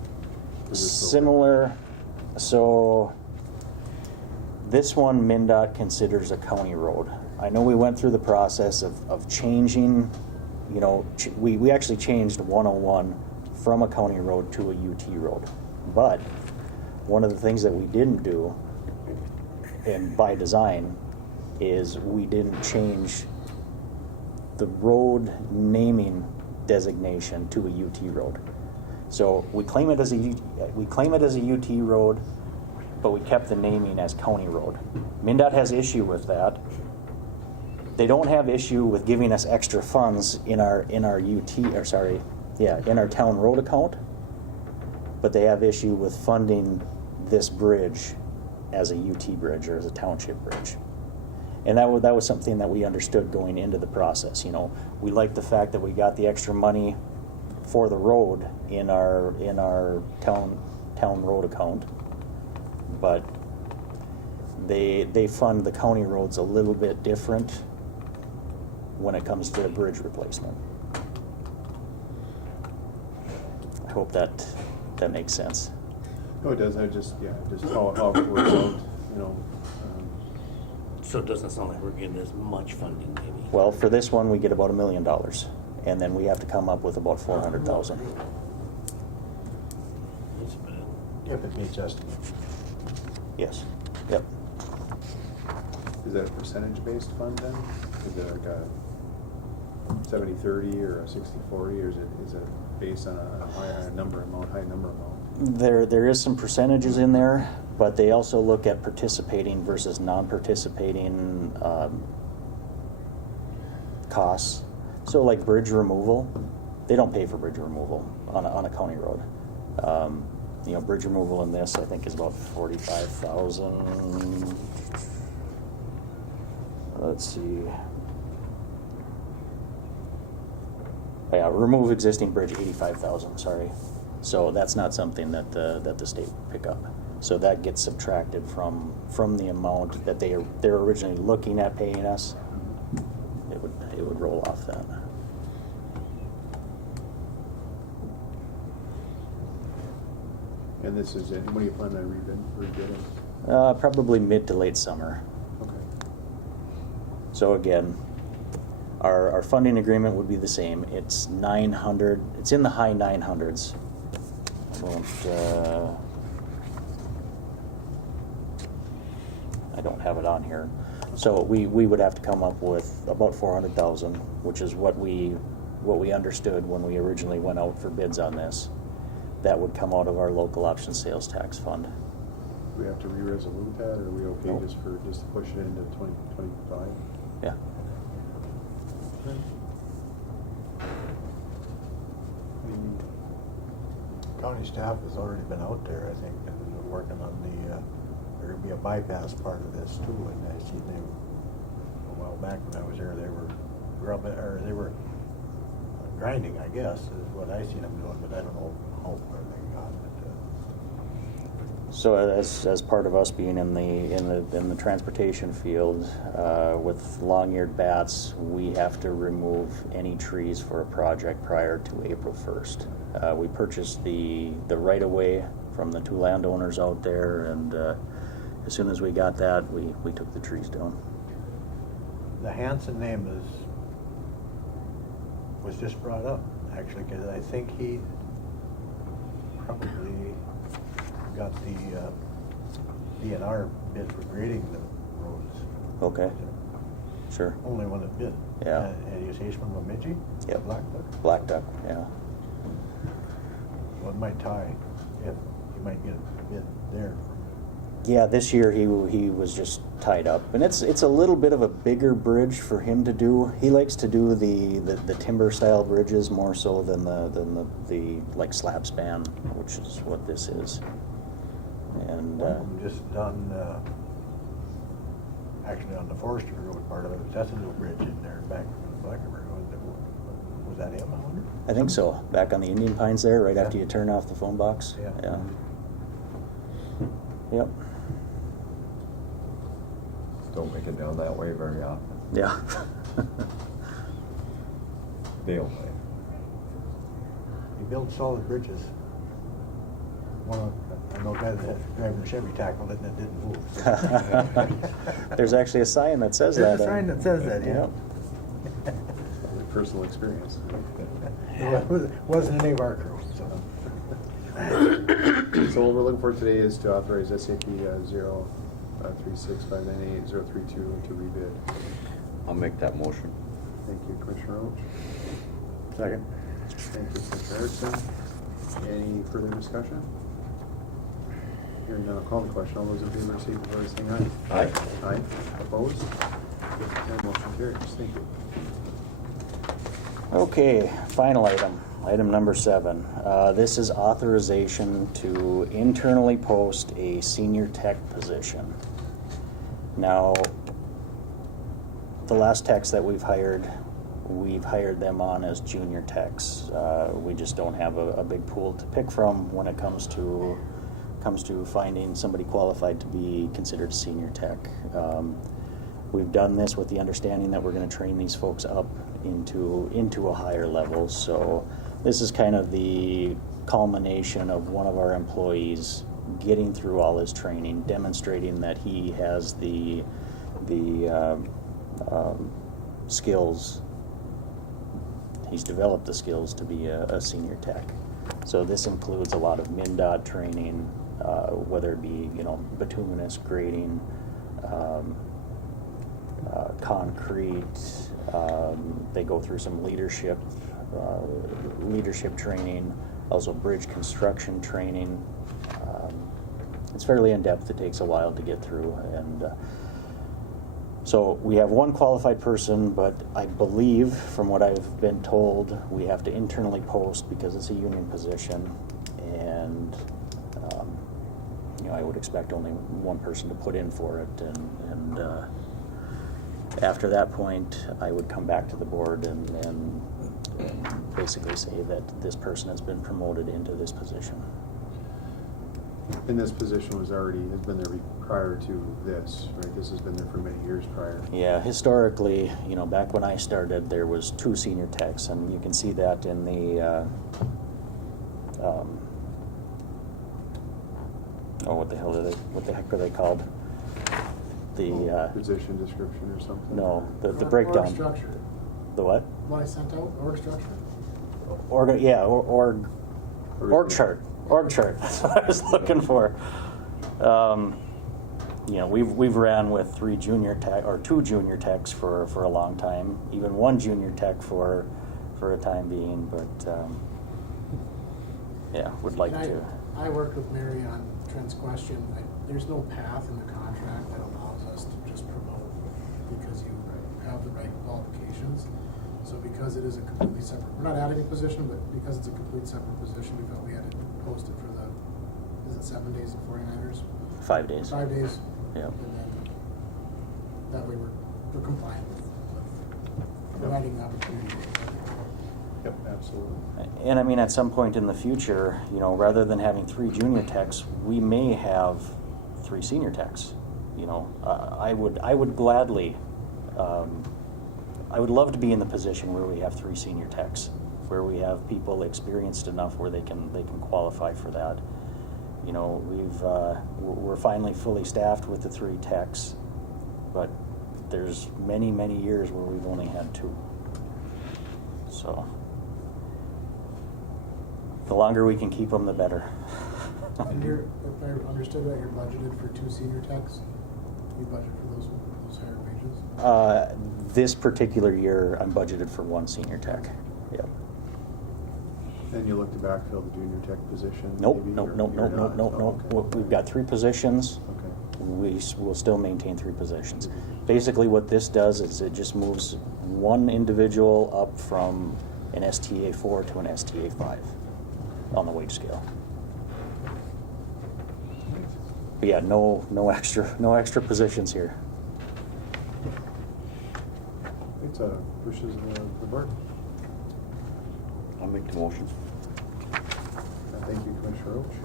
Similar. So this one MnDOT considers a county road. I know we went through the process of changing, you know, we actually changed 101 from a county road to a UT road. But one of the things that we didn't do, and by design, is we didn't change the road naming designation to a UT road. So we claim it as a UT road, but we kept the naming as county road. MnDOT has issue with that. They don't have issue with giving us extra funds in our town road account, but they have issue with funding this bridge as a UT bridge or as a township bridge. And that was something that we understood going into the process. You know, we liked the fact that we got the extra money for the road in our town road account, but they fund the county roads a little bit different when it comes to the bridge replacement. I hope that makes sense. Oh, it does. I just how it works out, you know. So it doesn't sound like we're getting as much funding, maybe. Well, for this one, we get about $1 million, and then we have to come up with about $400,000. That's bad. If it meets estimate. Yes. Yep. Is that a percentage-based fund then? Is it like a 70-30 or a 60-40, or is it based on a high number amount? There is some percentages in there, but they also look at participating versus non-participating costs. So like bridge removal, they don't pay for bridge removal on a county road. You know, bridge removal in this I think is about $45,000. Let's see. Yeah, remove existing bridge, $85,000. Sorry. So that's not something that the state would pick up. So that gets subtracted from the amount that they're originally looking at paying us. It would roll off that. And this is it. When do you plan on rebidding? Probably mid to late summer. Okay. So again, our funding agreement would be the same. It's 900. It's in the high 900s. I don't have it on here. So we would have to come up with about $400,000, which is what we understood when we originally went out for bids on this. That would come out of our local option sales tax fund. Do we have to re-resolute that, or are we okay Nope. just to push it into 2025? Yeah. County staff has already been out there, I think, and they're working on there would be a bypass part of this too, and I see them a while back when I was there, they were grubbing, or they were grinding, I guess, is what I seen them doing, but I don't know how far they got it. So as part of us being in the transportation field, with long-eared bats, we have to remove any trees for a project prior to April 1st. We purchased the right-of-way from the 2 landowners out there, and as soon as we got that, we took the trees down. The Hanson name was just brought up, actually, because I think he probably got the DNR bid for grading the roads. Okay. Sure. Only one that bid. Yeah. And he was from Bemidji? Yep. Black Duck? Black Duck, yeah. Well, it might tie, if you might get a bid there. Yeah, this year he was just tied up, and it's a little bit of a bigger bridge for him to do. He likes to do the timber style bridges more so than the like slab span, which is what this is. And One of them just done, actually on the Forester Road part of it, that's a new bridge in there back from the Black River. Was that him, I wonder? I think so. Back on the Indian Pines there, right after you turn off the phone box. Yeah. Yeah. Yep. Don't make it down that way very often. Yeah. Dale way. He built solid bridges. I know a guy that driving a Chevy tackled it and it didn't move. There's actually a sign that says There's that. a sign that says that, yeah. Personal experience. It wasn't any of our crew, so. So what we're looking for today is to authorize SAP 036598032 to rebid. I'll make that motion. Thank you, Commissioner Roach. Second. Thank you, Commissioner Erickson. Any further discussion? Hearing none, I'll call the question. All those in favor, signify by saying aye. Aye. Aye. Opposed? And motion carries. Thank you. Okay, final item, item number 7. This is authorization to internally post a senior tech position. Now, the last techs that we've hired them on as junior techs. We just don't have a big pool to pick from when it comes to finding somebody qualified to be considered a senior tech. We've done this with the understanding that we're going to train these folks up into a higher level. So this is kind of the culmination of one of our employees getting through all his training, demonstrating that he has the skills. He's developed the skills to be a senior tech. So this includes a lot of MnDOT training, whether it be bituminous grading, concrete. They go through some leadership training, also bridge construction training. It's fairly in depth. It takes a while to get through, and so we have one qualified person, but I believe, from what I've been told, we have to internally post because it's a union position, and I would expect only one person to put in for it, and after that point, I would come back to the board and basically say that this person has been promoted into this position. And this position has been there prior to this, right? This has been there for many years prior. Yeah, historically, back when I started, there was 2 senior techs, and you can see that in the what the heck are they called? The position description or something? no, the breakdown. Org structure. The what? What I sent out, org structure. Org chart. Org chart. That's what I was looking for. We've ran with 2 junior techs for a long time, even 1 junior tech for a time being, but would like to. I worked with Mary on Trent's question. There's no path in the contract that allows us to just promote because you have the right qualifications. So because it is a completely separate, we're not adding a position, but because it's a complete separate position, we felt we had to post it for is it 7 days and 49ers? 5 days. 5 days. Yep. And then that way we're compliant with providing the opportunity. Yep, absolutely. And I mean, at some point in the future, you know, rather than having 3 junior techs, we may have 3 senior techs. You know, I would gladly, I would love to be in the position where we have 3 senior techs, where we have people experienced enough where they can qualify for that. You know, we're finally fully staffed with the 3 techs, but there's many years where we've only had 2. So the longer we can keep them, the better. And if I understood right, you're budgeted for 2 senior techs? You budget for those higher wages? This particular year, I'm budgeted for 1 senior tech. Yep. And you look to backfill the junior tech position? Nope. maybe, or you're not? Oh, okay. We've got 3 positions. Okay. We will still maintain 3 positions. Basically, what this does is it just moves 1 individual up from an STA 4 to an STA 5 on the wage scale. But yeah, no extra positions here. It's wishes of the board. I'll make the motion. Thank you, Commissioner Roach.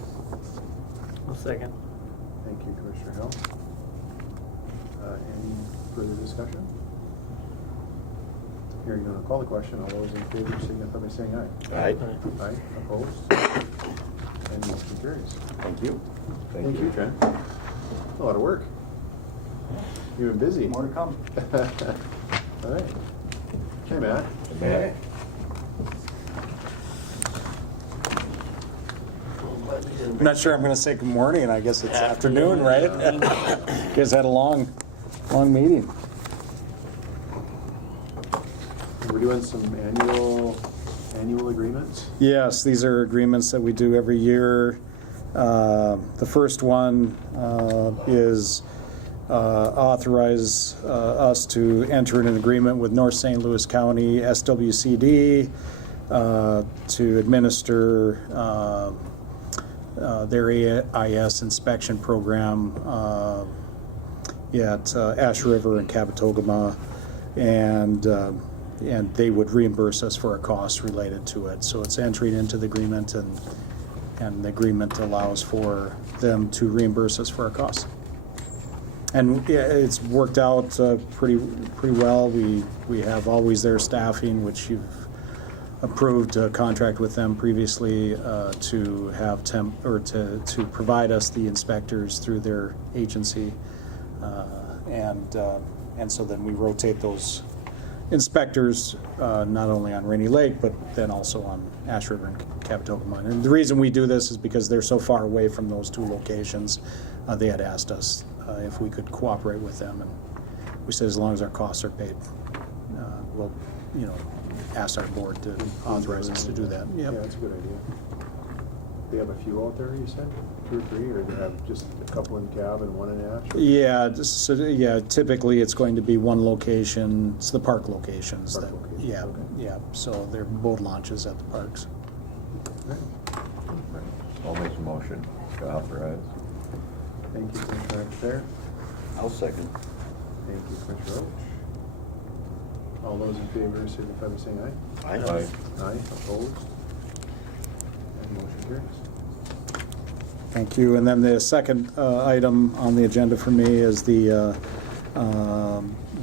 I'll second. Thank you, Commissioner Hill. Any further discussion? Hearing none, I'll call the question. All those in favor signify by saying aye. Aye. Aye, opposed? And motion carries. Thank you. Thank you, Ken. A lot of work. You've been busy. More to come. All right. Hey, Matt. Hey. I'm not sure I'm going to say good morning. I guess it's afternoon, right? You guys had a long meeting. We're doing some annual agreements. Yes, these are agreements that we do every year. The first one is authorize us to enter an agreement with North St. Louis County SWCD to administer their AIS inspection program at Ash River and Capitogama, and they would reimburse us for our costs related to it. So it's entering into the agreement, and the agreement allows for them to reimburse us for our costs. And it's worked out pretty well. We have always their staffing, which you've approved a contract with them previously to have to provide us the inspectors through their agency, and so then we rotate those inspectors not only on Rainy Lake but then also on Ash River and Capitogama. And the reason we do this is because they're so far away from those 2 locations. They had asked us if we could cooperate with them, and we said as long as our costs are paid, we'll ask our board to authorize us to do that. Yeah, that's a good idea. They have a few out there, you said? 2 or 3, or they have just a couple in Cab and 1 in Ash? Yeah, typically it's going to be 1 location. It's the park locations. Park locations, Yeah, okay. yeah. So they're boat launches at the parks. I'll make a motion to authorize. Thank you, Commissioner Fair. I'll second. Thank you, Commissioner Roach. All those in favor signify by saying aye. Aye. Aye, opposed? And motion carries. Thank you. And then the second item on the agenda for me is the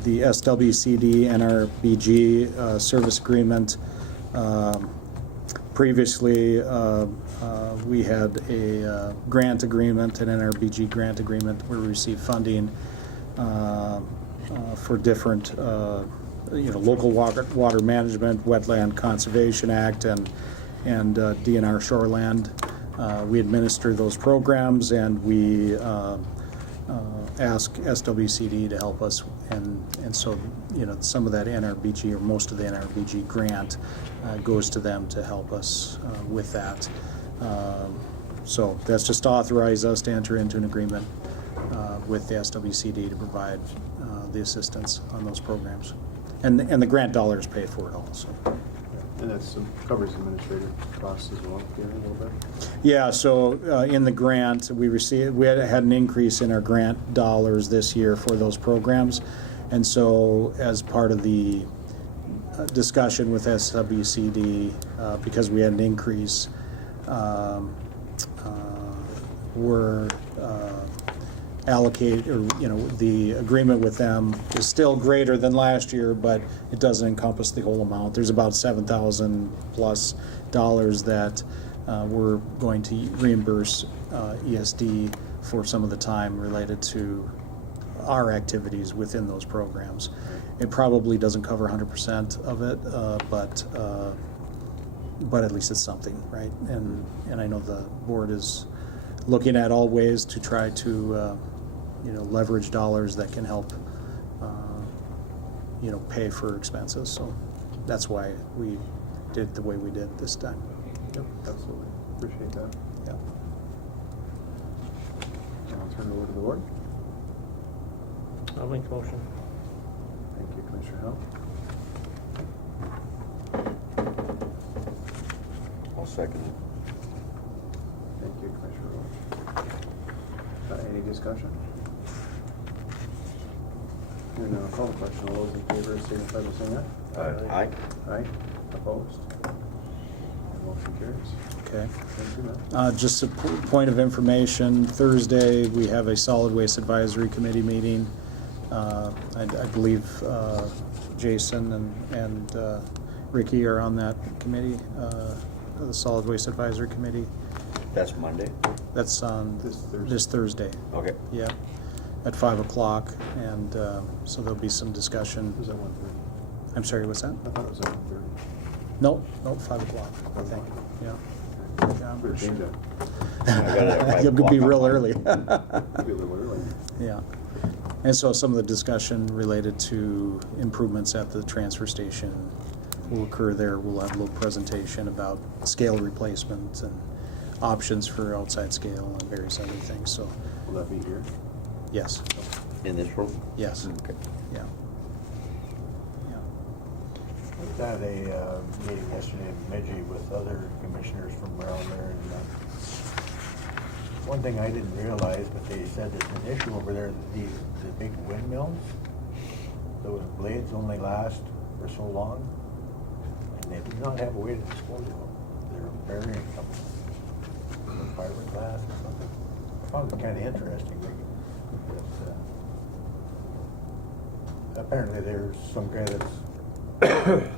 SWCD NRBG service agreement. Previously, we had a grant agreement, an NRBG grant agreement, where we received funding for different, local water management, wetland conservation act, and DNR shoreland. We administer those programs, and we ask SWCD to help us, and so some of that NRBG, or most of the NRBG grant goes to them to help us with that. So that's just to authorize us to enter into an agreement with the SWCD to provide the assistance on those programs, and the grant dollars pay for it also. And that covers administrative costs as well, Gary, a little bit? Yeah, so in the grant, we had an increase in our grant dollars this year for those programs. And so as part of the discussion with SWCD, because we had an increase. We're allocated, or, the agreement with them is still greater than last year, but it doesn't encompass the whole amount. There's about $7,000 plus that we're going to reimburse ESD for some of the time related to our activities within those programs. It probably doesn't cover 100% of it, but at least it's something, right? And I know the board is looking at all ways to try to leverage dollars that can help pay for expenses. So that's why we did the way we did this time. Yep, absolutely. Appreciate that. Yeah. And I'll turn it over to the board. I'll make a motion. Thank you, Commissioner Howell. I'll second it. Thank you, Commissioner Roach. Any discussion? Hearing none, I'll call the question. All those in favor signify by saying aye. Aye. Aye. Opposed? And motion carries. Okay. Thank you, Matt. Just a point of information, Thursday, we have a solid waste advisory committee meeting. I believe Jason and Ricky are on that committee, the solid waste advisory committee. That's Monday? That's on this Thursday. Okay. Yeah, at 5 o'clock, and so there'll be some discussion. Was that 1:30? I'm sorry, what's that? I thought it was at 1:30. No, 5 o'clock, I think, yeah. Yeah, I'm Better pretty change sure. that. It could be real early. Maybe a little early. Yeah. And so some of the discussion related to improvements at the transfer station will occur there. We'll have a little presentation about scale replacement and options for outside scale and various other things. So, Will that be here? yes, In this room? yes, Okay. yeah. Yeah. I was at a meeting yesterday in Bemidji with other commissioners from around there, and one thing I didn't realize, but they said there's an issue over there, the big windmills, those blades only last for so long, and they do not have a way to dispose of them. They're burying them with fiberglass or something. I found it kind of interesting. Apparently there's some guy that's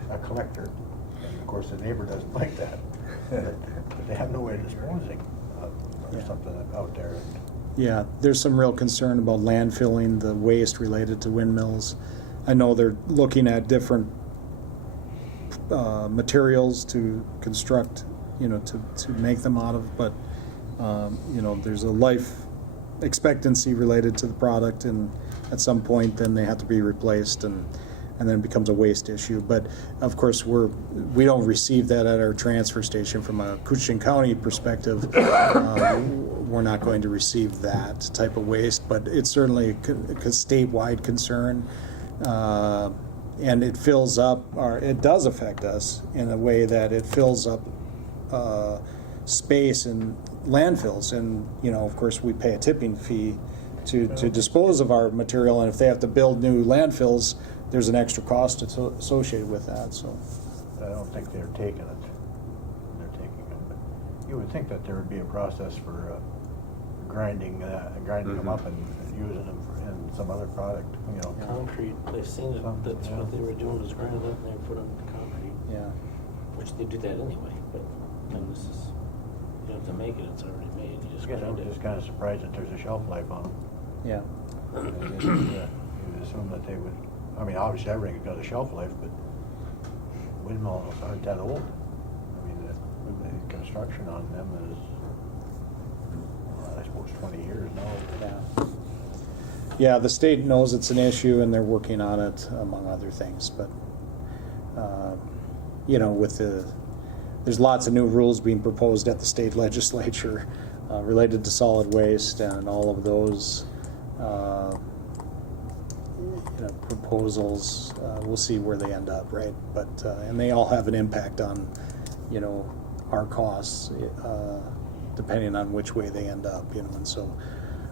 a collector, and of course the neighbor doesn't like that. But they have no way of disposing of something out there. Yeah, there's some real concern about landfilling the waste related to windmills. I know they're looking at different materials to construct, to make them out of, but, there's a life expectancy related to the product, and at some point then they have to be replaced, and then it becomes a waste issue. But of course we don't receive that at our transfer station. From a Koochiching County perspective, we're not going to receive that type of waste, but it's certainly a statewide concern, and it fills up, or it does affect us in a way that it fills up space in landfills, and of course we pay a tipping fee to dispose of our material, and if they have to build new landfills, there's an extra cost associated with that. So I don't think they're taking it. They're taking it, but you would think that there would be a process for grinding them up and using them in some other product. Concrete, they've seen it, that's what they were doing, was grinding up and they put it in concrete. yeah, Which they do that anyway, but then this is, you don't have to make it, it's already made, you just I guess grind I'm it. just kind of surprised that there's a shelf life on them. yeah. You would assume that they would, obviously everything's got a shelf life, but windmills aren't that old. The construction on them is, I suppose, 20 years now. Yeah, the state knows it's an issue, and they're working on it, among other things. But there's lots of new rules being proposed at the state legislature related to solid waste, and all of those proposals. We'll see where they end up, right? But and they all have an impact on our costs, depending on which way they end up. And so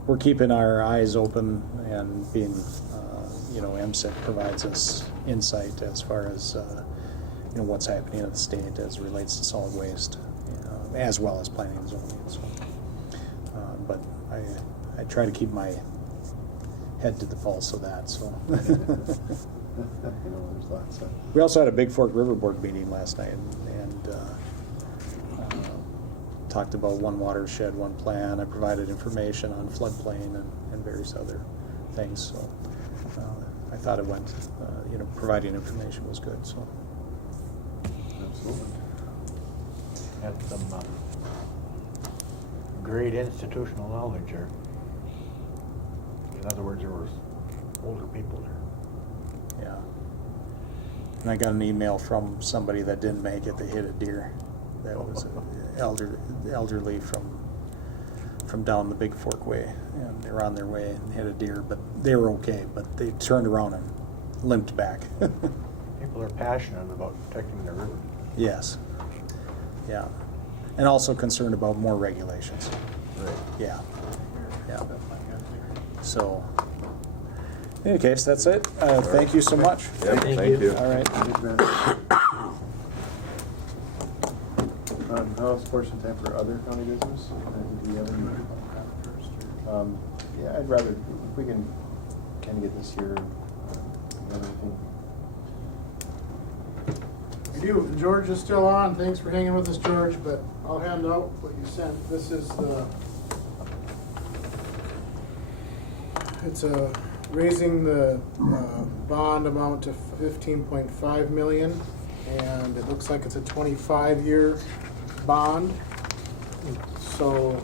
we're keeping our eyes open and being, MSIC provides us insight as far as what's happening in the state as it relates to solid waste, as well as planning and zoning. So, but I try to keep my head to the pulse of that. So There's lots of. we also had a Big Fork River Board meeting last night, and talked about one watershed, one plan. I provided information on floodplain and various other things. So I thought it went, providing information was good. So. Absolutely. Had some great institutional knowledge there. In other words, there was older people there. Yeah. And I got an email from somebody that didn't make it. They hit a deer. That was elderly from down the Big Fork way, and they were on their way and hit a deer, but they were okay. But they turned around and limped back. People are passionate about protecting their river. Yes. Yeah. And also concerned about more regulations. Right. Yeah. Yeah. So, in any case, that's it. Thank you so much. Yep, thank you. All right. Now it's portion time for other county business. Do you have any? Yeah, I'd rather, if we can kind of get this here. I do. George is still on. Thanks for hanging with us, George, but I'll hand out what you sent. This is it's raising the bond amount to 15.5 million, and it looks like it's a 25-year bond. So,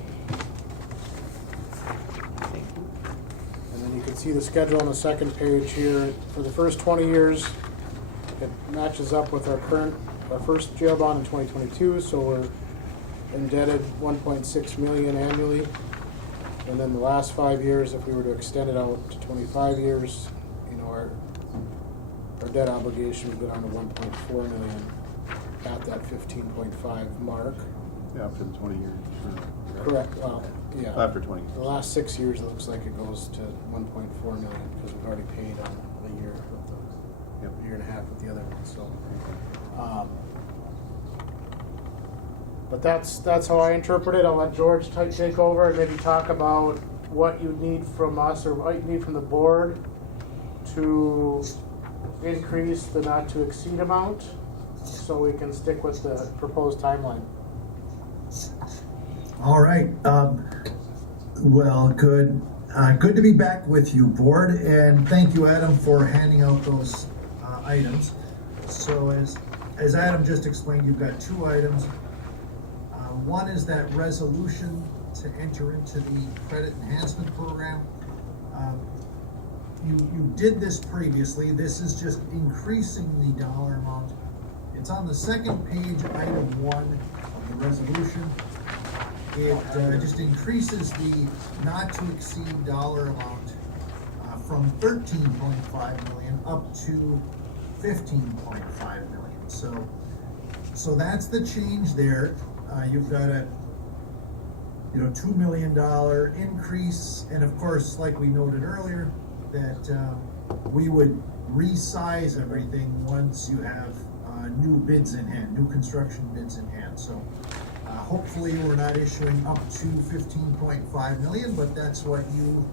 and then you can see the schedule on the second page here. For the first 20 years, it matches up with our first jail bond in 2022, so we're indebted 1.6 million annually. And then the last 5 years, if we were to extend it out to 25 years, our debt obligation would go down to 1.4 million at that 15.5 mark. Yeah, after the 20 years. Correct. Well, yeah. After 20 years. The last 6 years, it looks like it goes to 1.4 million because we've already paid on the year with the year and a half with the other one. So, but that's how I interpret it. I'll let George take over and maybe talk about what you need from us or what you need from the board to increase the not to exceed amount, so we can stick with the proposed timeline. All right. Well, good to be back with you, board, and thank you, Adam, for handing out those items. So as Adam just explained, you've got two items. One is that resolution to enter into the credit enhancement program. You did this previously. This is just increasing the dollar amount. It's on the second page, item 1 of the resolution. It just increases the not to exceed dollar amount from 13.5 million up to 15.5 million. So that's the change there. You've got a $2 million increase, and of course, like we noted earlier, that we would resize everything once you have new bids in hand, new construction bids in hand. So hopefully we're not issuing up to 15.5 million, but that's what you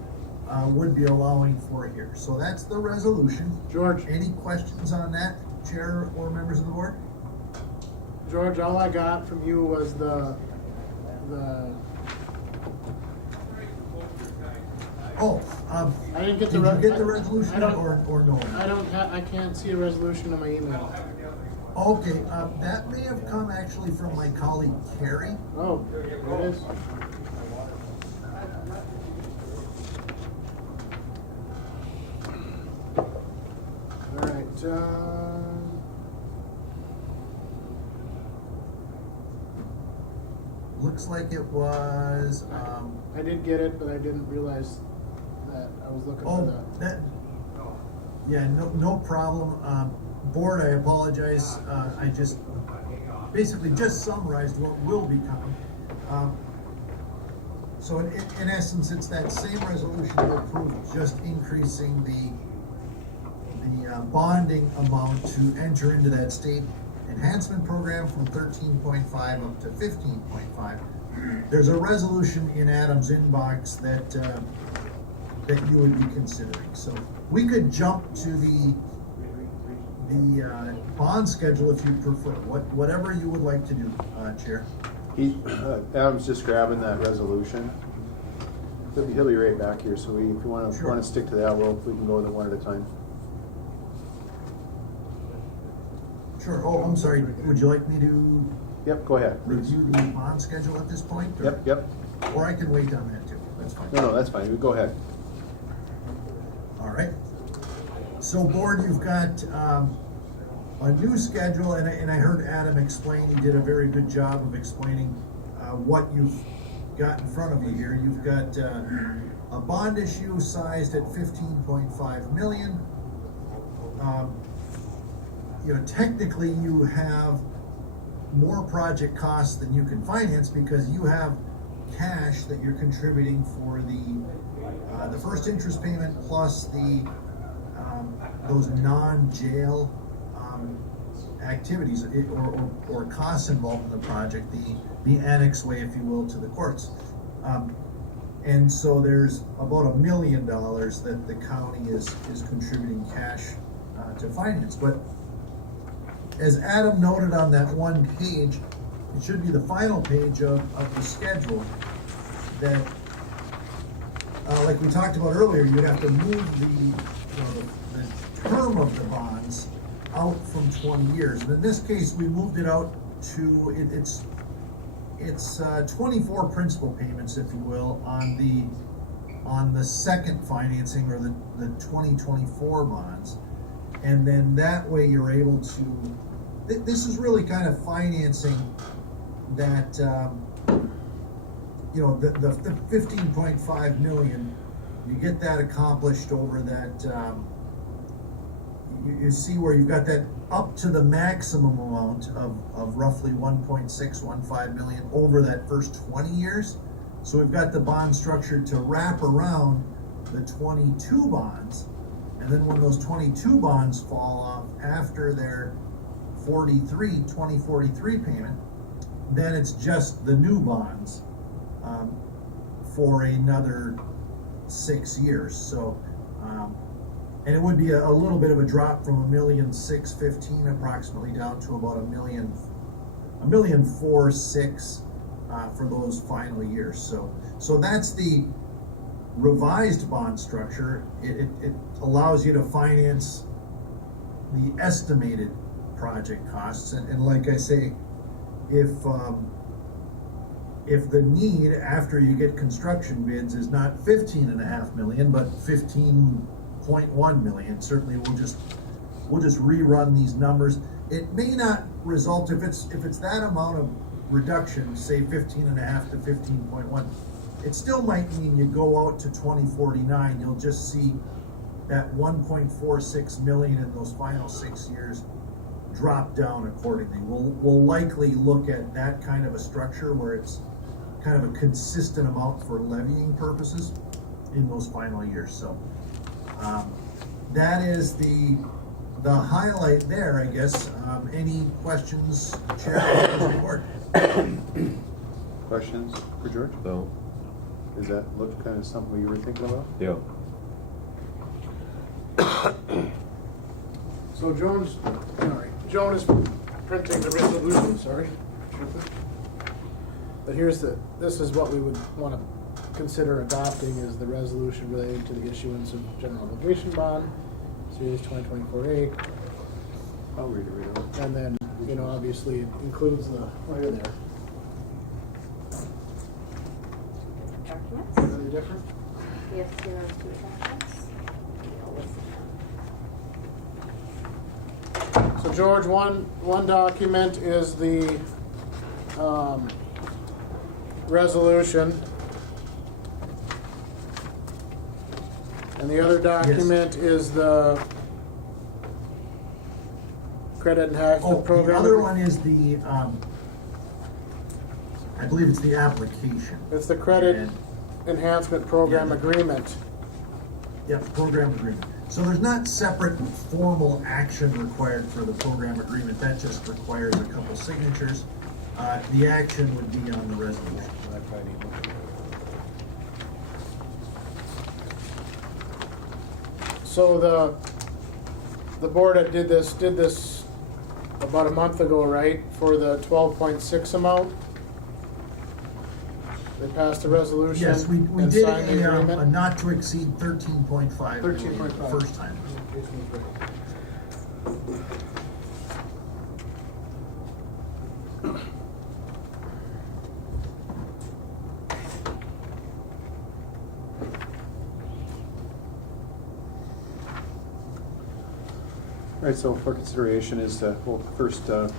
would be allowing for here. So that's the resolution. George. Any questions on that, Chair or members of the board? George, all I got from you was the I didn't get did you get the resolution or no? I can't see a resolution in my email. Okay, that may have come actually from my colleague Carrie. Oh, there it is. All right. Looks like it was. I did get it, but I didn't realize that I was looking for that. Yeah, no problem. Board, I apologize. I just basically just summarized what will be coming. So in essence, it's that same resolution to approve, just increasing the bonding amount to enter into that state enhancement program from 13.5 up to 15.5. There's a resolution in Adam's inbox that you would be considering. So we could jump to the bond schedule if you prefer, whatever you would like to do, Chair. Adam's just grabbing that resolution. He'll be right back here, so if you want to stick to that, we can go with it one at a time. Sure. Oh, I'm sorry. Would you like me to? Yep, go ahead. Review the bond schedule at this point? Or? Yep. Or I can wait on that too. That's fine. No, that's fine. Go ahead. All right. So, board, you've got a new schedule, and I heard Adam explain. He did a very good job of explaining what you've got in front of you here. You've got a bond issue sized at $15.5 million. Technically, you have more project costs than you can finance because you have cash that you're contributing for the first interest payment plus those non-jail activities or costs involved in the project, the annex way, if you will, to the courts. And so there's about $1 million that the county is contributing cash to finance. But as Adam noted on that one page, it should be the final page of the schedule, that like we talked about earlier, you'd have to move the term of the bonds out from 20 years. And in this case, we moved it out to, it's 24 principal payments, if you will, on the second financing, or the 2024 bonds. And then that way you're able to, this is really kind of financing that, the 15.5 million, you get that accomplished over that, you see where you've got that up to the maximum amount of roughly 1.615 million over that first 20 years. So we've got the bond structure to wrap around the 22 bonds. And then when those 22 bonds fall off after their 2043 payment, then it's just the new bonds for another 6 years. So, and it would be a little bit of a drop from $1,615,000 approximately down to about $1,406,000 for those final years. So that's the revised bond structure. It allows you to finance the estimated project costs, and like I say, if the need after you get construction bids is not $15.5 million but $15.1 million, certainly we'll just rerun these numbers. It may not result, if it's that amount of reduction, say 15.5 to 15.1, it still might mean you go out to 2049, you'll just see that 1.46 million in those final 6 years drop down accordingly. We'll likely look at that kind of a structure where it's kind of a consistent amount for levying purposes in those final years. So that is the highlight there, I guess. Any questions, Chair, or report? Questions for George? No. Does that look kind of something you were thinking about? Yeah. So Joan is printing the resolution, sorry. But this is what we would want to consider adopting, is the resolution related to the issuance of general obligation bond, series 2024A. I'll read it right out. And then, obviously it includes the, right there. Documents. Are they different? Yes, here are 2 attachments. You'll listen. So George, one document is the resolution, and the other document is the credit enhancement program. The other one is the, I believe it's the application. It's the credit enhancement program agreement. Yep, program agreement. So there's not separate formal action required for the program agreement, that just requires a couple signatures. The action would be on the resolution. So the board that did this about a month ago, right, for the 12.6 amount? They passed the resolution Yes, we and did signed the a agreement? not to exceed 13.5. 13.5. First time. All right, so for consideration is, we'll first, we'll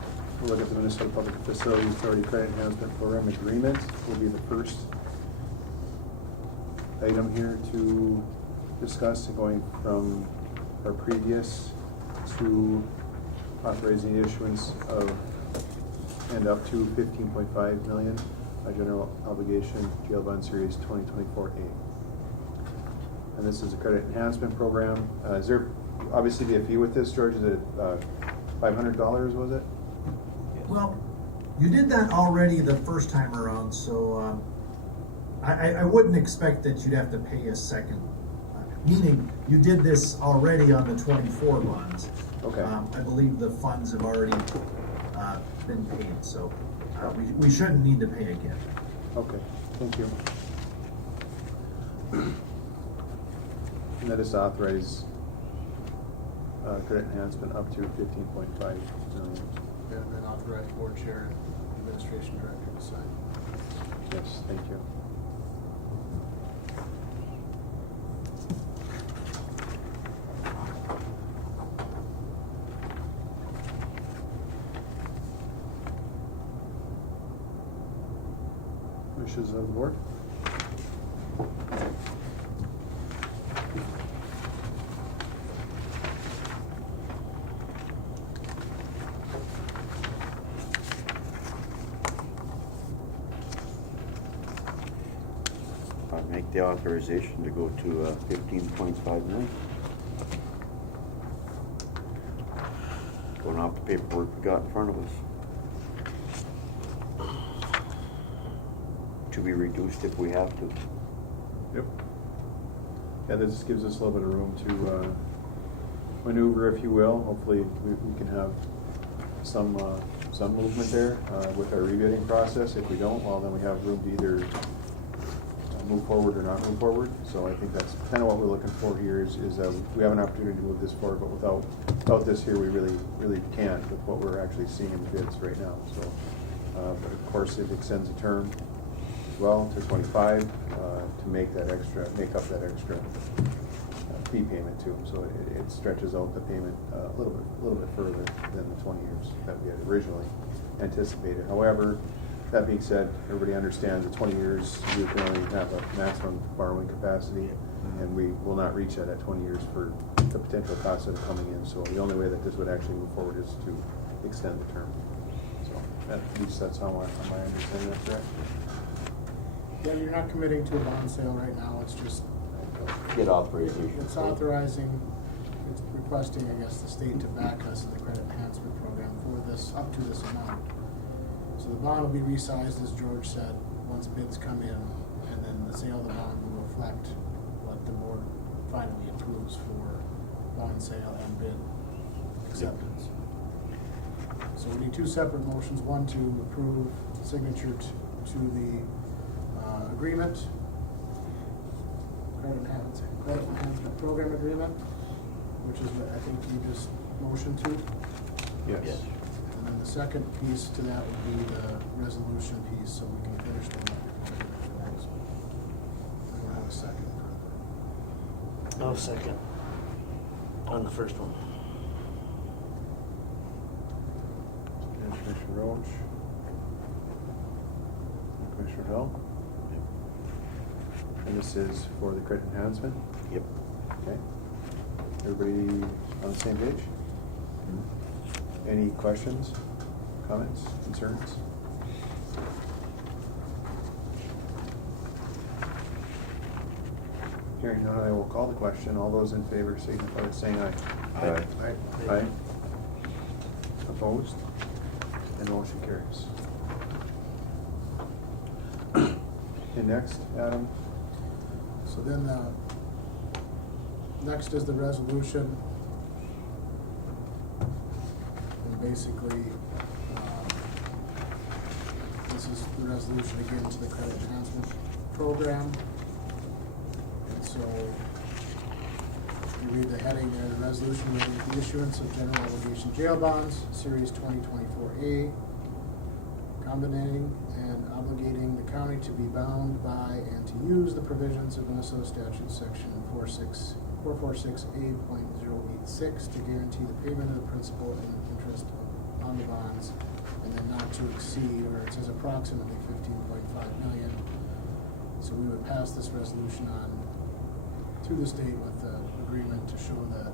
look at the Minnesota Public Facility Authority Credit Enhancement Program Agreement. Will be the first item here to discuss, going from our previous to authorizing the issuance of and up to 15.5 million general obligation jail bond series 2024A. And this is a credit enhancement program. Is there obviously be a fee with this, George? Is it $500, was it? Well, you did that already the first time around, so I wouldn't expect that you'd have to pay a second. Meaning, you did this already on the 24 bonds. Okay. I believe the funds have already been paid, so we shouldn't need to pay again. Okay, thank you. And that is authorized credit enhancement up to 15.5 million. And then authorize board chair and administration director to sign. Yes, thank you. Wishes of the board? Make the authorization to go to 15.5 million. Going off the paperwork we got in front of us. To be reduced if we have to. Yep. Yeah, this gives us a little bit of room to maneuver, if you will. Hopefully, we can have some movement there with our rebidding process. If we don't, well, then we have room to either move forward or not move forward. So I think that's kind of what we're looking for here is we have an opportunity to move this forward, but without this here, we really can't with what we're actually seeing in the bids right now. So, but of course, it extends the term as well to 25 to make up that extra fee payment too. So it stretches out the payment a little bit further than the 20 years that we had originally anticipated. However, that being said, everybody understands that 20 years you can only have a maximum borrowing capacity, and we will not reach that at 20 years for the potential costs that are coming in. So the only way that this would actually move forward is to extend the term. So at least that's how I understand that, correct? Yeah, you're not committing to a bond sale right now, it's just. Get authorization. It's authorizing, it's requesting, I guess, the state to back us in the credit enhancement program for this, up to this amount. So the bond will be resized, as George said, once bids come in, and then the sale of the bond will reflect what the board finally approves for bond sale and bid acceptance. So we need two separate motions, one to approve signature to the agreement, credit enhancement program agreement, which is what I think you just motioned to. Yes. And then the second piece to that would be the resolution piece, so we can finish them up. We don't have a second for No second on the first one. And Commissioner Roach. And Commissioner Hill. And this is for the credit enhancement? Yep. Okay. Everybody on the same page? Any questions, comments, concerns? Hearing none, I will call the question. All those in favor signify by saying aye. Aye. Aye. Opposed? And motion carries. Okay, next, Adam. So then, next is the resolution. And basically, this is the resolution again to the credit enhancement program. And so, you read the heading there, the resolution relating to the issuance of general obligation jail bonds, series 2024A, combinating and obligating the county to be bound by and to use the provisions of Minnesota statute section 446A.086 to guarantee the payment of the principal and interest on the bonds, and then not to exceed, or it says approximately 15.5 million. So we would pass this resolution on to the state with the agreement to show that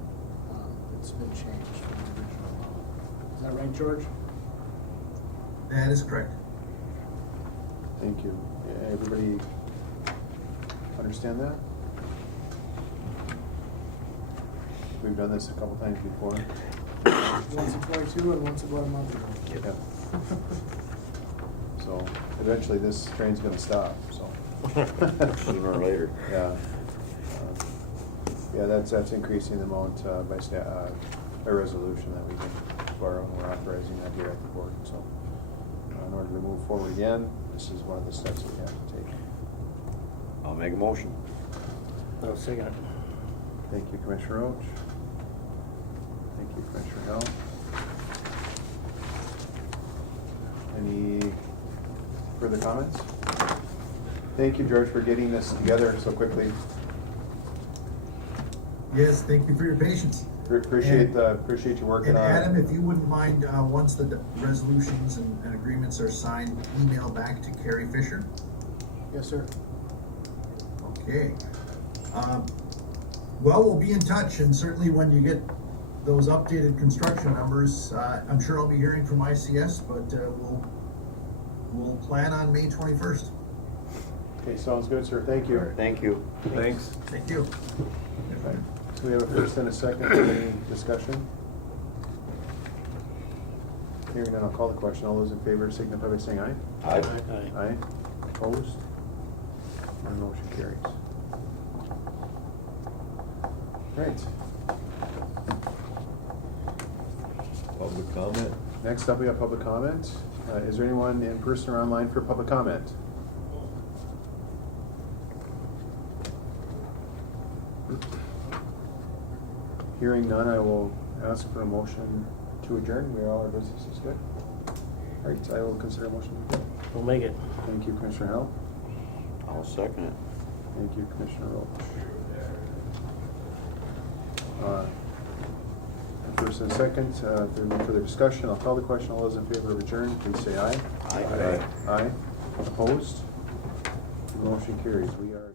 it's been changed from the original amount. Is that right, George? That is correct. Thank you. Yeah, everybody understand that? We've done this a couple times before. Once in 22 and once about a month ago. Yeah. So eventually this train's gonna stop, so. Sooner or later. Yeah. Yeah, that's increasing the amount by resolution that we can borrow, and we're authorizing that here at the board, so. In order to move forward again, this is one of the steps we have to take. I'll make a motion. I'll second it. Thank you, Commissioner Roach. Thank you, Commissioner Hell. Any further comments? Thank you, George, for getting this together so quickly. Yes, thank you for your patience. Appreciate you working And on it. Adam, if you wouldn't mind, once the resolutions and agreements are signed, email back to Carrie Fisher. Yes, sir. Okay. Well, we'll be in touch, and certainly when you get those updated construction numbers, I'm sure I'll be hearing from ICS, but we'll plan on May 21st. Okay, sounds good, sir. Thank you. Thank you. Thanks. Thank you. Okay. So we have a first and a second. Any discussion? Hearing none, I'll call the question. All those in favor signify by saying aye. Aye. Aye. Opposed? And motion carries. Right. Public comment? Next up, we have public comment. Is there anyone in person or online for public comment? Hearing none, I will ask for a motion to adjourn. All our business is good. All right, I will consider a motion to adjourn. We'll make it. Thank you, Commissioner Hell. I'll second it. Thank you, Commissioner Roach. First and second, if there's no further discussion, I'll call the question. All those in favor of adjourn, please say aye. Aye. Aye. Opposed? The motion carries. We are adjourned.